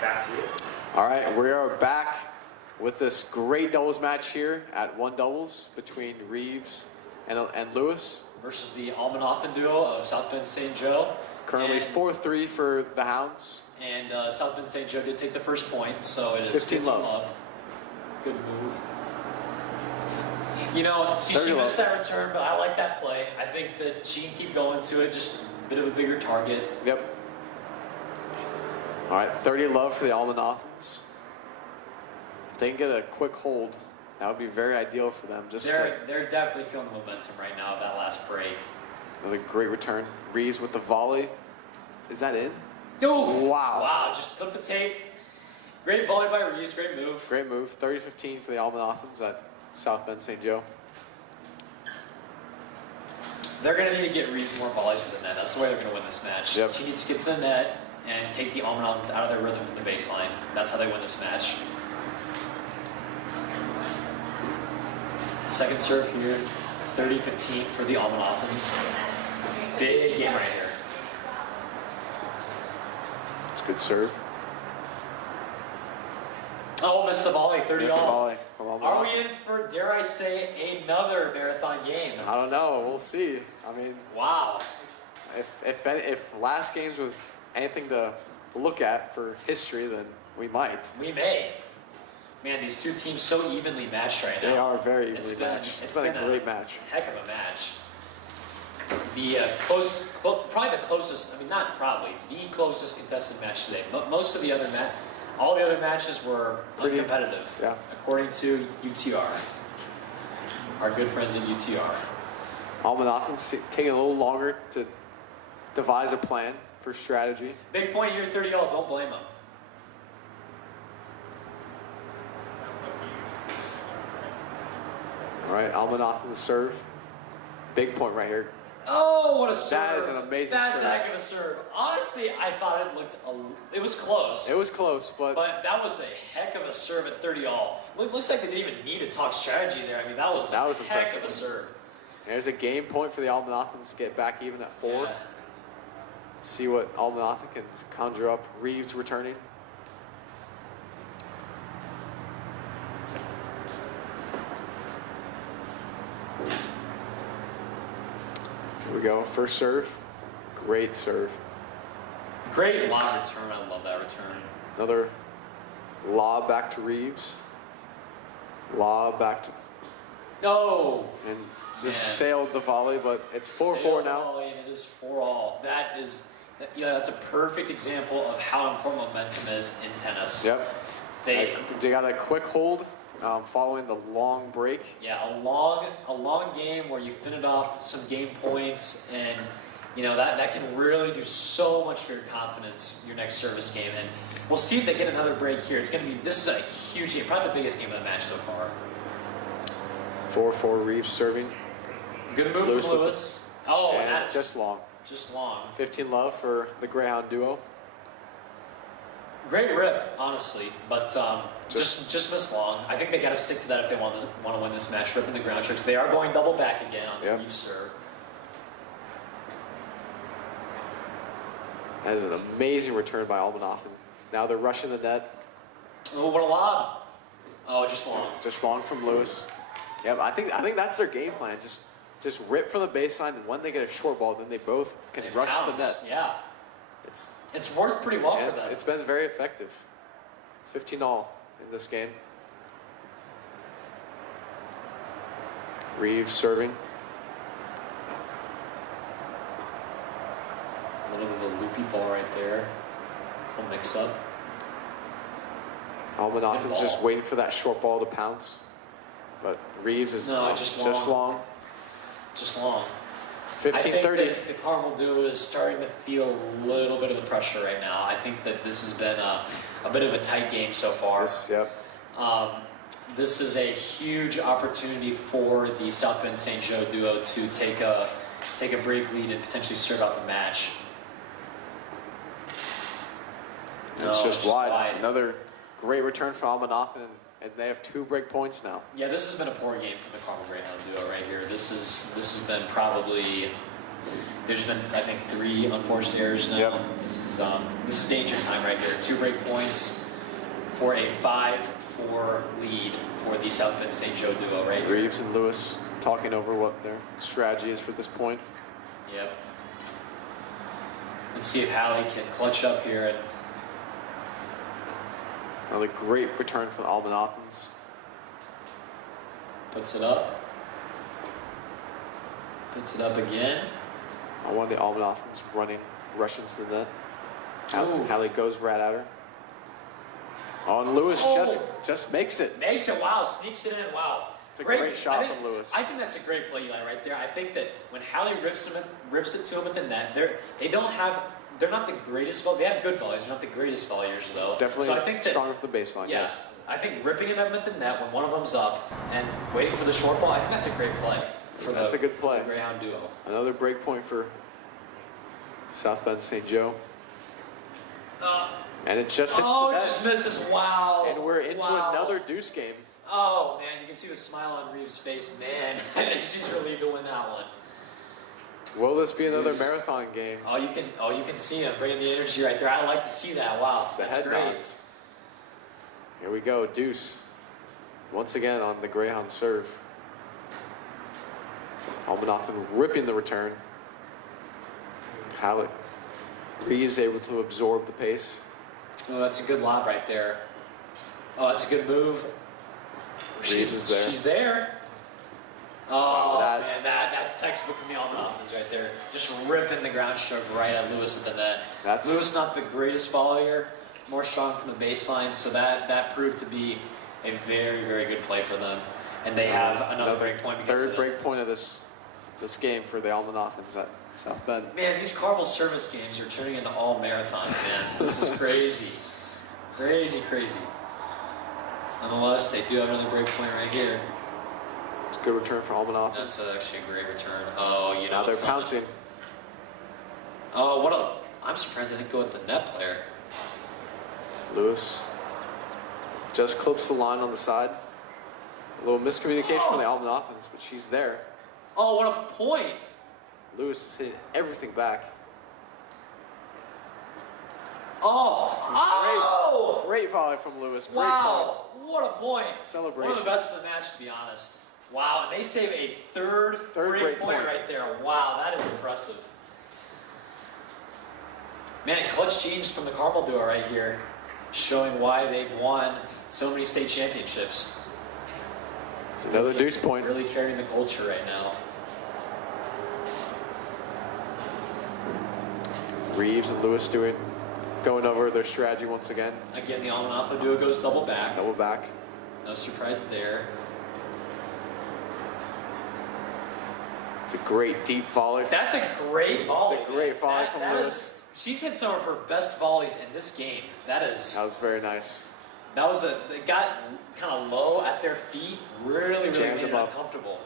Back to you. All right, we are back with this great doubles match here at one doubles between Reeves and Lewis. Versus the Almanathan duo of South Bend St. Joe. Currently 4-3 for the Hounds. And South Bend St. Joe did take the first point, so it is 15 love. Good move. You know, see, she missed that return, but I like that play. I think that she can keep going to it, just a bit of a bigger target. Yep. All right, 30 love for the Almanathans. If they can get a quick hold, that would be very ideal for them. They're definitely feeling the momentum right now of that last break. Another great return. Reeves with the volley. Is that in? Oh, wow. Wow, just took the tape. Great volley by Reeves, great move. Great move. 30-15 for the Almanathans at South Bend St. Joe. They're going to need to get Reeves more volleys to the net. That's the way they're going to win this match. Yep. She needs to get to the net and take the Almanathans out of their rhythm from the baseline. That's how they win this match. Second serve here, 30-15 for the Almanathans. Big game right here. It's a good serve. Oh, missed the volley, 30 Missed the all. volley. Are we in for, dare I say, another marathon game? I don't know. We'll see. I mean, wow. If last games was anything to look at for history, then we might. We may. Man, these two teams so evenly matched right now. They are very evenly matched. It's been a great match. Heck of a match. The probably the closest. I mean, not probably the closest contested match today. Most of the other all the other matches were pretty uncompetitive. Yeah. According to UTR, our good friends at UTR. Almanathans taking a little longer to devise a plan for strategy. Big point here, 30 all. Don't blame them. All right, Almanathans serve. Big point right here. Oh, what a serve. That is an amazing serve. That's a heck of a serve. Honestly, I thought it was close. It was close, but that was a heck of a serve at 30 all. Looks like they didn't even need to talk strategy there. I mean, that was a heck of a serve. There's a game point for the Almanathans to get back even at 4. Yeah. See what Almanathan can conjure up. Reeves returning. go. First serve. Great serve. Great lob return. I love that return. Another lob back to Reeves. Lob back to... Oh! And just sailed the volley, but it's 4-4 now. Volley, and it is 4-all. That is, that's a perfect example of how important momentum is in tennis. Yep. They got a quick hold following the long break. Yeah, a long game where you finish off some game points, and that can really do so much for your confidence your next service game. And we'll see if they get another break here. This is a huge game, probably the biggest game of the match so far. 4-4 Reeves serving. Good move from Lewis. Oh, and that's just long. Just long. 15 love for the Greyhound duo. Great rip, honestly, but just missed long. I think they got to stick to that if they want to win this match. Ripping the ground strokes. They are going double back again on the Reeves serve. That is an amazing return by Almanathan. Now they're rushing the net. Oh, what a lob! Oh, just long. Just long from Lewis. Yep, I think that's their game plan. Just rip from the baseline, and when they get a short ball, then they both can rush the net. Yeah. It's worked pretty well for them. It's been very effective. 15-all in this game. Reeves serving. A little bit of a loopy ball right there. Little mix up. Almanathan's just waiting for that short ball to pounce. But Reeves is just long. Just long. 15-30. I think that the Carmel duo is starting to feel a little bit of the pressure right now. I think that this has been a bit of a tight game so far. This is a huge opportunity for the South Bend St. Joe duo to take a break lead and potentially serve out the match. It's just wide. Another great return for Almanathan, and they have 2 break points now. Yeah, this has been a poor game from the Carmel Greyhound duo right here. This has been probably, there's been I think 3 unforced errors now. Yep. This is danger time right here. 2 break points for a 5-4 lead for the South Bend St. Joe duo right here. Reeves and Lewis talking over what their strategy is for this point. Yep. Let's see if Hallie can clutch up here and. Another great return from Almanathans. Puts it up. Puts it up again. One of the Almanathans rushing to the net. Hallie goes right at her. Oh, and Lewis just makes it. Makes it, wow, sneaks it in, wow. It's a great shot from Lewis. I think that's a great play, Eli, right there. I think that when Hallie rips it to him at the net, they're not the greatest volleys. They have good volleys. They're not the greatest volleyers, though. Definitely so I think stronger for the baseline, yes. I think ripping it up at the net when one of them's up and waiting for the short ball, I think that's a great play for a good play. The Greyhound duo. Another break point for South Bend St. Joe. And it just hits the net. Just misses. Wow. And we're into another deuce game. Oh, man, you can see the smile on Reeves' face. Man, I think she's relieved to win that one. Will this be another marathon game? Oh, you can see him bringing the energy right there. I like to see that. Wow, that's great. Nods. Here we go, deuce. Once again on the Greyhound serve. Almanathan ripping the return. Hallie. Reeves able to absorb the pace. Oh, that's a good lob right there. Oh, that's a good move. Reeves is there. She's there. Oh, man, that's textbook from the Almanathans right there. Just ripping the ground stroke right at Lewis at the net. Lewis not the greatest volleyer, more strong from the baseline, so that proved to be a very, very good play for them. And they have another break point. Third break point of this game for the Almanathans at South Bend. Man, these Carmel service games are turning into all marathons, man. This is crazy. Crazy, crazy. Nonetheless, they do have another break point right here. It's a good return for Almanathan. That's actually a great return. Oh, you know. Now they're pouncing. Oh, I'm surprised they didn't go with the net player. Lewis just clips the line on the side. A little miscommunication from the Almanathans, but she's there. Oh, what a point. Lewis is hitting everything back. Oh! Great volley from Lewis. Great wow, what a point. Celebration. One of the best of the match, to be honest. Wow, and they save a third break point right there. Wow, that is impressive. Man, clutch change from the Carmel duo right here, showing why they've won so many state championships. It's another deuce point. Really carrying the culture right now. Reeves and Lewis going over their strategy once again. Again, the Almanatha duo goes double back. Double back. No surprise there. It's a great deep volley. That's a great volley. It's a great volley from Lewis. She's hit some of her best volleys in this game. That was very nice. That was it got kind of low at their feet. Really Jammed made it them up. uncomfortable.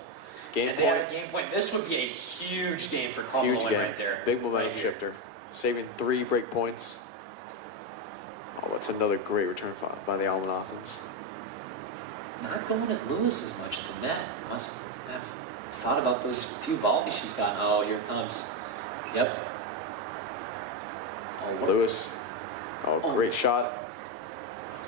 Game and point. They had a game point. This would be a huge game for Carmel Huge game. right there. Big momentum shifter. Saving 3 break points. Oh, that's another great return by the Almanathans. Not going at Lewis as much than that. Must have thought about those few volleys she's gotten. Oh, here it comes. Yep. Oh, Lewis. Oh, great shot.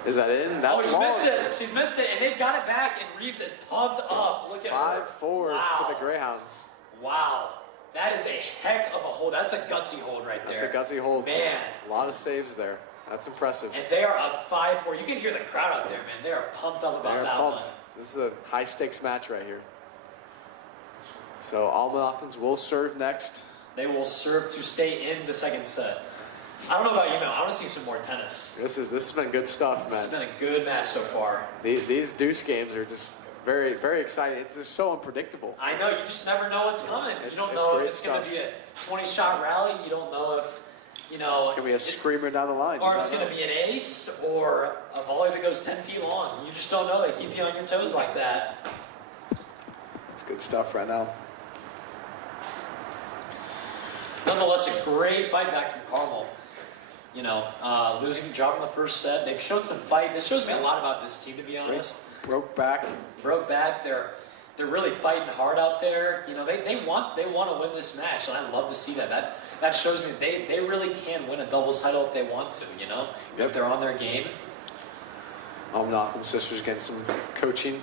Is that in? That's she's long. missed it. She's missed it, and they've got it back, and Reeves is pumped up. Look at her. 5-4 for the Greyhounds. Wow. That is a heck of a hold. That's a gutsy hold right there. That's a gutsy hold. Man. A lot of saves there. That's impressive. And they are up 5-4. You can hear the crowd out there, man. They are pumped up about that one. This is a high-stakes match right here. So Almanathans will serve next. They will serve to stay in the second set. I don't know about you, man. I want to see some more tennis. This has been good stuff, man. This has been a good match so far. These deuce games are just very, very exciting. It's just so unpredictable. I know. You just never know what's coming. You don't know if it's going to be a 20-shot rally. You don't know if, it's going to be a screamer down the line. Or it's going to be an ace or a volley that goes 10 feet long. You just don't know. They keep you on your toes like that. It's good stuff right now. Nonetheless, a great fight back from Carmel. Losing the job in the first set. They've shown some fight. This shows me a lot about this team, to be honest. Broke back. They're really fighting hard out there. They want to win this match, and I love to see that. That shows me they really can win a doubles title if they want to. If they're on their game. Almanath sisters getting some coaching.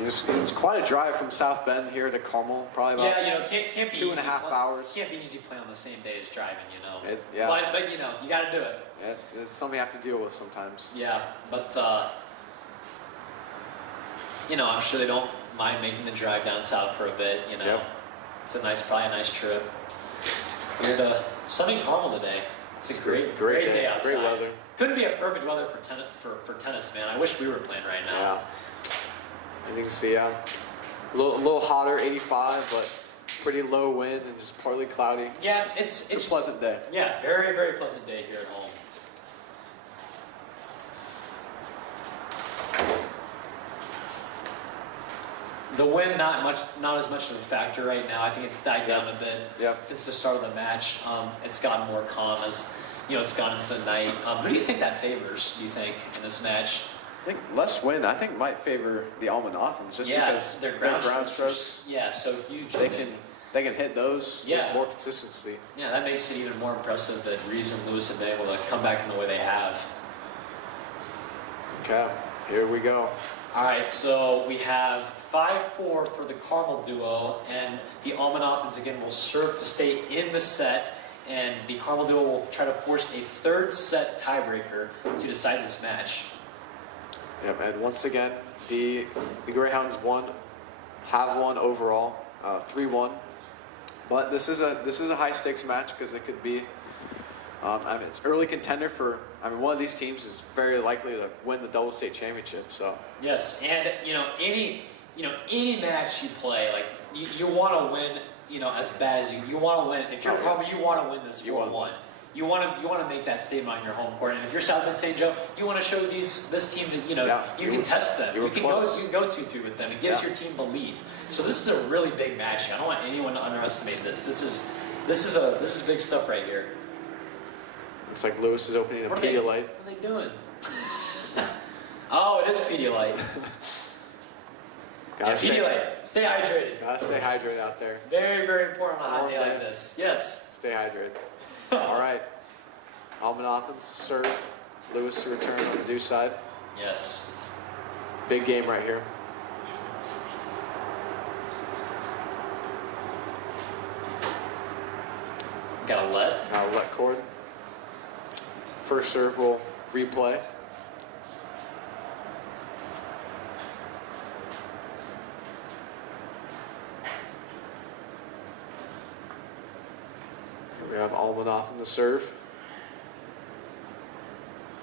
It's quite a drive from South Bend here to Carmel. Probably about can't be 2.5 hours. Can't be easy playing on the same day as driving. Yeah. But you got to do it. Yeah, it's something you have to deal with sometimes. Yeah, but I'm sure they don't mind making the drive down south for a bit. It's probably a nice trip. Here to sunny Carmel today. It's a great day outside. Great weather. Couldn't be a perfect weather for tennis, man. I wish we were playing right now. Yeah. As you can see, a little hotter, 85, but pretty low wind and just partly cloudy. Yeah, it's a pleasant day. Yeah, very, very pleasant day here at home. The wind, not as much of a factor right now. I think it's died down a bit since the start of the match. It's gotten more calm as it's gone into the night. Who do you think that favors? Do you think in this match? I think less wind, I think, might favor the Almanathans just because their ground strokes. So huge. They can hit those with more consistency. Yeah, that makes it even more impressive that Reeves and Lewis have been able to come back in the way they have. Okay, here we go. All right, so we have 5-4 for the Carmel duo, and the Almanathans again will serve to stay in the set, and the Carmel duo will try to force a third set tiebreaker to decide this match. Yep, and once again, the Greyhounds have won overall, 3-1. But this is a high stakes match because it could be. It's early contender for. One of these teams is very likely to win the double state championship. So yes, and any match you play, like you want to win. As bad as you want to win. If you're Carmel, you want to win this 4-1. You want to make that statement on your home court, and if you're South Bend St. Joe, you want to show this team that you can test them. You can go 2-3 with them. It gives your team belief. So this is a really big match. I don't want anyone to underestimate this. This is big stuff right here. Looks like Lewis is opening a Pedialyte. What are they doing? Oh, it is Pedialyte. Pedialyte. Stay hydrated. Gotta stay hydrated out there. Very, very important on a hot day like this. Yes. Stay hydrated. All right. Almanathans serve. Lewis to return on the deuce side. Yes. Big game right here. Got a let cord. First serve will replay. Here we have Almanoff in the serve.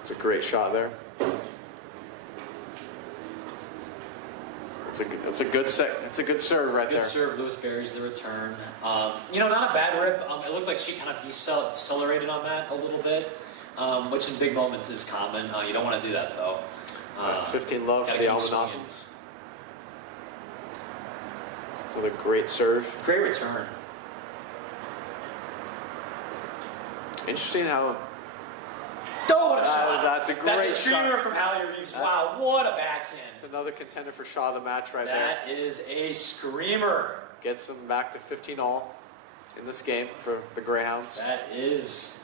It's a great shot there. It's a good serve right there. Good serve. Lewis buries the return. You know, not a bad rip. It looked like she kind of decelerated on that a little bit, which in big moments is common. You don't want to do that though. 15 love for the Almanoffs. With a great serve. Great return. Interesting how. Oh, what a shot! That's a great That's a screamer shot from Hallie Reeves. Wow, what a backhand! It's another contender for shot of the match right there. That is a screamer. Gets them back to 15-all in this game for the Greyhounds. That is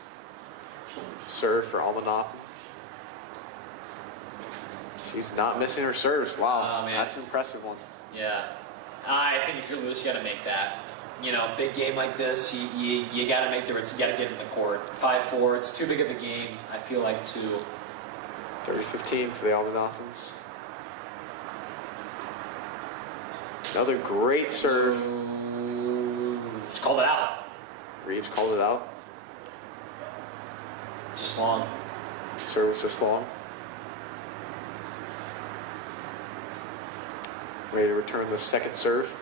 serve for Almanoff. She's not missing her serves. Wow, that's an impressive one. Yeah, I think if you're Lewis, you got to make that. You know, big game like this, you got to make the hits. You got to get in the court. 5-4. It's too big of a game. I feel like to 30-15 for the Almanoffs. Another great serve. Just called it out. Reeves called it out. Just long. Serve's just long. Ready to return the second serve.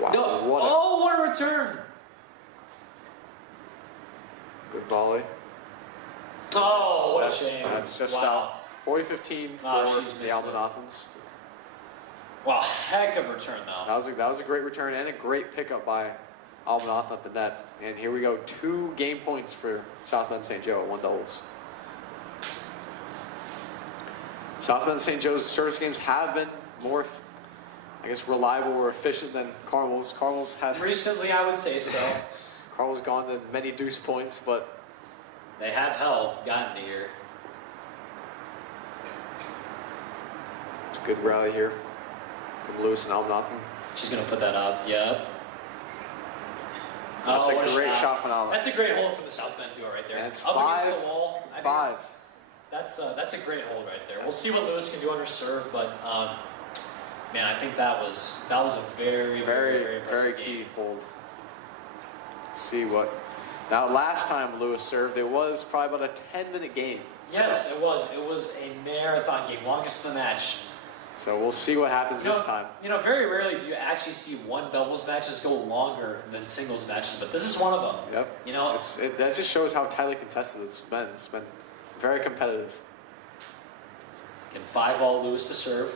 Wow, what a return. Good volley. Oh, what a shame. That's just out. 40-15 for the Almanoffs. Wow, heck of a return though. That was a great return and a great pickup by Almanoff at the net. And here we go, 2 game points for South Bend St. Joe, 1 doubles. South Bend St. Joe's service games have been more, I guess, reliable or efficient than Carmel's. Carmel's had recently, I would say so. Carmel's gone to many deuce points, but they have gotten to here. It's a good rally here from Lewis and Almanoff. She's gonna put that up. Yep. That's a great shot from Almanoff. That's a great hold from the South Bend duo right there. And it's up 5, against the wall. That's a great hold right there. We'll see what Lewis can do on her serve, but man, I think that was a very impressive key game. hold. Let's see what. Now, last time Lewis served, it was probably about a 10-minute game. So. Yes, it was. It was a marathon game, longest of the match. So we'll see what happens this time. You know, very rarely do you actually see one doubles matches go longer than singles matches, but this is one of them. Yep. You know, that just shows how tightly contested it's been. It's been very competitive. And 5-all Lewis to serve.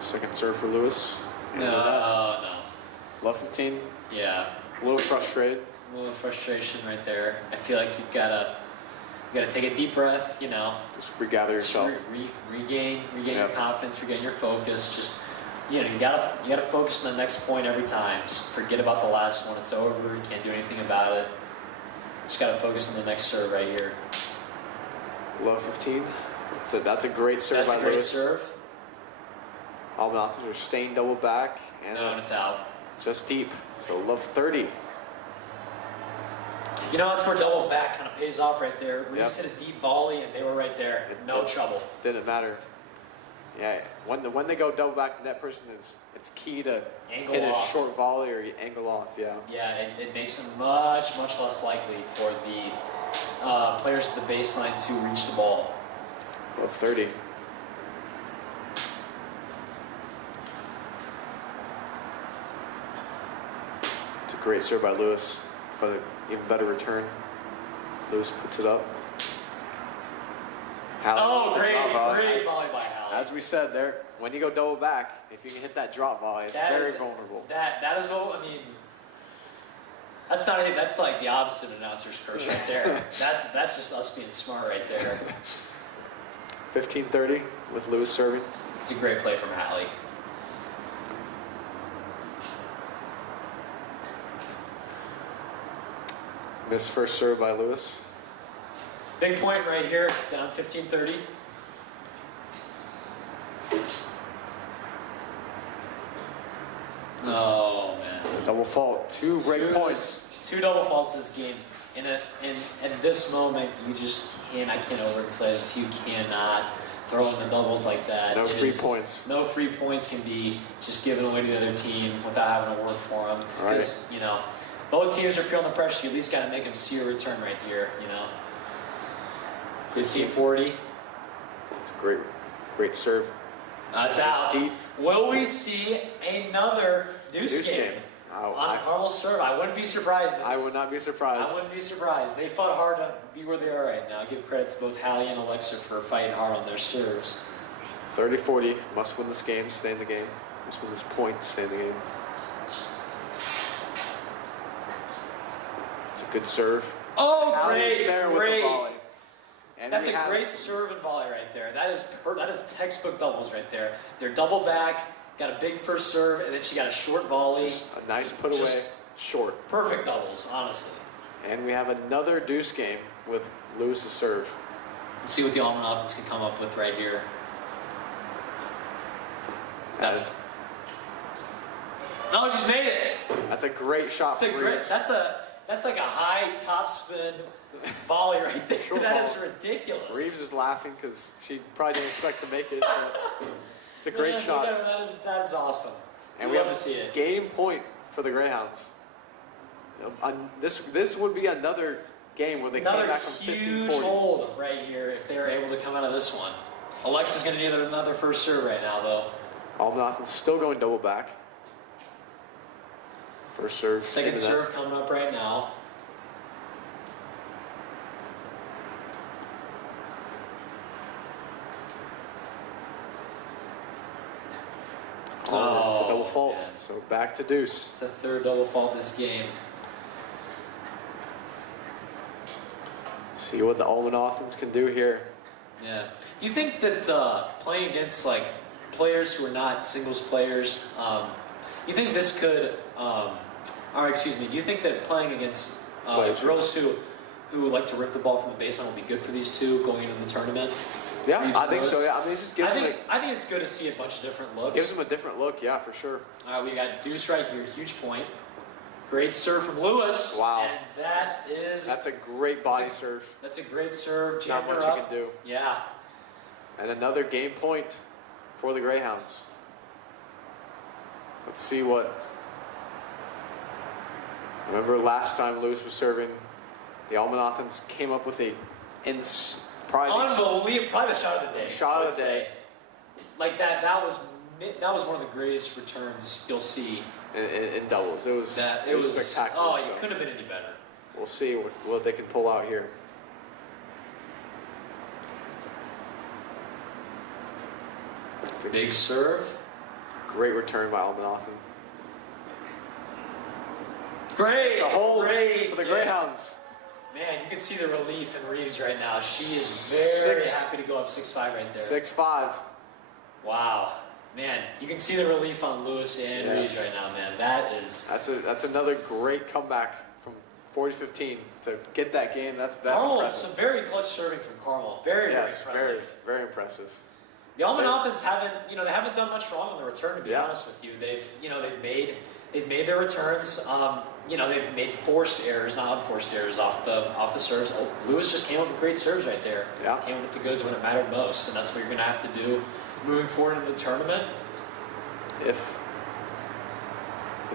Second serve for Lewis. No. Love 15. Yeah. A little frustrated. A little frustration right there. I feel like you've got to take a deep breath. You know. Just regather yourself. Regain your confidence. Regain your focus. Just you gotta focus on the next point every time. Just forget about the last one. It's over. You can't do anything about it. Just gotta focus on the next serve right here. Love 15. So that's a great serve by Lewis. That's a great serve. Almanoffs are staying double back. And it's out. Just deep. So love 30. You know, that's where double back kind of pays off right there. Reeves hit a deep volley and they were right there. No trouble. Didn't matter. Yeah, when they go double back, that person it's key to hit a short volley or you angle off. Yeah. Yeah, it makes them much less likely for the players at the baseline to reach the ball. Love 30. It's a great serve by Lewis, but an even better return. Lewis puts it up. Hallie great volley by Hallie. As we said there, when you go double back, if you can hit that drop volley, it's very vulnerable. That is what I mean. That's not anything. That's like the opposite of announcer's curse right there. That's just us being smart right there. 15-30 with Lewis serving. It's a great play from Hallie. Missed first serve by Lewis. Big point right here, down 15-30. Oh, man. It's a double fault. Two break points. 2 double faults this game. And at this moment, you just can't, I can't overplay this. You cannot throw in the doubles like that. No free points. No free points can be just given away to the other team without having to work for them. Because, you know, both teams are feeling the pressure. You at least got to make them see a return right here, you know. 15-40. It's a great serve. It's out. Deep. Will we see another deuce game on Carmel's serve? I wouldn't be surprised. I would not be surprised. I wouldn't be surprised. They fought hard to be where they are right now. I give credit to both Hallie and Alexa for fighting hard on their serves. 30-40. Must win this game, stay in the game. Must win this point, stay in the game. It's a good serve. Oh, Hallie's there with the volley. And that's a great serve and volley right there. That is textbook doubles right there. They're double back, got a big first serve, and then she got a short volley. Just a nice put away, short. Perfect doubles, honestly. And we have another deuce game with Lewis's serve. Let's see what the Almond offense can come up with right here. Oh, she's made it. That's a great shot from Reeves. That's like a high top spin volley right there. That is ridiculous. Reeves is laughing because she probably didn't expect to make it. It's a great shot. That is awesome. And we love have to see it. Game point for the Greyhounds. This would be another game where they came back from 15-40. Huge hold right here if they are able to come out of this one. Alexa's going to need another first serve right now, though. Almond still going double back. First serve. Second serve coming up right now. Oh, it's a double fault. Man. So back to deuce. It's a third double fault this game. See what the Almond offense can do here. Yeah. Do you think that playing against like players who are not singles players, you think this could, or excuse me, do you think that playing against girls who like to rip the ball from the baseline will be good for these two going into the tournament? Yeah, I think so. Yeah, I mean, it just gives them. I think it's good to see a bunch of different looks. Gives them a different look, yeah, for sure. All right, we got deuce right here, huge point. Great serve from Lewis. Wow. And that's a great body serve. That's a great serve. Not much you can do. Yeah. And another game point for the Greyhounds. Let's see what. Remember last time Lewis was serving, the Almanathans came up with probably the shot of the day. Shot of the day. Like that was one of the greatest returns you'll see in doubles. It was spectacular. Oh, it couldn't have been any better. We'll see what they can pull out here. Big serve. Great return by Almanathan. Great. It's a hold great for the Greyhounds. Man, you can see the relief in Reeves right now. She is very happy to go up 6-5 right there. 6-5. Wow. Man, you can see the relief on Lewis and Reeves right now, man. That's another great comeback from 40-15 to get that game. That's Carmel, impressive. some very clutch serving from Carmel. Very impressive. Very impressive. The Almond offense they haven't done much wrong on the return, to be honest with you. They've made their returns. They've made forced errors, not unforced errors off the serves. Oh, Lewis just came up with great serves right there. Yeah. Came up with the goods when it mattered most, and that's what you're going to have to do moving forward into the tournament. If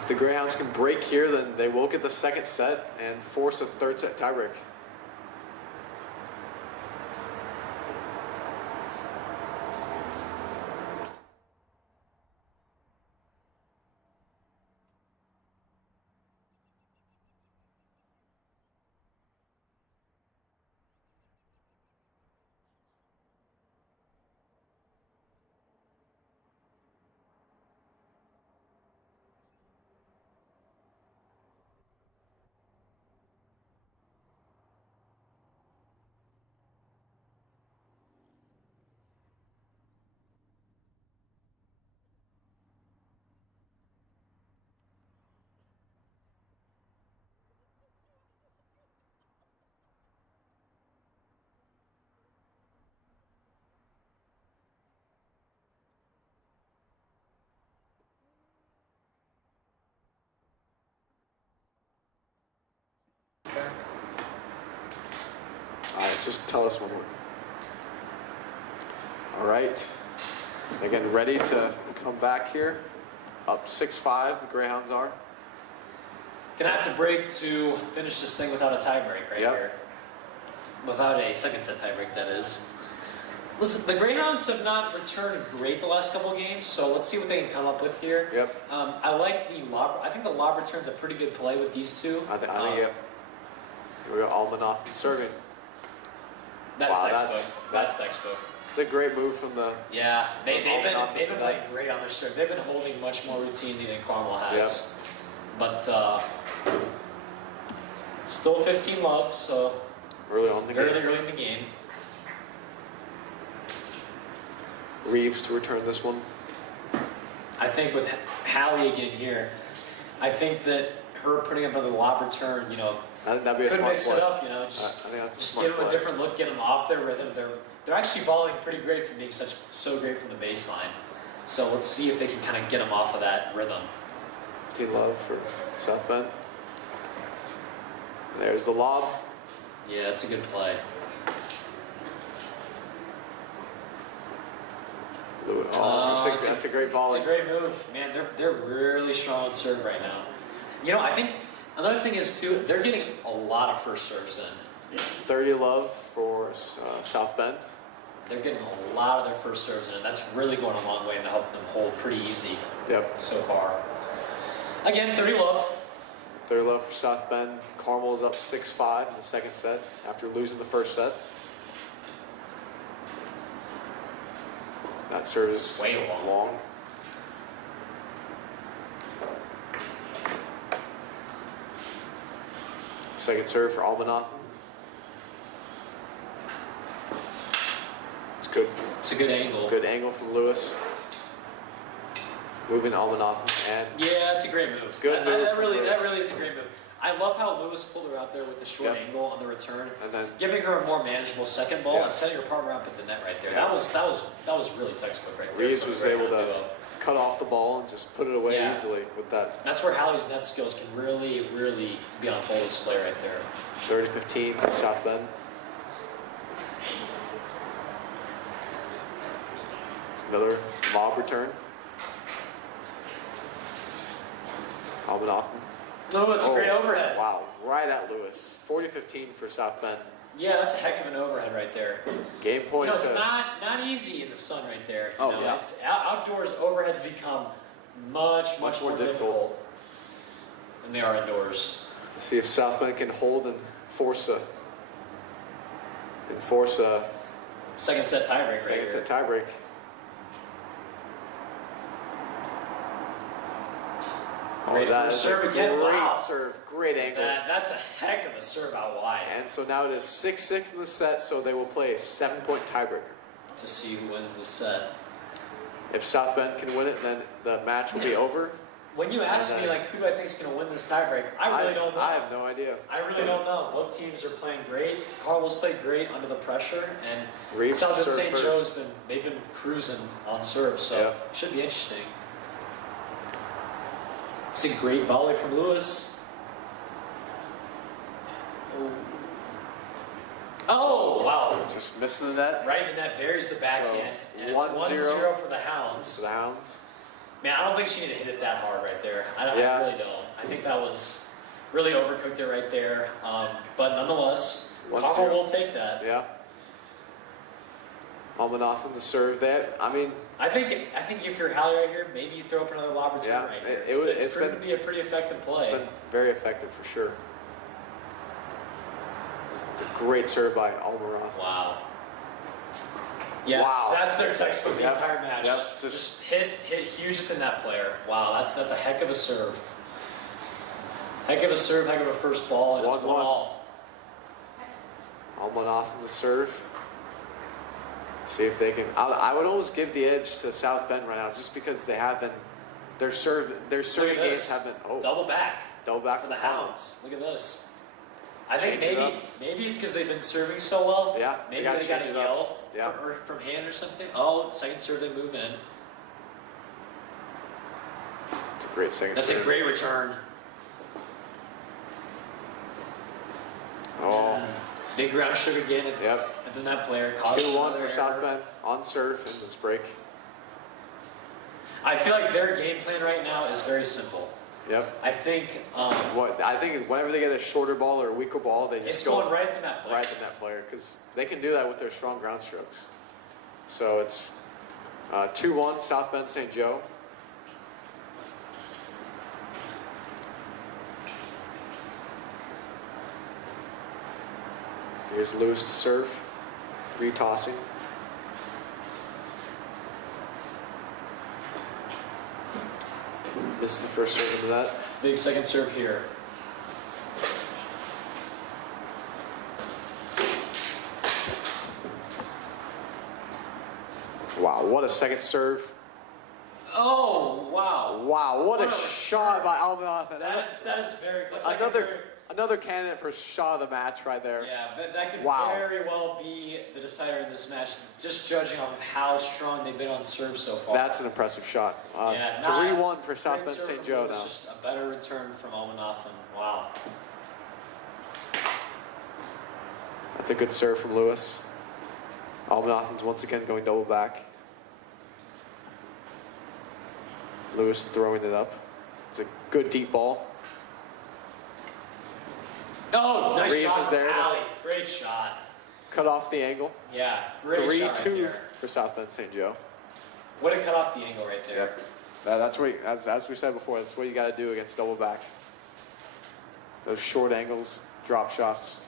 the Greyhounds can break here, then they will get the second set and force a third set tiebreak. Just tell us when we're. All right. Again, ready to come back here. Up 6-5, the Greyhounds are. Gonna have to break to finish this thing without a tiebreak right here. Without a second set tiebreak, that is. Listen, the Greyhounds have not returned great the last couple of games, so let's see what they can come up with here. Yep. I like the lob. I think the lob return's a pretty good play with these two. I think yep. Here we go, Almanoff serving. That's wow, textbook. That's textbook. It's a great move from the. Yeah, they've been playing great on their serve. They've been holding much more routinely than Carmel has. Yep. But still 15 love, so early on in the game. Early in the game. Reeves to return this one. I think with Hallie again here, I think that her putting up a lob return, you know, that'd be a could smart mix play. it up, you know, just give them a different look, get them off their rhythm. They're actually volleying pretty great from being so great from the baseline. So let's see if they can kind of get them off of that rhythm. 15 love for South Bend. There's the lob. Yeah, that's a good play. That's a great volley. It's a great move. Man, they're really strong on serve right now. You know, I think another thing is, too, they're getting a lot of first serves in. 30 love for South Bend. They're getting a lot of their first serves in, and that's really going a long way in helping them hold pretty easy so far. Again, 30 love. 30 love for South Bend. Carmel is up 6-5 in the second set after losing the first set. That serve is way long. Second serve for Almanoff. It's good. It's a good angle. Good angle from Lewis. Moving Almanoff and yeah, it's a great move. Good move. That really is a great move. I love how Lewis pulled her out there with the short angle on the return, and then giving her a more manageable second ball and setting her partner up at the net right there. That was really textbook right there. Reeves was able to cut off the ball and just put it away easily with that. That's where Hallie's net skills can really be on full display right there. 30-15 for South Bend. It's another lob return. Almanoff. No, it's a great overhead. Wow, right at Lewis. 40-15 for South Bend. Yeah, that's a heck of an overhead right there. Game point. You know, it's not easy in the sun right there. You know, yeah. It's outdoors. Overheads become much more difficult than they are indoors. Let's see if South Bend can hold and force a second set tiebreak. Second set tiebreak. Great first serve again. Great serve, great angle. That's a heck of a serve out wide. And so now it is 6-6 in the set, so they will play a 7-point tiebreaker. To see who wins the set. If South Bend can win it, then the match will be over. When you ask me, like, who do I think is going to win this tiebreak, I really don't know. I have no idea. I really don't know. Both teams are playing great. Carmel's played great under the pressure, and Reeves South Bend serve St. first. Joe's they've been cruising on serve, so it should be interesting. It's a great volley from Lewis. Oh, wow. Just missing the net. Right in the net, buries the backhand. So, and it's 1-0 for the Hounds. For the Hounds. Man, I don't think she needed to hit it that hard right there. I really don't. I think that was really overcooked it right there. But nonetheless, Carmel will take that. Yeah. Almanoff in the serve there. I mean, I think if you're Hallie right here, maybe you throw up another lob return right here. It's proven to be a pretty effective play. It's been very effective for sure. It's a great serve by Almanoff. Wow. Yeah, that's their textbook the entire match. Yep. Just hit huge at the net player. Wow, that's a heck of a serve. Heck of a serve, heck of a first ball, and it's 1-1. Almanoff in the serve. See if they can. I would always give the edge to South Bend right now, just because they have been. Their serving games have been. Oh, double back for the Hounds. Look at this. I think maybe it's because they've been serving so well. Yeah, maybe they got a yell from hand or something. Oh, second serve, they move in. It's a great second serve. That's a great return. Oh, Big ground stroke again. Yep. And then that player caused 2-1 for South Bend on serve in this break. I feel like their game plan right now is very simple. Yep. I think. I think whenever they get a shorter ball or a weaker ball, they just go going right at the net player. Right at the net player, because they can do that with their strong ground strokes. So it's 2-1 South Bend St. Joe. Here's Lewis to serve, retossing. This is the first serve into that. Big second serve here. Wow, what a second serve. Oh, wow. Wow, what a shot by Almanathan. That is very close. Another candidate for shot of the match right there. Yeah, that could Wow. very well be the decider in this match, just judging off of how strong they've been on serve so far. That's an impressive shot. 3-1 for South Bend St. Joe now. Just a better return from Almanathan. Wow. That's a good serve from Lewis. Almanathan's once again going double back. Lewis throwing it up. It's a good deep ball. Oh, nice Reeves shot is from there. Alley. Great shot. Cut off the angle. Yeah, great shot right 3-2 there. for South Bend St. Joe. What a cut off the angle right there. Yep. That's what, as we said before, that's what you got to do against double back. Those short angles, drop shots.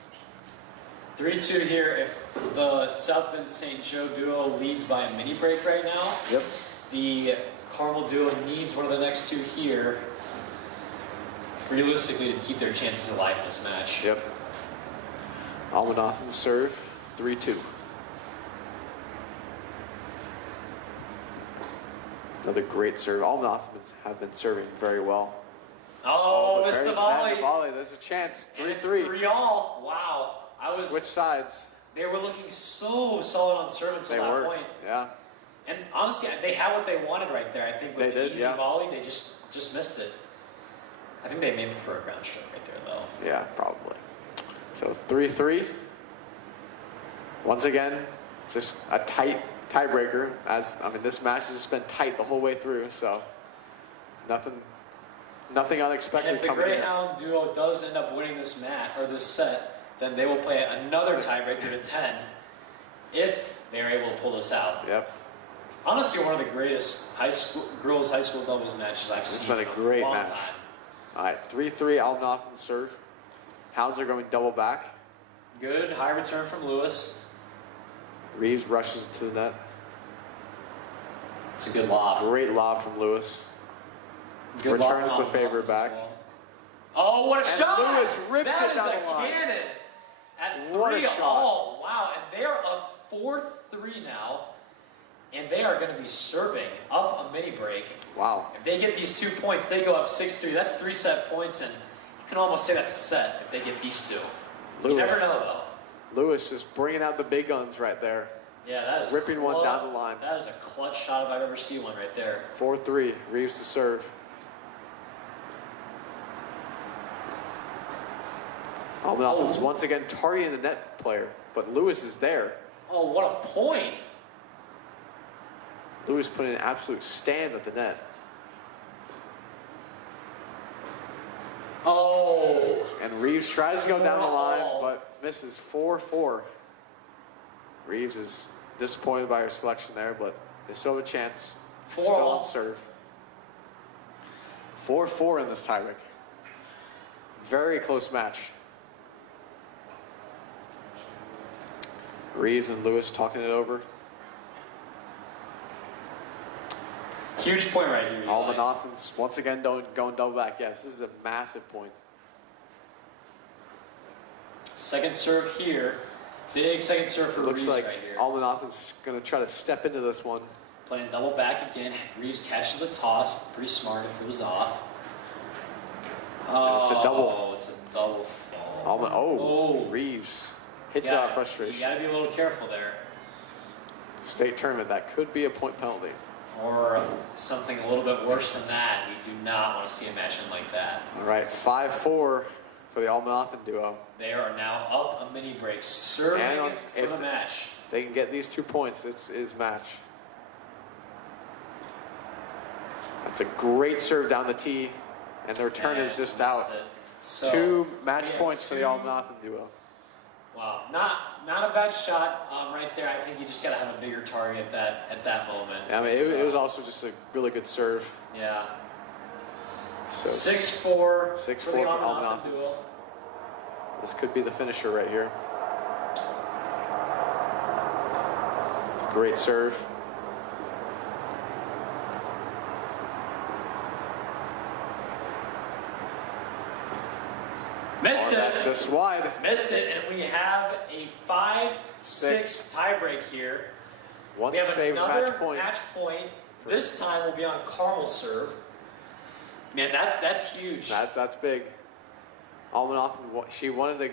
3-2 here. If the South Bend St. Joe duo leads by a mini break right now, Yep. the Carmel duo needs one of the next two here, realistically, to keep their chances alive in this match. Yep. Almanathan serve, 3-2. Another great serve. Almanathans have been serving very well. Oh, missed the there's volley. that volley. There's a chance. 3-3. And it's 3-all. Wow. Switch sides. They were looking so solid on serve until that point. Yeah. And honestly, they had what they wanted right there. I think with the easy volley, they just missed it. I think they may prefer a ground stroke right there, though. Yeah, probably. So 3-3. Once again, just a tiebreaker. This match has just been tight the whole way through. So nothing unexpected And if the coming in. Greyhound duo does end up winning this match or this set, then they will play another tiebreaker to 10 if they're able to pull this out. Yep. Honestly, one of the greatest girls high school doubles matches I've seen. It's been a great long match. time. All right, 3-3 Almanathan serve. Hounds are going double back. Good high return from Lewis. Reeves rushes to the net. It's a good lob. Great lob from Lewis. Good lob Returns from the favor Almanathan back. as well. Oh, what a And shot! Lewis rips That it down is the line. a cannon at What a 3-all. Wow, and they're up 4-3 now, and they are going to be serving up a mini break. Wow. If they get these 2 points, they go up 6-3. That's 3 set points, and you can almost say that's a set if they get these two. You never know, though. Lewis just bringing out the big guns right there. Yeah, that is ripping one down the line. That is a clutch shot if I've ever seen one right there. 4-3. Reeves to serve. Almanathan's once again targeting the net player, but Lewis is there. Oh, what a point! Lewis put an absolute stand at the net. Oh! And Reeves tries to go down the line, but misses 4-4. Reeves is disappointed by her selection there, but they still have a chance. Still on serve. 4-4 in this tiebreak. Very close match. Reeves and Lewis talking it over. Huge point right here. Almanathan's once again going double back. Yes, this is a massive point. Second serve here. Big second serve for Looks Reeves like right here. Almanathan's going to try to step into this one. Playing double back again. Reeves catches the toss. Pretty smart if it was off. And it's a double. Oh, it's a double fall. Reeves hits it out of frustration. You gotta be a little careful there. State tournament, that could be a point penalty. Or something a little bit worse than that. We do not want to see a match end like that. All right, 5-4 for for the Almanathan duo. They are now up a mini break, serving for the match. They can get these 2 points, it's match. That's a great serve down the tee, and the return is just out. So 2 match points for the Almanathan duo. Wow, not a bad shot right there. I think you just got to have a bigger target at that moment. I mean, it was also just a really good serve. Yeah. So 6-4 6-4 for the Almanathan duo. This could be the finisher right here. It's a great serve. Missed it. That's just wide. Missed it, and we have a 5-6 tiebreak here. One we have saved another match point. This time will be on Carmel serve. Man, that's huge. That's big. Almanathan, she wanted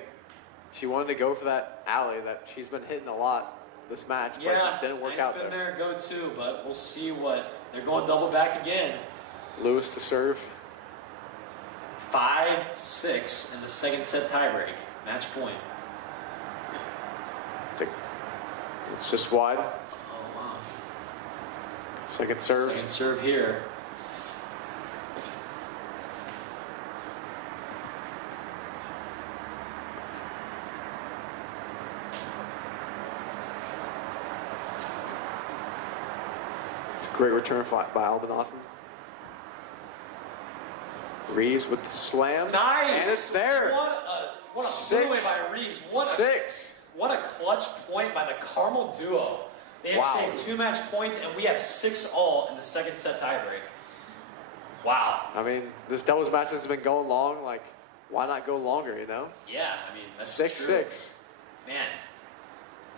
to go for that alley that she's been hitting a lot this match, but it just didn't work out there. It's been their go-to, but we'll see what they're going double back again. Lewis to serve. 5-6 in the second set tiebreak. Match point. It's just wide. Oh, wow. Second serve. Second serve here. It's a great return by Almanathan. Reeves with the slam. Nice. And it's there. What a fadeaway by Reeves. What a clutch point by the Carmel duo. They have saved 2 match points, and we have 6 all in the second set tiebreak. Wow. I mean, this doubles match has been going long. Like, why not go longer, you know? Yeah, I mean, that's 6-6. Man,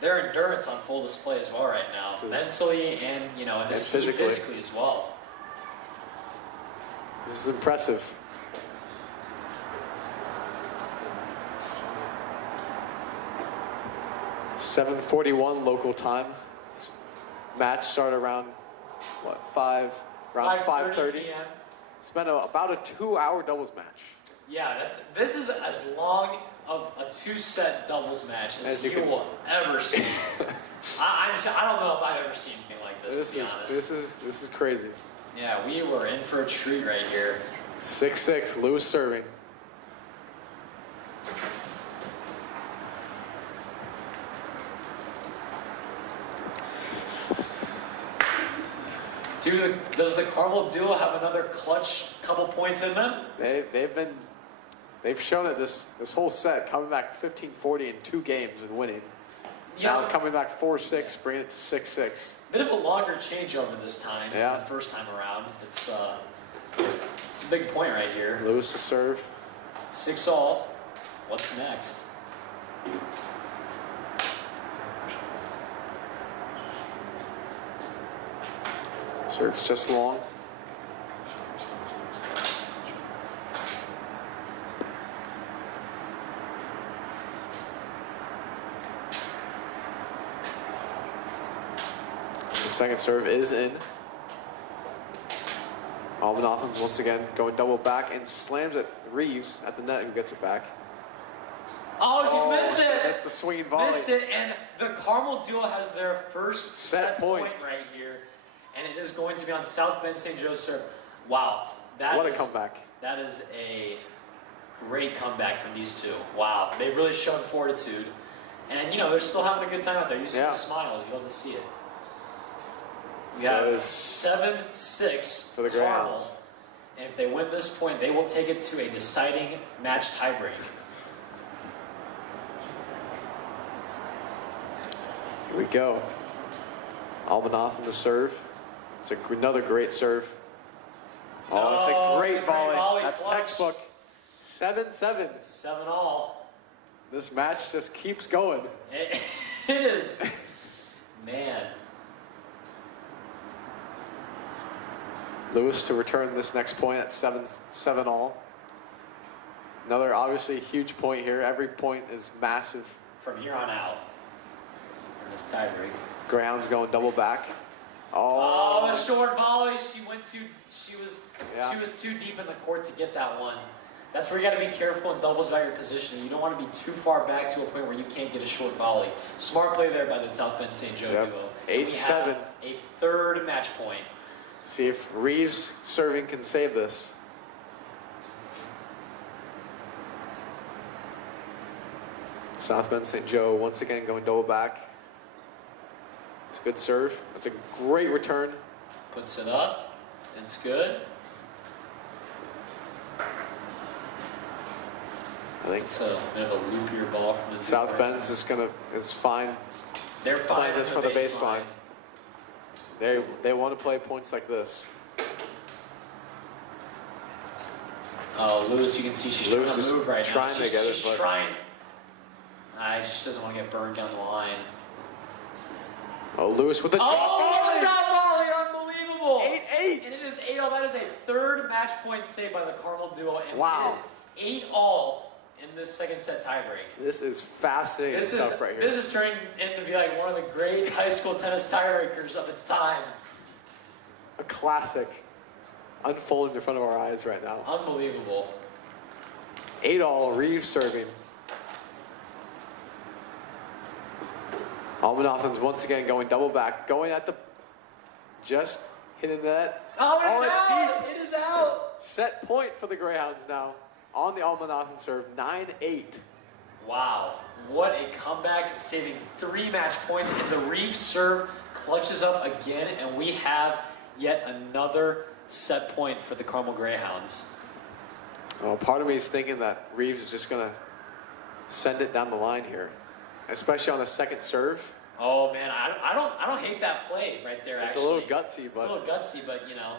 their endurance on full display as well right now. Mentally and, in this physically as well. This is impressive. .7:41 local time. This match started around, what, 5:30? p.m. It's been about a 2-hour doubles match. Yeah, this is as long of a 2-set doubles match as you will ever see. I don't know if I've ever seen anything like this, to be honest. This is crazy. Yeah, we were in for a treat right here. 6-6, Lewis serving. Does the Carmel duo have another clutch couple points in them? They've shown it this whole set, coming back 15-40 in 2 games and winning. Now coming back 4-6, bringing it to 6-6. Bit of a longer changeover this time than the first time around. It's a big point right here. Lewis to serve. 6 all. What's next? Serves just long. The second serve is in. Almanathan's once again going double back and slams it. Reeves at the net, who gets it back. Oh, she's missed it. That's the swinging volley. Missed it, and the Carmel duo has their first set point right here, and it is going to be on South Bend St. Joe's serve. Wow, what a comeback! That is a great comeback from these two. Wow, they've really shown fortitude, and they're still having a good time out there. You see the smiles, you love to see it. We have 7-6 for the Greyhounds. And if they win this point, they will take it to a deciding match tiebreak. Here we go. Almanathan to serve. It's another great serve. Oh, it's a great volley. That's textbook. 7-7. 7 all. This match just keeps going. It is. Man. Lewis to return this next point at 7 all. Another obviously huge point here. Every point is massive. From here on out. In this tiebreak. Greyhounds going double back. Oh, a short volley. She was too deep in the court to get that one. That's where you got to be careful in doubles about your position. You don't want to be too far back to a point where you can't get a short volley. Smart play there by the South Bend St. Joe duo. 8-7. A third match point. See if Reeves serving can save this. South Bend St. Joe once again going double back. It's a good serve. That's a great return. Puts it up. It's good. I think it's a bit of a loopier ball from the South Bend's is fine. They're playing this for the baseline. They want to play points like this. Oh, Lewis, you can see she's trying to move right now. She's trying. She just doesn't want to get burned down the line. Oh, Lewis with the drop volley! Drop volley, unbelievable! 8-8! And it is 8-all. That is a third match point saved by the Carmel duo. And wow. It is 8-all in this second set tiebreak. This is fascinating stuff right here. This is turning into be like one of the great high school tennis tiebreakers of its time. A classic unfolding in front of our eyes right now. Unbelievable. 8-all, Reeves serving. Almanathan's once again going double back, going at the, just hitting that. Oh, it's out. Deep. It is out. Set point for the Greyhounds now on the Almanathan serve, 9-8. Wow, what a comeback, saving 3 match points, and the Reeves serve clutches up again, and we have yet another set point for the Carmel Greyhounds. Oh, part of me is thinking that Reeves is just gonna send it down the line here, especially on the second serve. Oh man, I don't hate that play right there. It's actually. a little gutsy, but it's a little gutsy, but you know.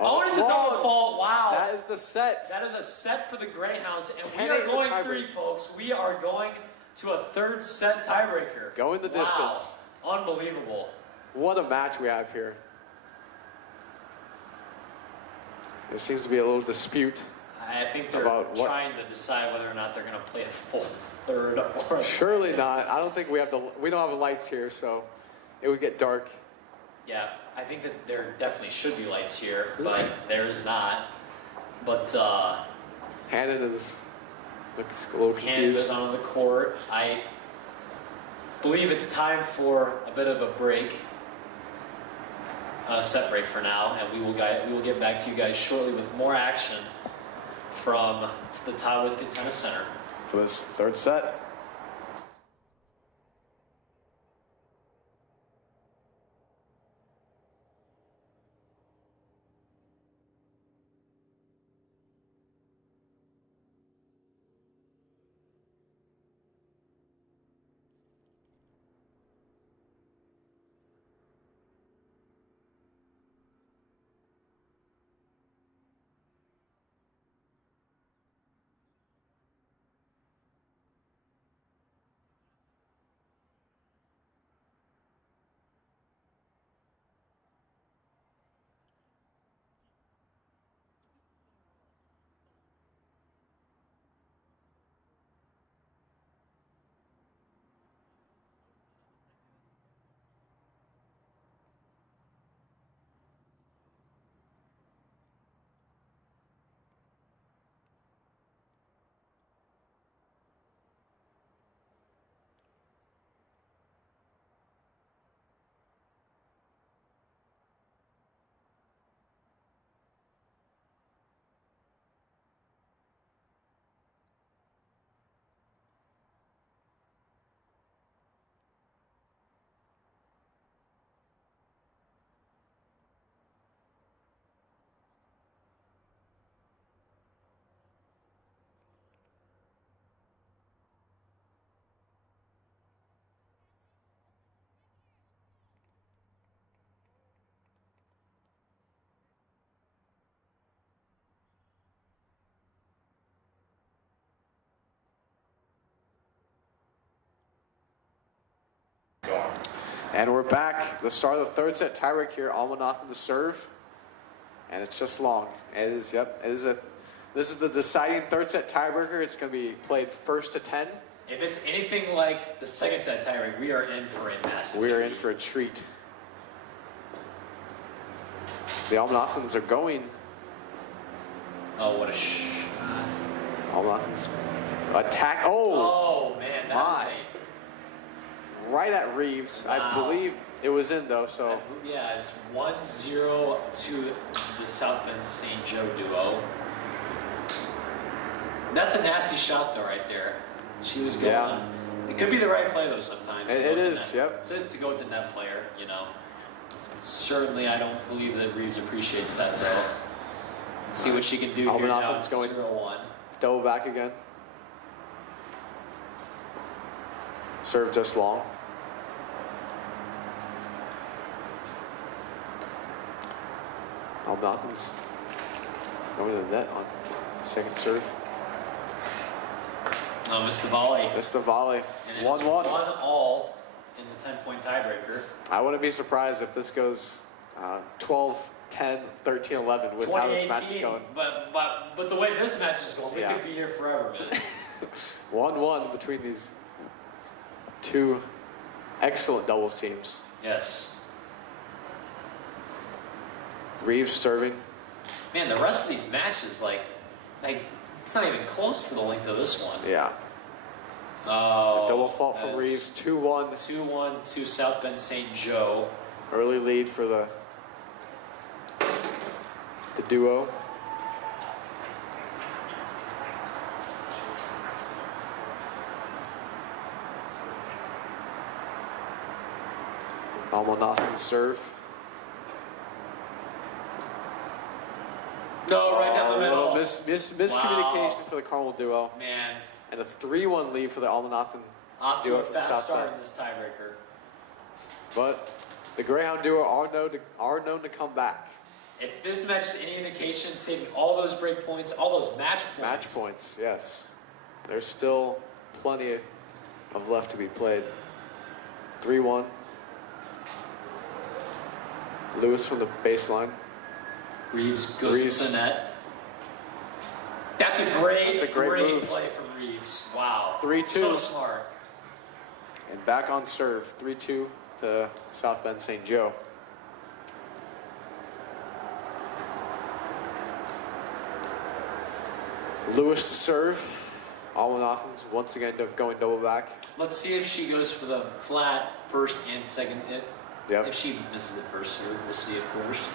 Oh, it's a double fault. Wow. That is the set. That is a set for the Greyhounds, and we 10-8 are going the 3, folks. We are going to a third set tiebreaker. Going the distance. Unbelievable. What a match we have here. There seems to be a little dispute. I think they're trying to decide whether or not they're going to play a full third or. Surely not. I don't think we don't have lights here, so it would get dark. Yeah, I think that there definitely should be lights here, but there's not. But Hannon looks a little confused. Hannon is on the court. I believe it's time for a bit of a break, a set break for now, and we will get back to you guys shortly with more action from the Tyler Wiskin Tennis Center for this third set. And we're back. The start of the third set tiebreak here. Almanathan to serve, and it's just long. It is. Yep. It is a. This is the deciding third set tiebreaker. It's going to be played 1st to 10. If it's anything like the second set tiebreak, we are in for a massive. We are in for a treat. The Almanathans are going. Oh, what a Almonothan's attack. Oh! Oh, man, that my. is Right at Reeves. Wow. I believe it was in, though, so. Yeah, it's 1-0 to the South Bend St. Joe duo. That's a nasty shot, though, right there. She was going. Yeah. It could be the right play, though, sometimes. It is, yep. To go with the net player, you know. Certainly, I don't believe that Reeves appreciates that, though. Let's see what she can do here now. Almonothan's going 0-1. double back again. Serve just long. Almonothan's going to the net on second serve. Oh, missed the volley. Missed the volley. 1-1. 1-1 in the 10-point tiebreaker. I wouldn't be surprised if this goes 12, 10, 13, 11 with how this match is going. But the way this match is going, we could be here forever, man. 1-1 between these two excellent doubles teams. Yes. Reeves serving. Man, the rest of these matches, like it's not even close to the length of this one. Yeah. Oh. Double fault from Reeves. 2-1. 2-1 to South Bend St. Joe. Early lead for the duo. Almonothan serve. No, right down the middle. Miscommunication for the Carmel duo. Man. And a 3-1 lead for the Almonothan Off to duo a from fast South start Bend. in this tiebreaker. But the Greyhound duo are known to come back. If this match is any indication, saving all those break points, all those match points. Match points, yes. There's still plenty of left to be played. 3-1. Lewis from the baseline. Reeves goes into the net. That's a great move. play from Reeves. Wow. 3-2. So smart. And back on serve. 3-2 to South Bend St. Joe. Lewis to serve. Almonothan's once again going double back. Let's see if she goes for the flat first and second hit. Yep. If she misses the first serve, we'll see, of course.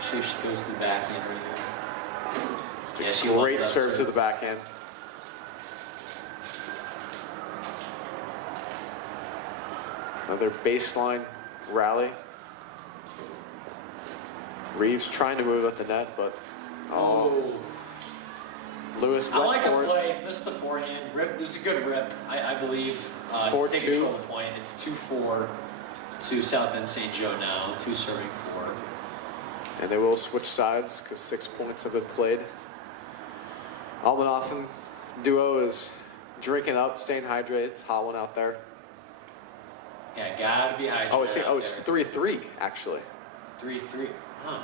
See if she goes to the backhand right here. Yeah, she loves Great that serve to the backhand. Another baseline rally. Reeves trying to move at the net, but Lewis went I like for the it. play. Missed the forehand. Rip. It was a good rip, I believe. To take control of the point. It's 2-4 to South Bend St. Joe now. 2 serving 4. And they will switch sides because 6 points have been played. Almonothan duo is drinking up, staying hydrated. It's a hot one out there. Yeah, gotta be hydrated. It's 3-3 actually. 3-3. Huh.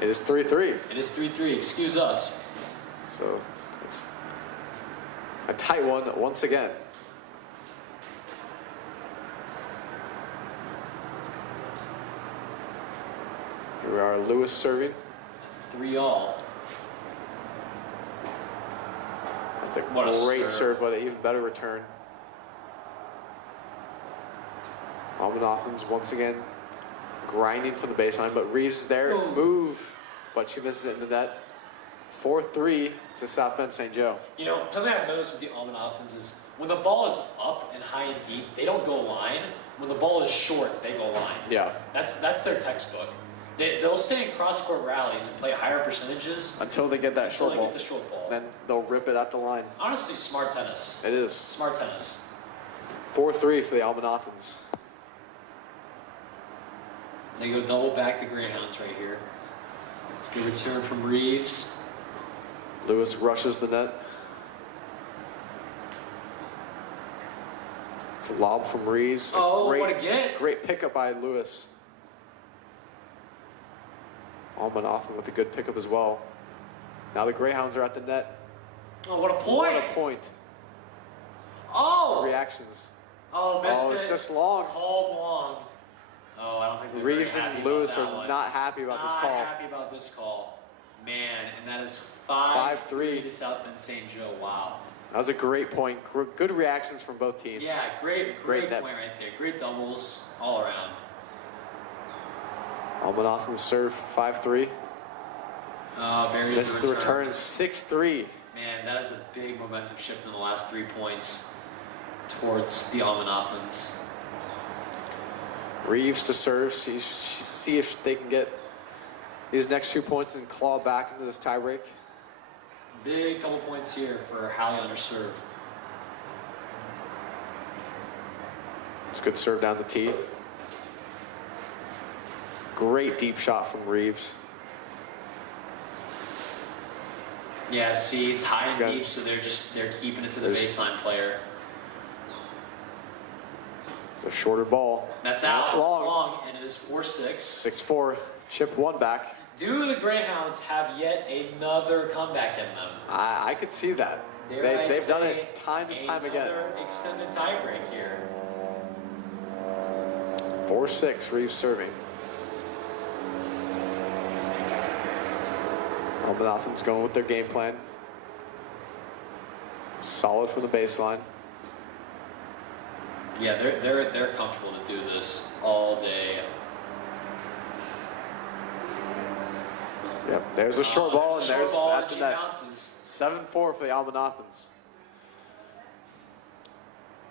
It is 3-3. It is 3-3. Excuse us. So it's a tight one once again. Here we are, Lewis serving. 3-all. That's a What a great serve, but an even better return. Almonothan's once again grinding from the baseline, but Reeves is there. Move, but she misses it in the net. 4-3 to South Bend St. Joe. You know, something I've noticed with the Almonothans is when the ball is up and high and deep, they don't go line. When the ball is short, they go line. Yeah. That's their textbook. They'll stay in cross-court rallies and play higher percentages Until they get that short ball. Get the short ball. Then they'll rip it at the line. Honestly, smart tennis. It is. Smart tennis. 4-3 for the Almonothans. They go double back the Greyhounds right here. It's a good return from Reeves. Lewis rushes the net. It's a lob from Reeves. What a get. Great pickup by Lewis. Almonothan with a good pickup as well. Now the Greyhounds are at the net. Oh, what a point. What a point. Oh! Reactions. Oh, missed it. It's just long. Called long. Oh, I don't think Reeves and Lewis are not happy about this call. Not happy about this call. Man, and that is 5-3 to South Bend St. Joe. Wow. That was a great point. Good reactions from both teams. Yeah, great point net. right there. Great doubles all around. Almanac on the serve, 5-3. Buries Missed the return, 6-3. Man, that is a big momentum shift in the last 3 points towards the Almanacans. Reeves to serve, see if they can get these next 2 points and claw back into this tiebreak. Big couple points here for Hallie on her serve. It's a good serve down the tee. Great deep shot from Reeves. Yeah, see, it's high and deep, so they're keeping it to the baseline player. It's a shorter ball. That's out. It's It's long. long, and it is 4-6. 6-4. Chip one back. Do the Greyhounds have yet another comeback in them? I could see that. They've done it time and time again. Another extended tiebreak here. 4-6, Reeves serving. Almanacans going with their game plan. Solid from the baseline. Yeah, they're comfortable to do this all day. Yep, there's a short ball, and there's that. at the net. 7-4 for the Almanacans.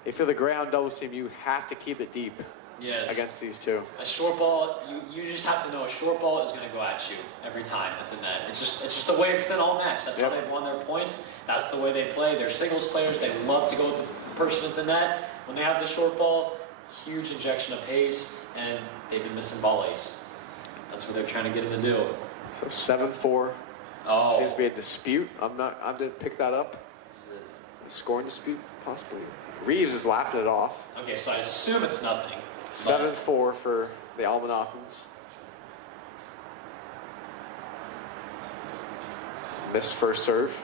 If you're the Greyhound doubles team, you have to keep it deep. Yes. Against these two. A short ball, you just have to know a short ball is going to go at you every time at the net. It's just the way it's been all match. That's how they've won their points. That's the way they play. They're singles players. They love to go with the person at the net. When they have the short ball, huge injection of pace, and they've been missing volleys. That's what they're trying to get them to do. So 7-4. Oh. Seems to be a dispute. I didn't pick that up. A scoring dispute, possibly. Reeves is laughing it off. Okay, so I assume it's nothing. 7-4 for the Almanacans. Missed first serve.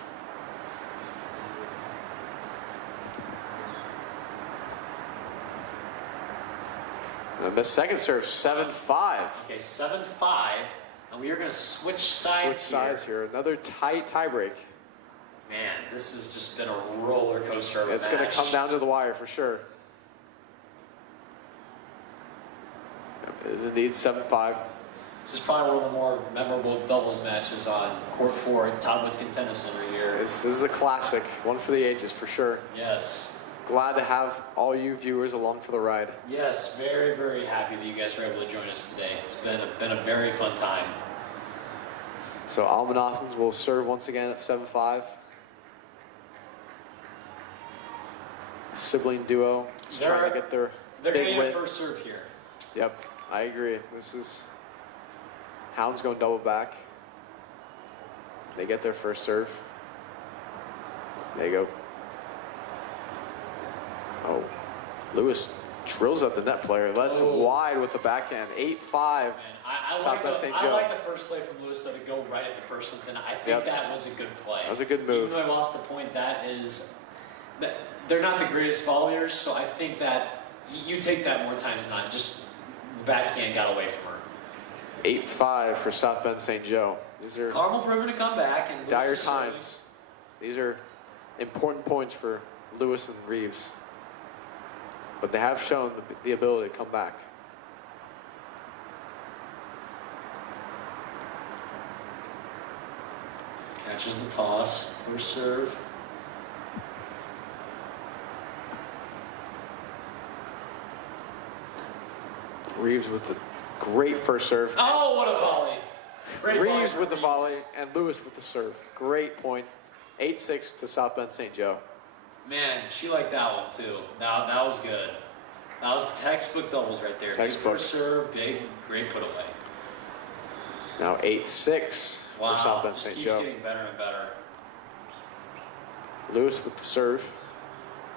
And missed second serve, 7-5. Okay, 7-5, and we are going to switch sides. Switch sides here. Another tight tiebreak. Man, this has just been a roller coaster of a It's match. going to come down to the wire for sure. It is indeed 7-5. This is probably one of the more memorable doubles matches on Court 4 at Todd Witzkin Tennis Center here. This is a classic, one for the ages for sure. Yes. Glad to have all you viewers along for the ride. Yes, very, very happy that you guys were able to join us today. It's been a very fun time. So Almanacans will serve once again at 7-5. The sibling duo is trying to get their They're going to big get a win. first serve here. Yep, I agree. This is Hounds going double back. They get their first serve. There you go. Oh, Lewis drills at the net player. Lets him wide with the backhand. 8-5. I like the first play from Lewis, though, to go right at the person. And I think that was a good play. That was a good move. Even though I lost the point, they're not the greatest volleyers, so I think that you take that more times than not. Just the backhand got away from her. 8-5 for South Bend St. Joe. These are Carmel proving to come back. And dire times. These are important points for Lewis and Reeves. But they have shown the ability to come back. Catches the toss, first serve. Reeves with the great first serve. Oh, what a volley. Great Reeves volley with the volley and Lewis with the serve. Great point. 8-6 to South Bend St. Joe. Man, she liked that one too. That was good. That was textbook doubles right there. Textbook. Big first serve, great put away. Now 8-6 Wow, for South Bend just St. keeps Joe. getting better and better. Lewis with the serve.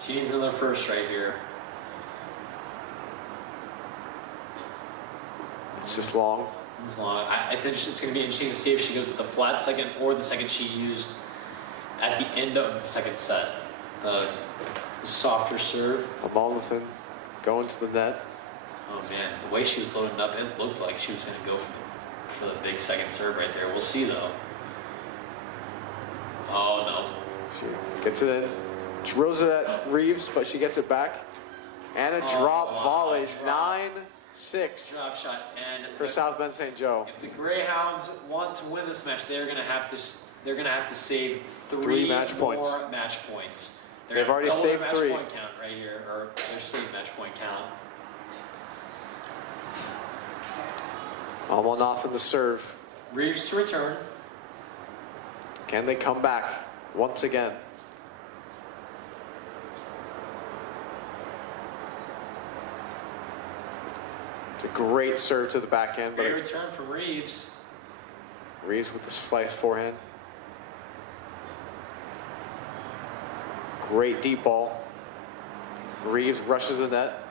She needs another first right here. It's just long. It's long. It's going to be interesting to see if she goes with the flat second or the second she used at the end of the second set. The softer serve. Amalnathan going to the net. Oh man, the way she was loading up, it looked like she was going to go for the big second serve right there. We'll see though. She gets it in, drills it at Reeves, but she gets it back. And a drop volley, 9-6 Drop shot. And for South Bend St. Joe. If the Greyhounds want to win this match, they're gonna have to save Three match points. more match points. They've already saved their 3. match point count right here, or their saved match point count. All off in the serve. Reeves to return. Can they come back once again? It's a great serve to the backhand. Great return from Reeves. Reeves with the slice forehand. Great deep ball. Reeves rushes the net.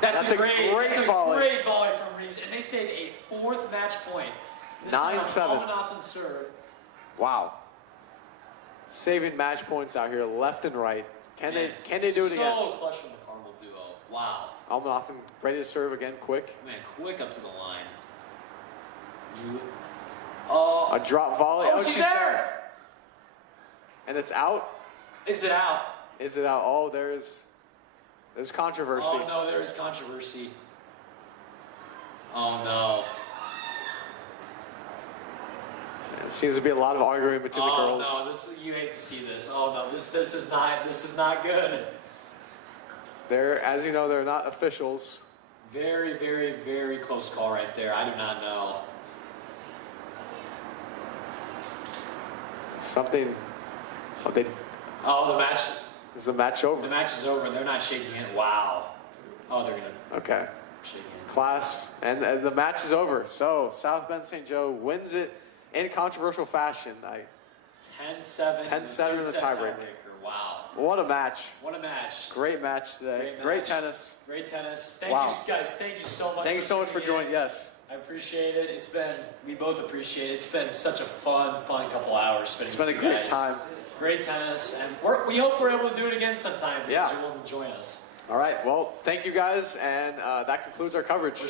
That's a great volley. Great volley from Reeves, and they saved a 4th match point. This 9-7. Nothing serve. Wow. Saving match points out here, left and right. Can they do it again? So clutch from the Carmel duo. Wow. Almanathan ready to serve again, quick. Man, quick up to the line. A drop volley. Oh, she's there. And it's out. Is it out? Is it out? Oh, there's controversy. Oh no, there is controversy. Oh no. It seems to be a lot of arguing between the girls. Oh no, you hate to see this. Oh no, this is not good. They're, as you know, they're not officials. Very, very, very close call right there. I do not know. Something. Oh, the match. Is the match over? The match is over, and they're not shaking it. Wow. Oh, they're gonna. Okay. Shake hands. Class, and the match is over. So South Bend St. Joe wins it in controversial fashion. 10-7. 10-7 in the tiebreaker. Wow. What a match. What a match. Great match today. Great tennis. Great tennis. Thank you guys. Thank you so much. Thank you so much for joining. Yes. I appreciate it. We both appreciate it. It's been such a fun couple hours. It's been a great time. Great tennis, and we hope we're able to do it again sometime. Yeah. You're willing to join us. All right. Well, thank you guys, and that concludes our coverage.